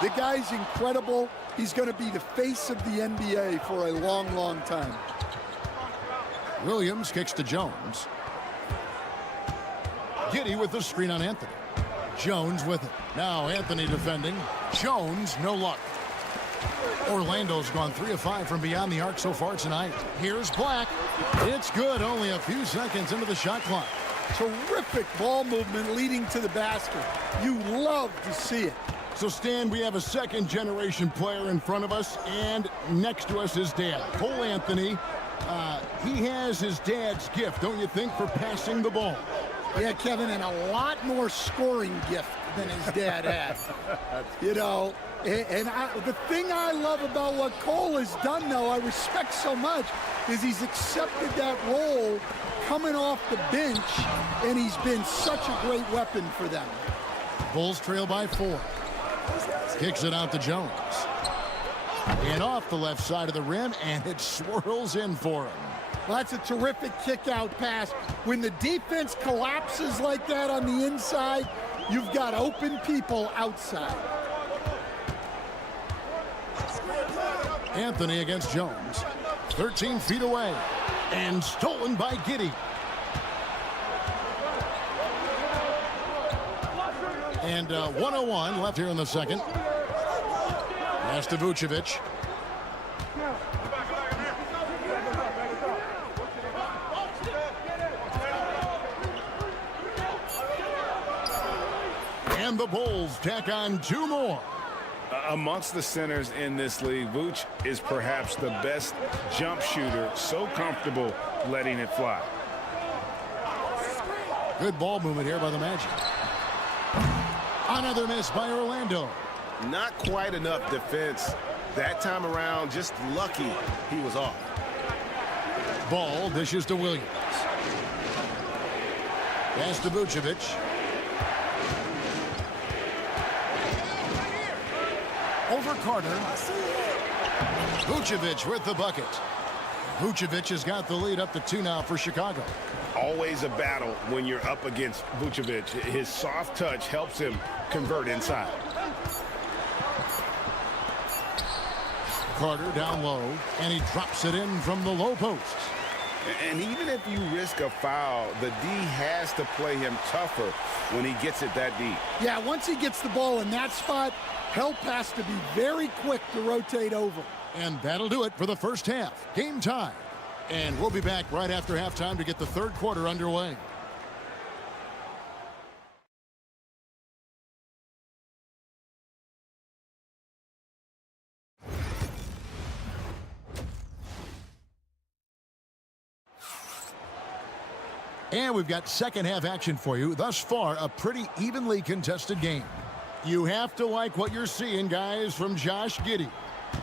the guy's incredible. He's going to be the face of the NBA for a long, long time. Williams kicks to Jones. Giddey with the screen on Anthony. Jones with it. Now Anthony defending. Jones, no luck. Orlando's gone 3 of 5 from beyond the arc so far tonight. Here's Black. It's good, only a few seconds into the shot clock. Terrific ball movement leading to the basket. You love to see it. So, Stan, we have a second-generation player in front of us, and next to us is Dad. Cole Anthony, he has his dad's gift, don't you think, for passing the ball? Yeah, Kevin, and a lot more scoring gift than his dad had. You know, the thing I love about what Cole has done, though, I respect so much, is he's accepted that role coming off the bench, and he's been such a great weapon for them. Bulls trail by 4. Kicks it out to Jones. And off the left side of the rim, and it swirls in for him. Well, that's a terrific kick-out pass. When the defense collapses like that on the inside, you've got open people outside. Anthony against Jones. 13 feet away. And stolen by Giddey. And 1:01 left here in the second. Pass to Vucevic. And the Bulls tack on 2 more. Amongst the centers in this league, Vooch is perhaps the best jump shooter, so comfortable letting it fly. Good ball movement here by the Magic. Another miss by Orlando. Not quite enough defense. That time around, just lucky he was off. Ball dishes to Williams. Pass to Vucevic. Over Carter. Vucevic with the bucket. Vucevic has got the lead up to 2 now for Chicago. Always a battle when you're up against Vucevic. His soft touch helps him convert inside. Carter down low, and he drops it in from the low post. And even if you risk a foul, the D has to play him tougher when he gets it that deep. Yeah, once he gets the ball in that spot, help has to be very quick to rotate over. And that'll do it for the first half. Game time. And we'll be back right after halftime to get the third quarter underway. And we've got second half action for you. Thus far, a pretty evenly contested game. You have to like what you're seeing, guys, from Josh Giddey.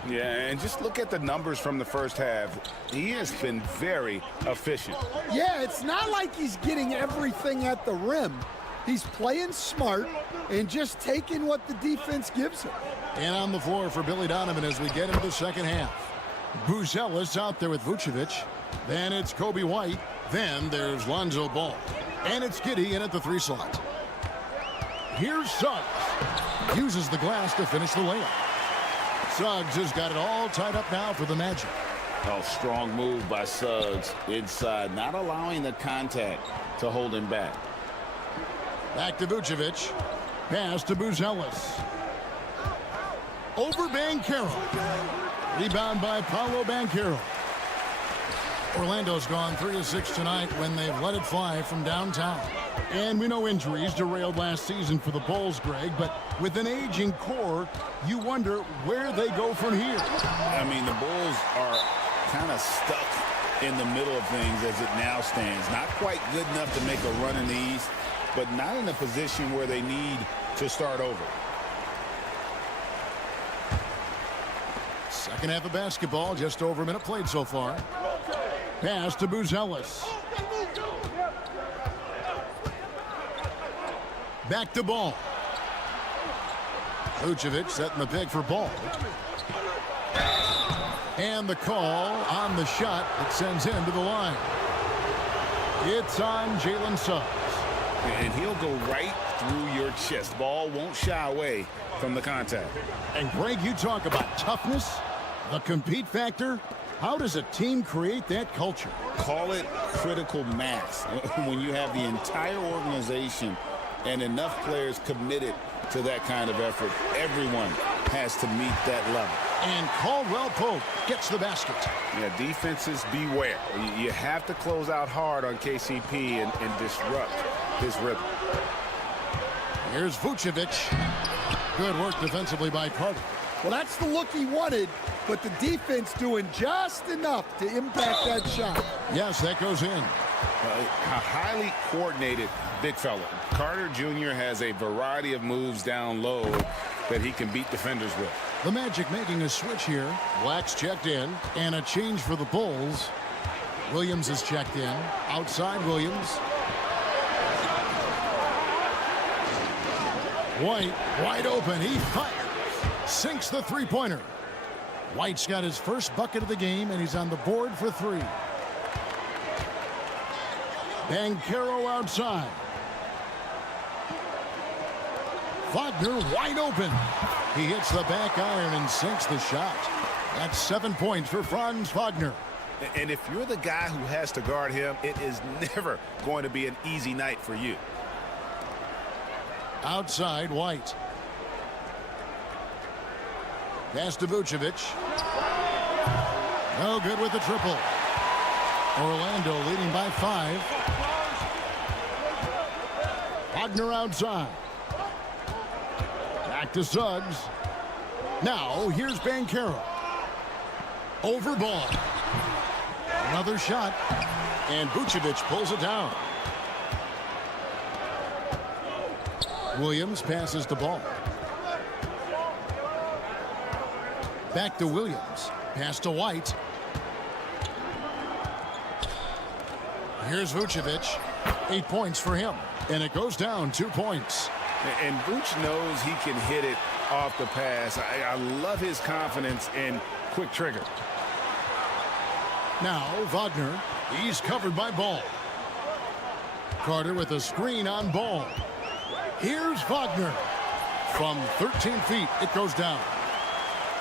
Yeah, and just look at the numbers from the first half. He has been very efficient. Yeah, it's not like he's getting everything at the rim. He's playing smart and just taking what the defense gives him. And on the floor for Billy Donovan as we get into the second half. Buzelis out there with Vucevic. Then it's Kobe White. Then there's Lonzo Ball. And it's Giddey in at the 3 slot. Here's Suggs. Uses the glass to finish the layup. Suggs has got it all tied up now for the Magic. Oh, strong move by Suggs inside, not allowing the contact to hold him back. Back to Vucevic. Pass to Buzelis. Over Banchero. Rebound by Paolo Banchero. Orlando's gone 3 of 6 tonight when they've let it fly from downtown. And we know injuries derailed last season for the Bulls, Greg, but with an aging core, you wonder where they go from here. I mean, the Bulls are kind of stuck in the middle of things as it now stands. Not quite good enough to make a run in the East, but not in a position where they need to start over. Second half of basketball, just over a minute played so far. Pass to Buzelis. Back to Ball. Vucevic setting the pick for Ball. And the call on the shot that sends him to the line. It's on Jalen Suggs. And he'll go right through your chest. Ball won't shy away from the contact. And Greg, you talk about toughness, the compete factor. How does a team create that culture? Call it critical mass. When you have the entire organization and enough players committed to that kind of effort. Everyone has to meet that level. And Caldwell Pope gets the basket. Yeah, defenses beware. You have to close out hard on KCP and disrupt his rhythm. Here's Vucevic. Good work defensively by Carter. Well, that's the look he wanted, but the defense doing just enough to impact that shot. Yes, that goes in. A highly coordinated big fella. Carter Jr. has a variety of moves down low that he can beat defenders with. The Magic making a switch here. Black's checked in, and a change for the Bulls. Williams is checked in. Outside Williams. White, wide open. He fires. Sinks the three-pointer. White's got his first bucket of the game, and he's on the board for three. Banchero outside. Wagner wide open. He hits the back iron and sinks the shot. That's 7 points for Franz Wagner. And if you're the guy who has to guard him, it is never going to be an easy night for you. Outside White. Pass to Vucevic. No good with the triple. Orlando leading by 5. Wagner outside. Back to Suggs. Now here's Banchero. Over ball. Another shot. And Vucevic pulls it down. Williams passes the ball. Back to Williams. Pass to White. Here's Vucevic. 8 points for him. And it goes down 2 points. And Vooch knows he can hit it off the pass. I love his confidence and quick trigger. Now Wagner. He's covered by Ball. Carter with a screen on Ball. Here's Wagner. From 13 feet, it goes down.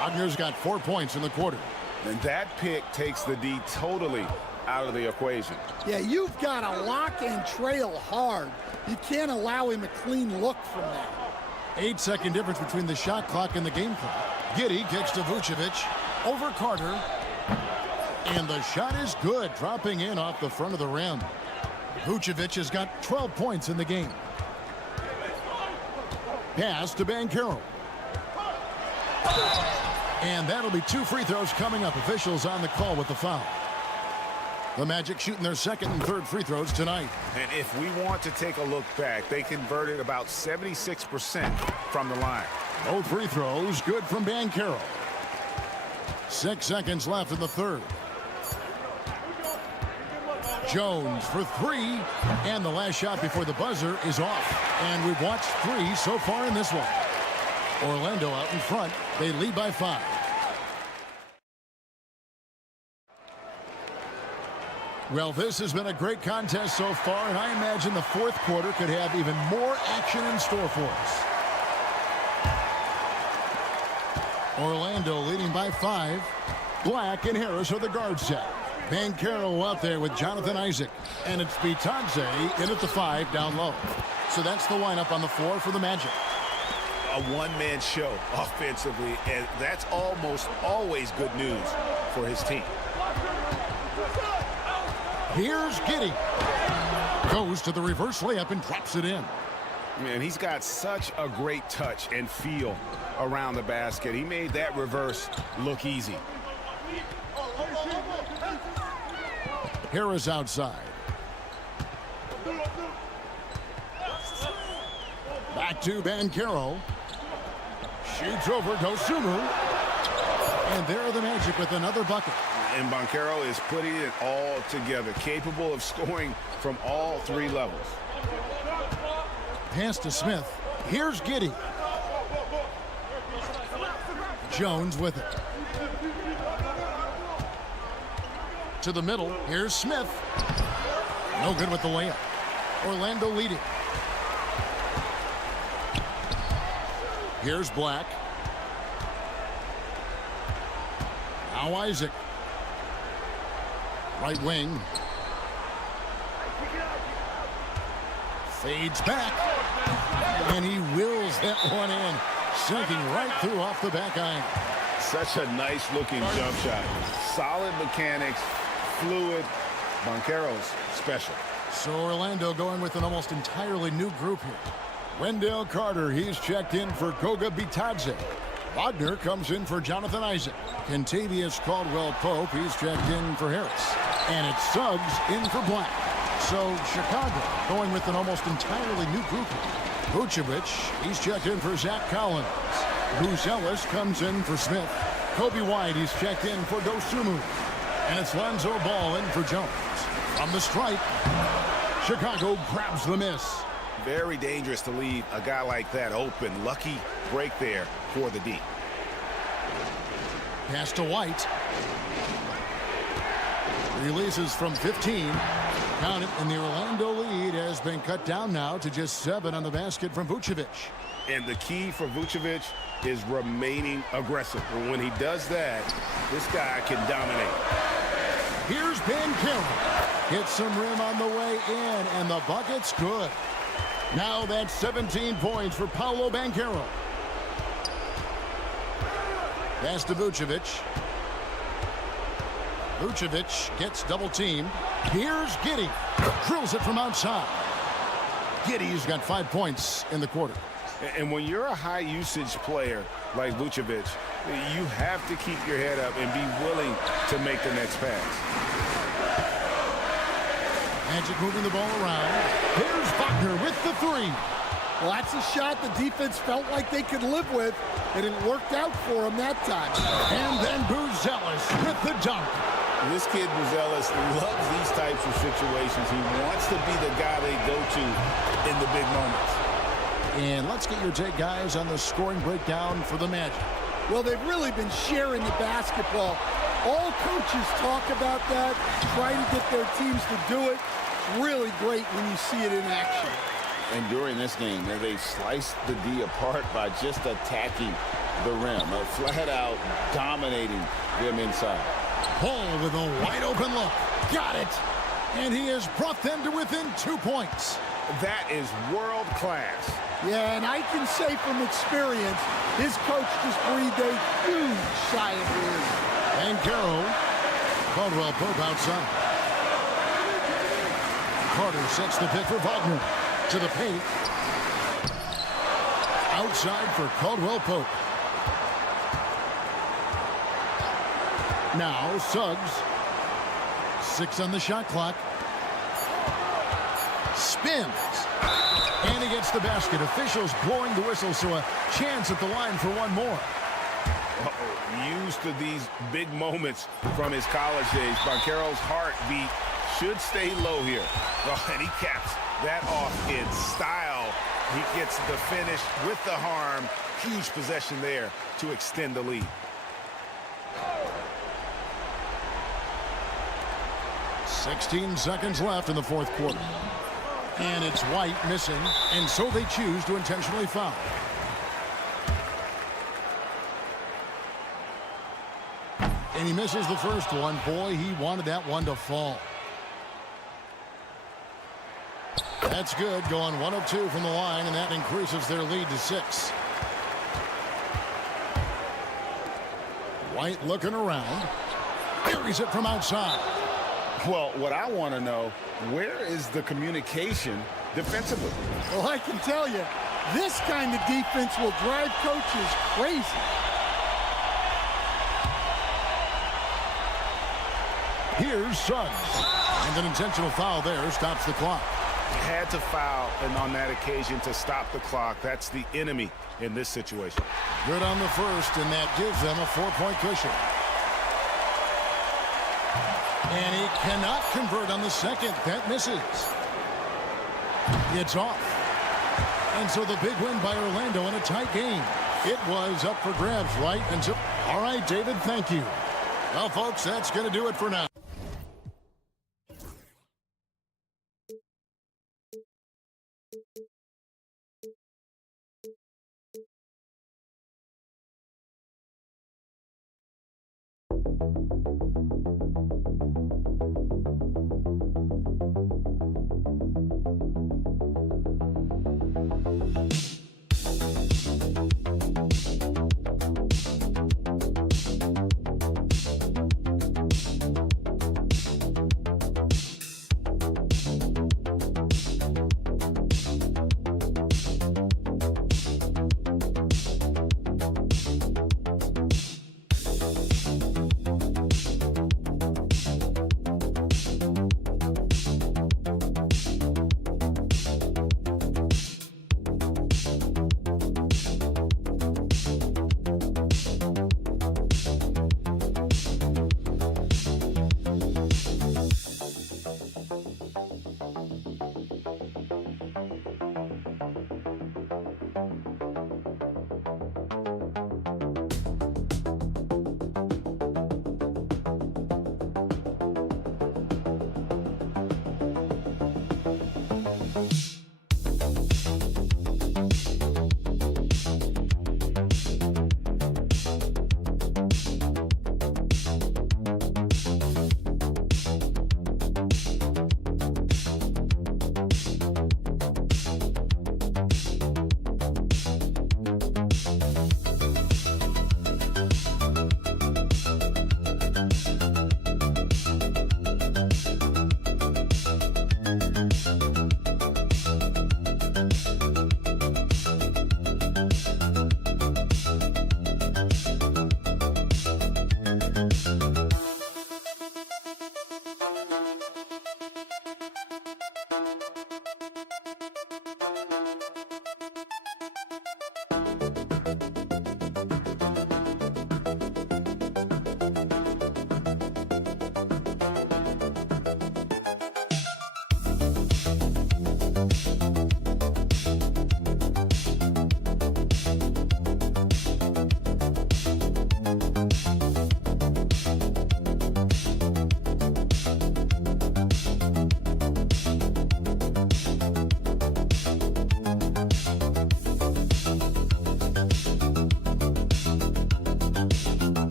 Wagner's got 4 points in the quarter. And that pick takes the D totally out of the equation. Yeah, you've got to lock and trail hard. You can't allow him a clean look from that. 8-second difference between the shot clock and the game clock. Giddey kicks to Vucevic. Over Carter. And the shot is good, dropping in off the front of the rim. Vucevic has got 12 points in the game. Pass to Banchero. And that'll be 2 free throws coming up. Officials on the call with the foul. The Magic shooting their second and third free throws tonight. And if we want to take a look back, they converted about 76% from the line. Both free throws good from Banchero. 6 seconds left in the third. Jones for 3, and the last shot before the buzzer is off. And we've watched 3 so far in this one. Orlando out in front. They lead by 5. Well, this has been a great contest so far, and I imagine the fourth quarter could have even more action in store for us. Orlando leading by 5. Black and Harris are the guard set. Banchero out there with Jonathan Isaac. And it's Bitadze in at the 5 down low. So that's the lineup on the floor for the Magic. A one-man show offensively, and that's almost always good news for his team. Here's Giddey. Goes to the reverse layup and drops it in. Man, he's got such a great touch and feel around the basket. He made that reverse look easy. Harris outside. Back to Banchero. Shoots over Dosunmu. And there are the Magic with another bucket. And Banchero is putting it all together, capable of scoring from all 3 levels. Pass to Smith. Here's Giddey. Jones with it. To the middle. Here's Smith. No good with the layup. Orlando leading. Here's Black. Now Isaac. Right wing. Fades back. And he wills that one in, sinking right through off the back iron. Such a nice-looking jump shot. Solid mechanics, fluid. Banchero's special. So Orlando going with an almost entirely new group here. Wendell Carter, he's checked in for Goga Bitadze. Wagner comes in for Jonathan Isaac. Kentavious Caldwell-Pope, he's checked in for Harris. And it's Suggs in for Black. So Chicago going with an almost entirely new group here. Vucevic, he's checked in for Zach Collins. Bruce Ellis comes in for Smith. Kobe White, he's checked in for Dosunmu. And it's Lonzo Ball in for Jones. From the stripe, Chicago grabs the miss. Very dangerous to leave a guy like that open. Lucky break there for the D. Pass to White. Releases from 15. Count it, and the Orlando lead has been cut down now to just 7 on the basket from Vucevic. And the key for Vucevic is remaining aggressive. And when he does that, this guy can dominate. Here's Banchero. Hits some rim on the way in, and the bucket's good. Now that's 17 points for Paolo Banchero. Pass to Vucevic. Vucevic gets double-teamed. Here's Giddey. Drills it from outside. Giddey's got 5 points in the quarter. And when you're a high-usage player like Vucevic, you have to keep your head up and be willing to make the next pass. Magic moving the ball around. Here's Wagner with the 3. Well, that's a shot the defense felt like they could live with, and it worked out for them that time. And then Buzelis with the dunk. This kid, Buzelis, loves these types of situations. He wants to be the guy they go to in the big moments. And let's get your take, guys, on the scoring breakdown for the Magic. Well, they've really been sharing the basketball. All coaches talk about that, try to get their teams to do it. It's really great when you see it in action. And during this game, they sliced the D apart by just attacking the rim, flat out dominating them inside. Paul with a wide open look. Got it. And he has brought them to within 2 points. That is world class. Yeah, and I can say from experience, his coach just breathed a huge sigh of relief. And Caldwell-Pope outside. Carter sets the pick for Wagner. To the paint. Outside for Caldwell-Pope. Now Suggs. 6 on the shot clock. Spins. And he gets the basket. Officials blowing the whistle, so a chance at the line for one more. Used to these big moments from his college days. Banchero's heartbeat should stay low here. Oh, and he caps that off in style. He gets the finish with the harm. Huge possession there to extend the lead. "16 seconds left in the fourth quarter. And it's White missing, and so they choose to intentionally foul. And he misses the first one. Boy, he wanted that one to fall. That's good, going 1 of 2 from the line, and that increases their lead to 6. White looking around. Buries it from outside. Well, what I want to know, where is the communication defensively? Well, I can tell you, this kind of defense will drive coaches crazy. Here's Suggs. And an intentional foul there stops the clock. Had to foul, and on that occasion to stop the clock. That's the enemy in this situation. Good on the first, and that gives them a 4-point cushion. And he cannot convert on the second. That misses. It's off. And so the big win by Orlando in a tight game. It was up for grabs, right? Until... All right, David, thank you. Well, folks, that's going to do it for now.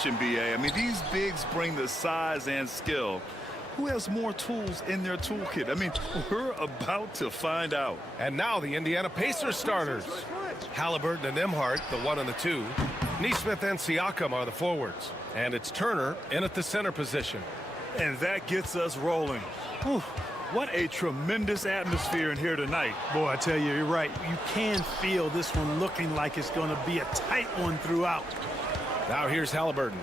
question, BA. I mean, these bigs bring the size and skill. Who has more tools in their toolkit? I mean, we're about to find out. And now the Indiana Pacers starters. Halliburton and Nembhard, the 1 and the 2. Neesmith and Siakam are the forwards. And it's Turner in at the center position. And that gets us rolling. Whew. What a tremendous atmosphere in here tonight. Boy, I tell you, you're right. You can feel this one looking like it's going to be a tight one throughout. Now here's Halliburton.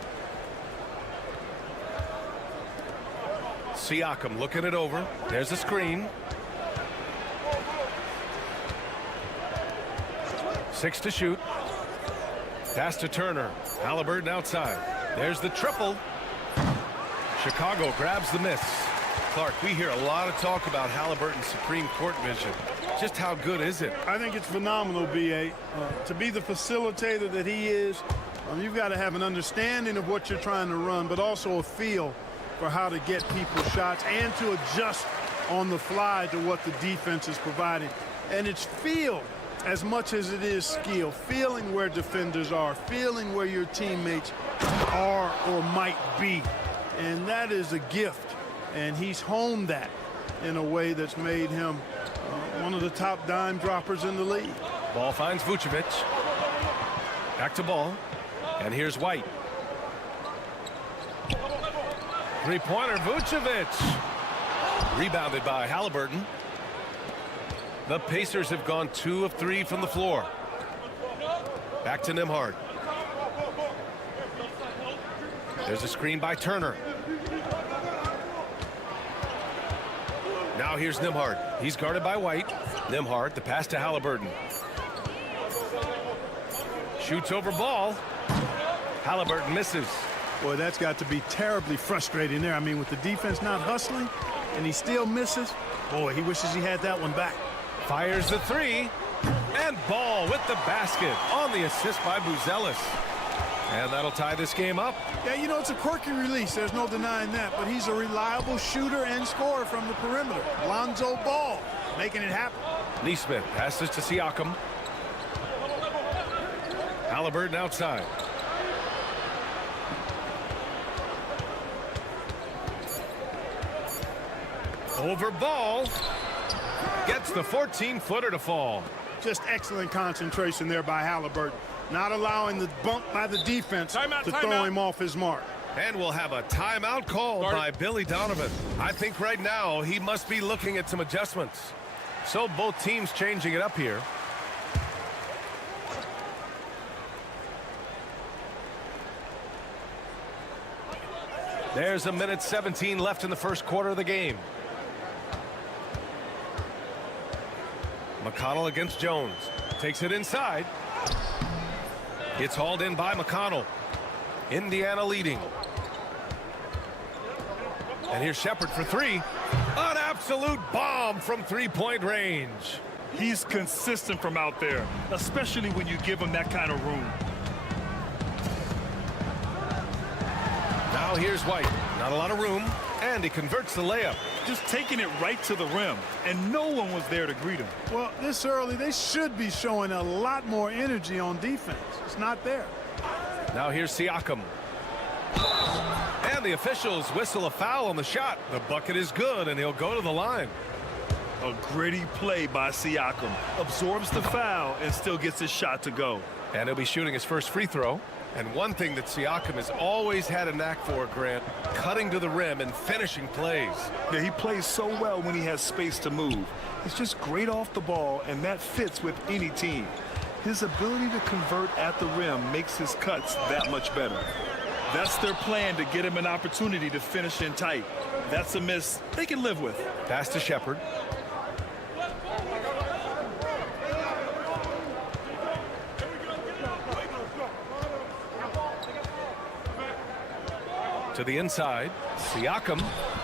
Siakam looking it over. There's a screen. 6 to shoot. Pass to Turner. Halliburton outside. There's the triple. Chicago grabs the miss. Clark, we hear a lot of talk about Halliburton's supreme court vision. Just how good is it? I think it's phenomenal, B.A. To be the facilitator that he is, you've got to have an understanding of what you're trying to run, but also a feel for how to get people shots and to adjust on the fly to what the defense is providing. And it's feel as much as it is skill, feeling where defenders are, feeling where your teammates are or might be. And that is a gift. And he's honed that in a way that's made him one of the top dime droppers in the league. Ball finds Vucevic. Back to Ball. And here's White. Three-pointer, Vucevic. Rebounded by Halliburton. The Pacers have gone 2 of 3 from the floor. Back to Nembhard. There's a screen by Turner. Now here's Nembhard. He's guarded by White. Nembhard, the pass to Halliburton. Shoots over Ball. Halliburton misses. Boy, that's got to be terribly frustrating there. I mean, with the defense not hustling and he still misses, boy, he wishes he had that one back. Fires the 3. And Ball with the basket on the assist by Buzelis. And that'll tie this game up. Yeah, you know, it's a quirky release. There's no denying that. But he's a reliable shooter and scorer from the perimeter. Lonzo Ball making it happen. Neesmith passes to Siakam. Halliburton outside. Over Ball. Gets the 14-footer to fall. Just excellent concentration there by Halliburton. Not allowing the bump by the defense to throw him off his mark. And we'll have a timeout called by Billy Donovan. I think right now he must be looking at some adjustments. So both teams changing it up here. There's a minute 17 left in the first quarter of the game. McConnell against Jones. Takes it inside. It's hauled in by McConnell. Indiana leading. And here's Shepard for three. An absolute bomb from three-point range. He's consistent from out there, especially when you give him that kind of room. Now here's White. Not a lot of room, and he converts the layup. Just taking it right to the rim, and no one was there to greet him. Well, this early, they should be showing a lot more energy on defense. It's not there. Now here's Siakam. And the officials whistle a foul on the shot. The bucket is good, and he'll go to the line. A gritty play by Siakam. Absorbs the foul and still gets his shot to go. And he'll be shooting his first free throw. And one thing that Siakam has always had a knack for, Grant, cutting to the rim and finishing plays. Yeah, he plays so well when he has space to move. He's just great off the ball, and that fits with any team. His ability to convert at the rim makes his cuts that much better. That's their plan, to get him an opportunity to finish in tight. That's a miss they can live with. Pass to Shepard. To the inside, Siakam,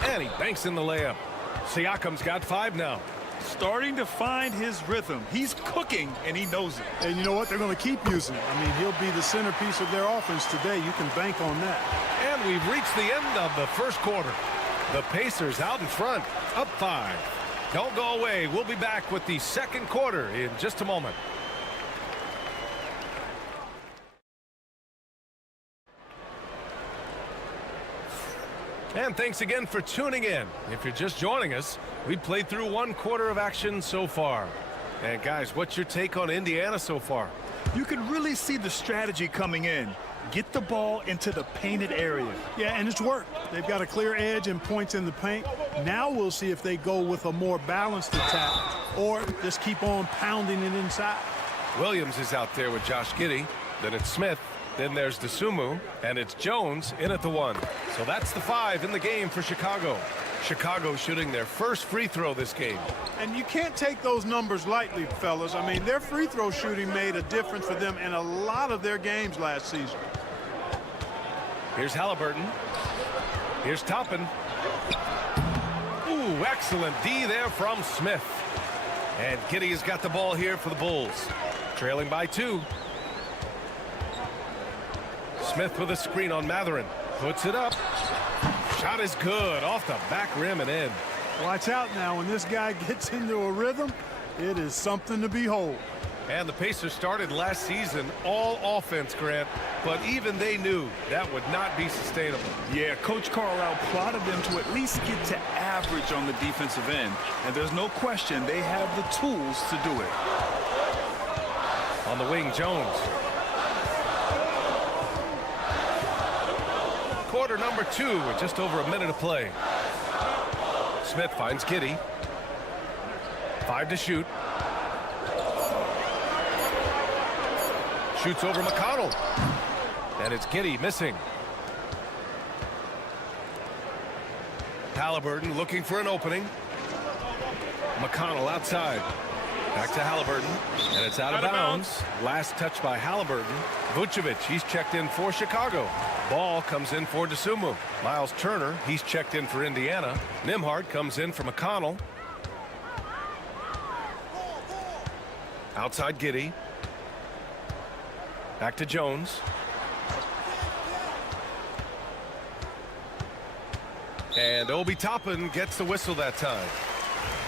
and he banks in the layup. Siakam's got 5 now. Starting to find his rhythm. He's cooking, and he knows it. And you know what? They're going to keep using him. I mean, he'll be the centerpiece of their offense today. You can bank on that. And we've reached the end of the first quarter. The Pacers out in front, up 5. Don't go away. We'll be back with the second quarter in just a moment. And thanks again for tuning in. If you're just joining us, we played through one quarter of action so far. And guys, what's your take on Indiana so far? You can really see the strategy coming in. Get the ball into the painted area. Yeah, and it's worked. They've got a clear edge and points in the paint. Now we'll see if they go with a more balanced attack or just keep on pounding it inside. Williams is out there with Josh Giddey. Then it's Smith. Then there's DeSumo, and it's Jones in at the 1. So that's the 5 in the game for Chicago. Chicago shooting their first free throw this game. And you can't take those numbers lightly, fellas. I mean, their free throw shooting made a difference for them in a lot of their games last season. Here's Halliburton. Here's Toppin. Ooh, excellent D there from Smith. And Giddey has got the ball here for the Bulls. Trailing by 2. Smith with a screen on Matherin. Puts it up. Shot is good. Off the back rim and in. Watch out now. When this guy gets into a rhythm, it is something to behold. And the Pacers started last season all offense, Grant. But even they knew that would not be sustainable. Yeah, Coach Carlisle plotted them to at least get to average on the defensive end. And there's no question they have the tools to do it. On the wing, Jones. Quarter number 2 with just over a minute to play. Smith finds Giddey. 5 to shoot. Shoots over McConnell. And it's Giddey missing. Halliburton looking for an opening. McConnell outside. Back to Halliburton. And it's out of bounds. Last touch by Halliburton. Vucevic, he's checked in for Chicago. Ball comes in for DeSumo. Miles Turner, he's checked in for Indiana. Nembhard comes in for McConnell. Outside Giddey. Back to Jones. And Obi Toppin gets the whistle that time.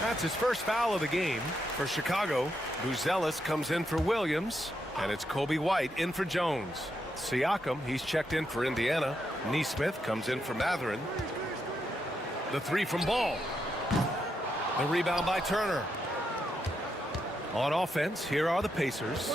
That's his first foul of the game for Chicago. Buzelis comes in for Williams. And it's Kobe White in for Jones. Siakam, he's checked in for Indiana. Nesmith comes in for Matherin. The 3 from Ball. The rebound by Turner. On offense, here are the Pacers.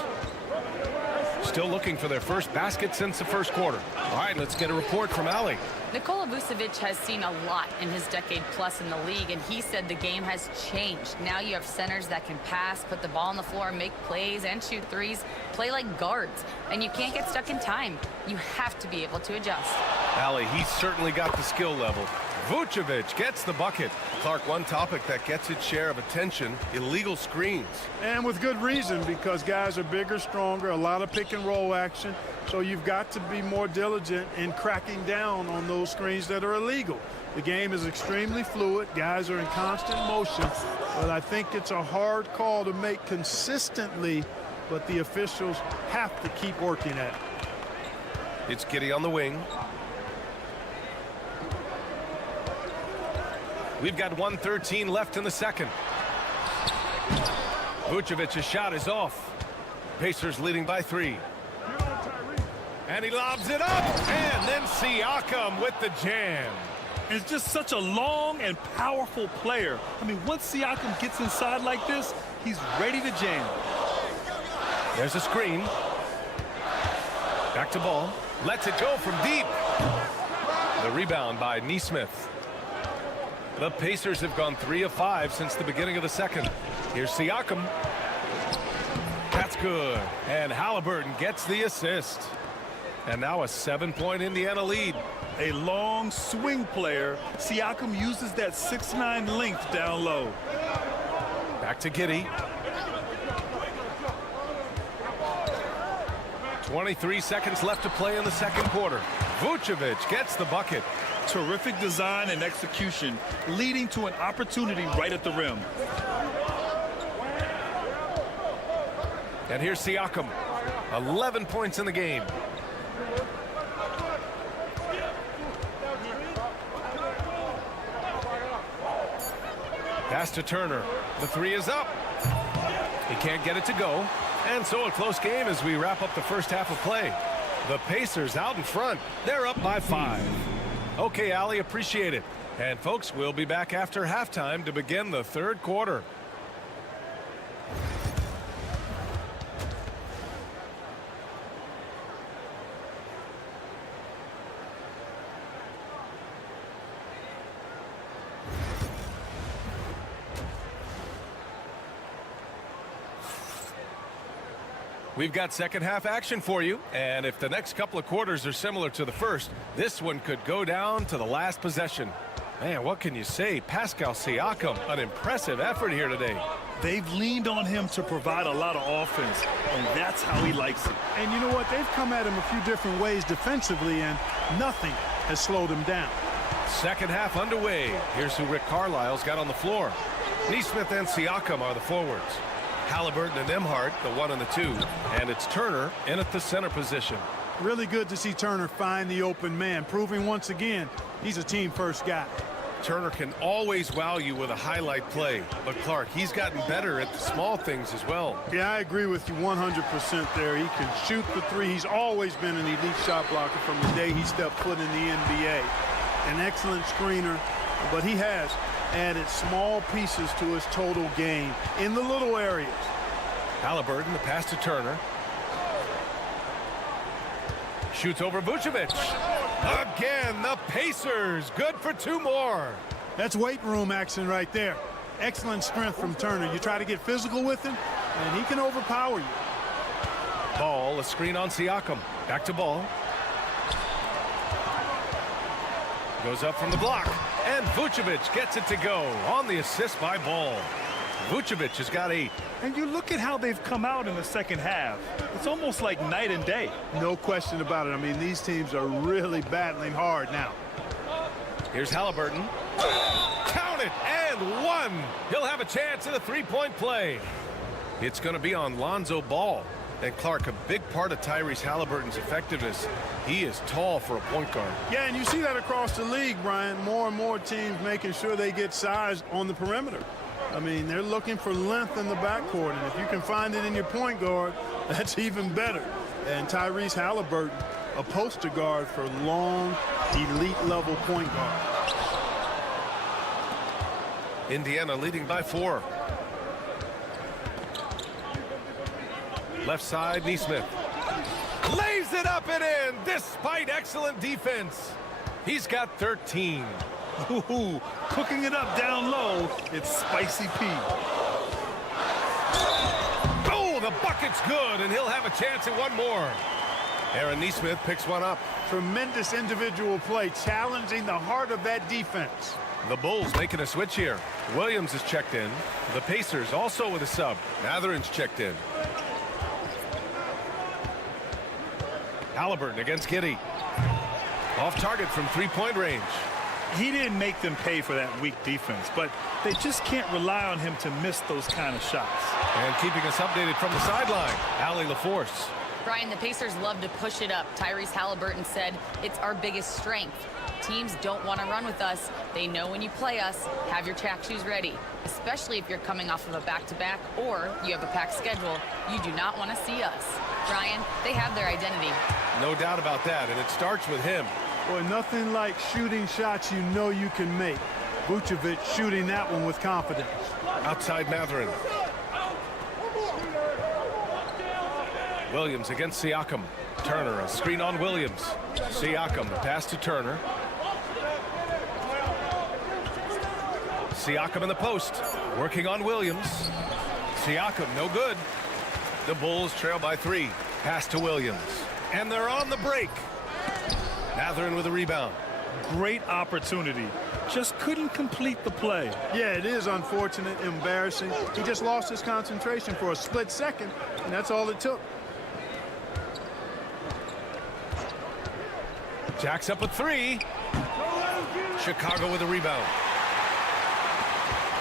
Still looking for their first basket since the first quarter. All right, let's get a report from Ali. Nikola Vucevic has seen a lot in his decade plus in the league, and he said the game has changed. Now you have centers that can pass, put the ball on the floor, make plays, and shoot threes, play like guards. And you can't get stuck in time. You have to be able to adjust. Ali, he's certainly got the skill level. Vucevic gets the bucket. Clark, one topic that gets its share of attention, illegal screens. And with good reason, because guys are bigger, stronger, a lot of pick and roll action. So you've got to be more diligent in cracking down on those screens that are illegal. The game is extremely fluid. Guys are in constant motion. But I think it's a hard call to make consistently, but the officials have to keep working at it. It's Giddey on the wing. We've got 1:13 left in the second. Vucevic's shot is off. Pacers leading by 3. And he lobs it up. And then Siakam with the jam. It's just such a long and powerful player. I mean, once Siakam gets inside like this, he's ready to jam. There's a screen. Back to ball. Lets it go from deep. The rebound by Nesmith. The Pacers have gone 3 of 5 since the beginning of the second. Here's Siakam. That's good. And Halliburton gets the assist. And now a 7-point Indiana lead. A long swing player. Siakam uses that 6'9" length down low. Back to Giddey. 23 seconds left to play in the second quarter. Vucevic gets the bucket. Terrific design and execution, leading to an opportunity right at the rim. And here's Siakam. 11 points in the game. Pass to Turner. The 3 is up. He can't get it to go. And so a close game as we wrap up the first half of play. The Pacers out in front. They're up by 5. Okay, Ali, appreciate it. And folks, we'll be back after halftime to begin the third quarter. We've got second half action for you, and if the next couple of quarters are similar to the first, this one could go down to the last possession. Man, what can you say? Pascal Siakam, an impressive effort here today. They've leaned on him to provide a lot of offense, and that's how he likes it. And you know what? They've come at him a few different ways defensively, and nothing has slowed him down. Second half underway. Here's who Rick Carlisle's got on the floor. Nesmith and Siakam are the forwards. Halliburton and Nembhard, the 1 and the 2. And it's Turner in at the center position. Really good to see Turner find the open man, proving once again he's a team-first guy. Turner can always wow you with a highlight play. But Clark, he's gotten better at the small things as well. Yeah, I agree with you 100% there. He can shoot the 3. He's always been an elite shot blocker from the day he stepped foot in the NBA. An excellent screener, but he has added small pieces to his total game in the little areas. Halliburton, the pass to Turner. Shoots over Vucevic. Again, the Pacers. Good for 2 more. That's weight room action right there. Excellent strength from Turner. You try to get physical with him, and he can overpower you. Ball, a screen on Siakam. Back to Ball. Goes up from the block. And Vucevic gets it to go on the assist by Ball. Vucevic has got 8. And you look at how they've come out in the second half. It's almost like night and day. No question about it. I mean, these teams are really battling hard now. Here's Halliburton. Count it, and 1. He'll have a chance at a 3-point play. It's going to be on Lonzo Ball. And Clark, a big part of Tyrese Halliburton's effectiveness, he is tall for a point guard. Yeah, and you see that across the league, Brian. More and more teams making sure they get size on the perimeter. I mean, they're looking for length in the backcourt, and if you can find it in your point guard, that's even better. And Tyrese Halliburton, a poster guard for long, elite-level point guard. Indiana leading by 4. Left side, Neesmith. Lays it up and in, despite excellent defense. He's got 13. Ooh, cooking it up down low, it's Spicy P. Oh, the bucket's good, and he'll have a chance at one more. Aaron Neesmith picks one up. Tremendous individual play, challenging the heart of that defense. The Bulls making a switch here. Williams is checked in. The Pacers also with a sub. Matherin's checked in. Halliburton against Giddey. Off target from three-point range. He didn't make them pay for that weak defense, but they just can't rely on him to miss those kind of shots. And keeping us updated from the sideline, Allie LaForce. Brian, the Pacers love to push it up. Tyrese Halliburton said it's our biggest strength. Teams don't want to run with us. They know when you play us, have your track shoes ready, especially if you're coming off of a back-to-back or you have a packed schedule. You do not want to see us. Brian, they have their identity. No doubt about that, and it starts with him. Boy, nothing like shooting shots you know you can make. Vucevic shooting that one with confidence. Outside Matherin. Williams against Siakam. Turner, a screen on Williams. Siakam, the pass to Turner. Siakam in the post, working on Williams. Siakam, no good. The Bulls trail by 3. Pass to Williams. And they're on the break. Matherin with a rebound. Great opportunity. Just couldn't complete the play. Yeah, it is unfortunate, embarrassing. He just lost his concentration for a split second, and that's all it took. Jacks up a 3. Chicago with a rebound.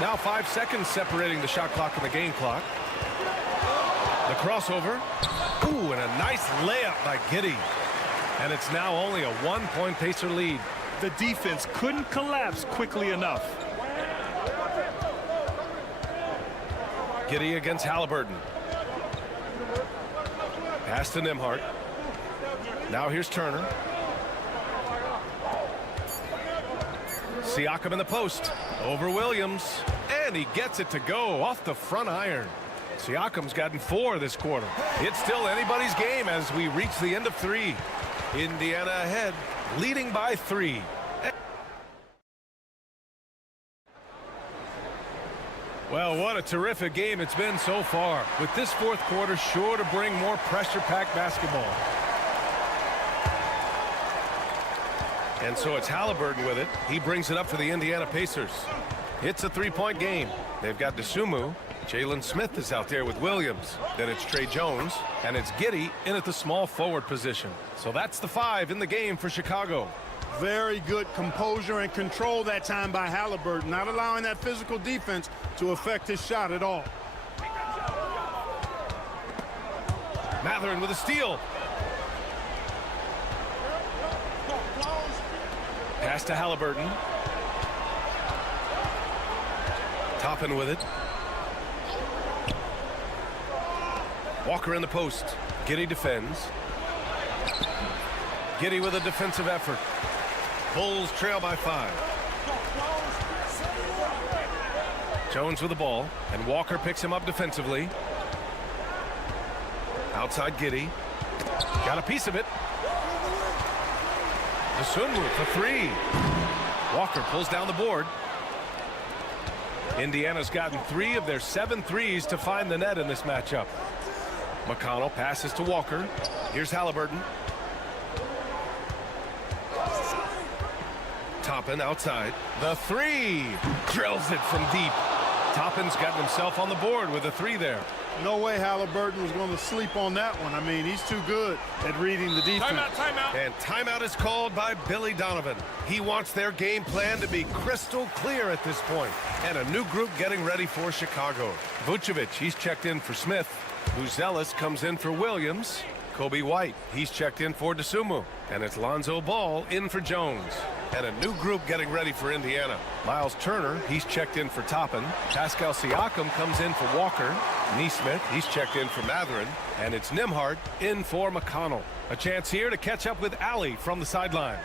Now 5 seconds separating the shot clock and the game clock. The crossover. Ooh, and a nice layup by Giddey. And it's now only a 1-point Pacer lead. The defense couldn't collapse quickly enough. Giddey against Halliburton. Pass to Nembhard. Now here's Turner. Siakam in the post. Over Williams. And he gets it to go off the front iron. Siakam's gotten 4 this quarter. It's still anybody's game as we reach the end of 3. Indiana ahead, leading by 3. Well, what a terrific game it's been so far, with this fourth quarter sure to bring more pressure-packed basketball. And so it's Halliburton with it. He brings it up for the Indiana Pacers. It's a 3-point game. They've got Dosunmu. Jalen Smith is out there with Williams. Then it's Trey Jones, and it's Giddey in at the small forward position. So that's the 5 in the game for Chicago. Very good composure and control that time by Halliburton, not allowing that physical defense to affect his shot at all. Matherin with a steal. Pass to Halliburton. Toppin with it. Walker in the post. Giddey defends. Giddey with a defensive effort. Bulls trail by 5. Jones with the ball, and Walker picks him up defensively. Outside Giddey. Got a piece of it. Dosunmu for 3. Walker pulls down the board. Indiana's gotten 3 of their 7 threes to find the net in this matchup. McConnell passes to Walker. Here's Halliburton. Toppin outside. The 3. Drills it from deep. Toppin's gotten himself on the board with a 3 there. No way Halliburton was going to sleep on that one. I mean, he's too good at reading the defense. Timeout. And timeout is called by Billy Donovan. He wants their game plan to be crystal clear at this point. And a new group getting ready for Chicago. Vucevic, he's checked in for Smith. Buzelis comes in for Williams. Kobe White, he's checked in for Dosunmu. And it's Lonzo Ball in for Jones. And a new group getting ready for Indiana. Miles Turner, he's checked in for Toppin. Pascal Siakam comes in for Walker. Neesmith, he's checked in for Matherin. And it's Nembhard in for McConnell. A chance here to catch up with Allie from the sideline.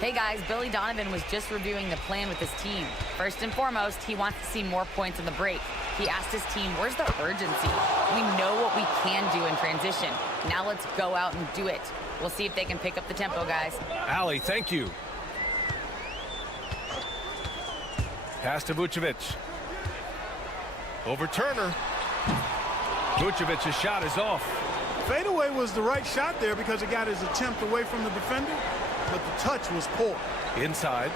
Hey guys, Billy Donovan was just reviewing the plan with his team. First and foremost, he wants to see more points in the break. He asked his team, where's the urgency? We know what we can do in transition. Now let's go out and do it. We'll see if they can pick up the tempo, guys. Allie, thank you. Pass to Vucevic. Over Turner. Vucevic's shot is off. Fadeaway was the right shot there because it got his attempt away from the defender, but the touch was poor. Inside.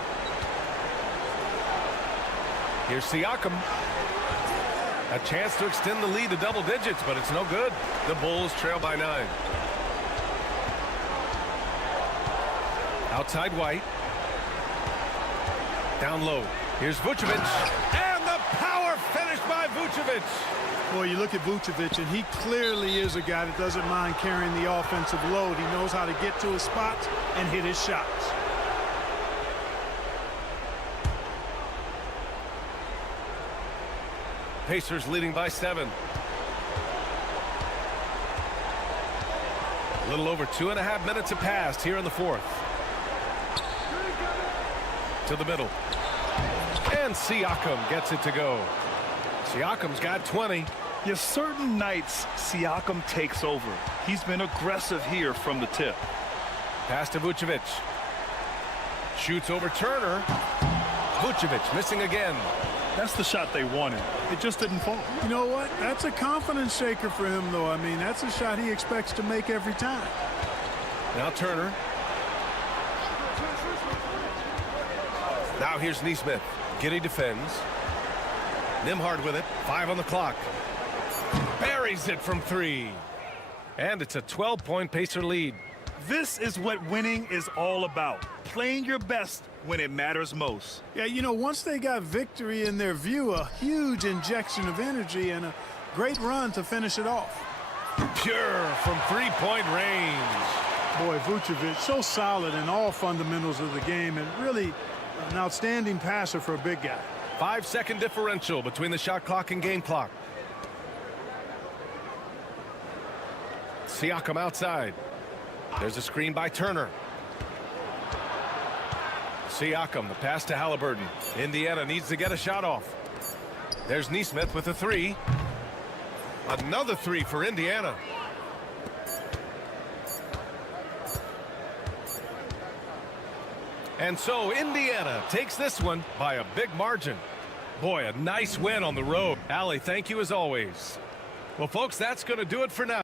Here's Siakam. A chance to extend the lead to double digits, but it's no good. The Bulls trail by 9. Outside White. Down low. Here's Vucevic. And the power finish by Vucevic. Boy, you look at Vucevic, and he clearly is a guy that doesn't mind carrying the offensive load. He knows how to get to his spots and hit his shots. Pacers leading by 7. A little over 2.5 minutes have passed here in the fourth. To the middle. And Siakam gets it to go. Siakam's got 20. Yes, certain nights Siakam takes over. He's been aggressive here from the tip. Pass to Vucevic. Shoots over Turner. Vucevic missing again. That's the shot they wanted. It just didn't fall. You know what? That's a confidence shaker for him, though. I mean, that's a shot he expects to make every time. Now Turner. Now here's Nesmith. Giddy defends. Nembhard with it. 5 on the clock. Buries it from 3. And it's a 12-point Pacer lead. This is what winning is all about. Playing your best when it matters most. Yeah, you know, once they got victory in their view, a huge injection of energy and a great run to finish it off. Pure from 3-point range. Boy, Vucevic, so solid in all fundamentals of the game and really an outstanding passer for a big guy. 5-second differential between the shot clock and game clock. Siakam outside. There's a screen by Turner. Siakam, the pass to Halliburton. Indiana needs to get a shot off. There's Nesmith with a 3. Another 3 for Indiana. And so Indiana takes this one by a big margin. Boy, a nice win on the road. Allie, thank you as always. Well, folks, that's going to do it for now.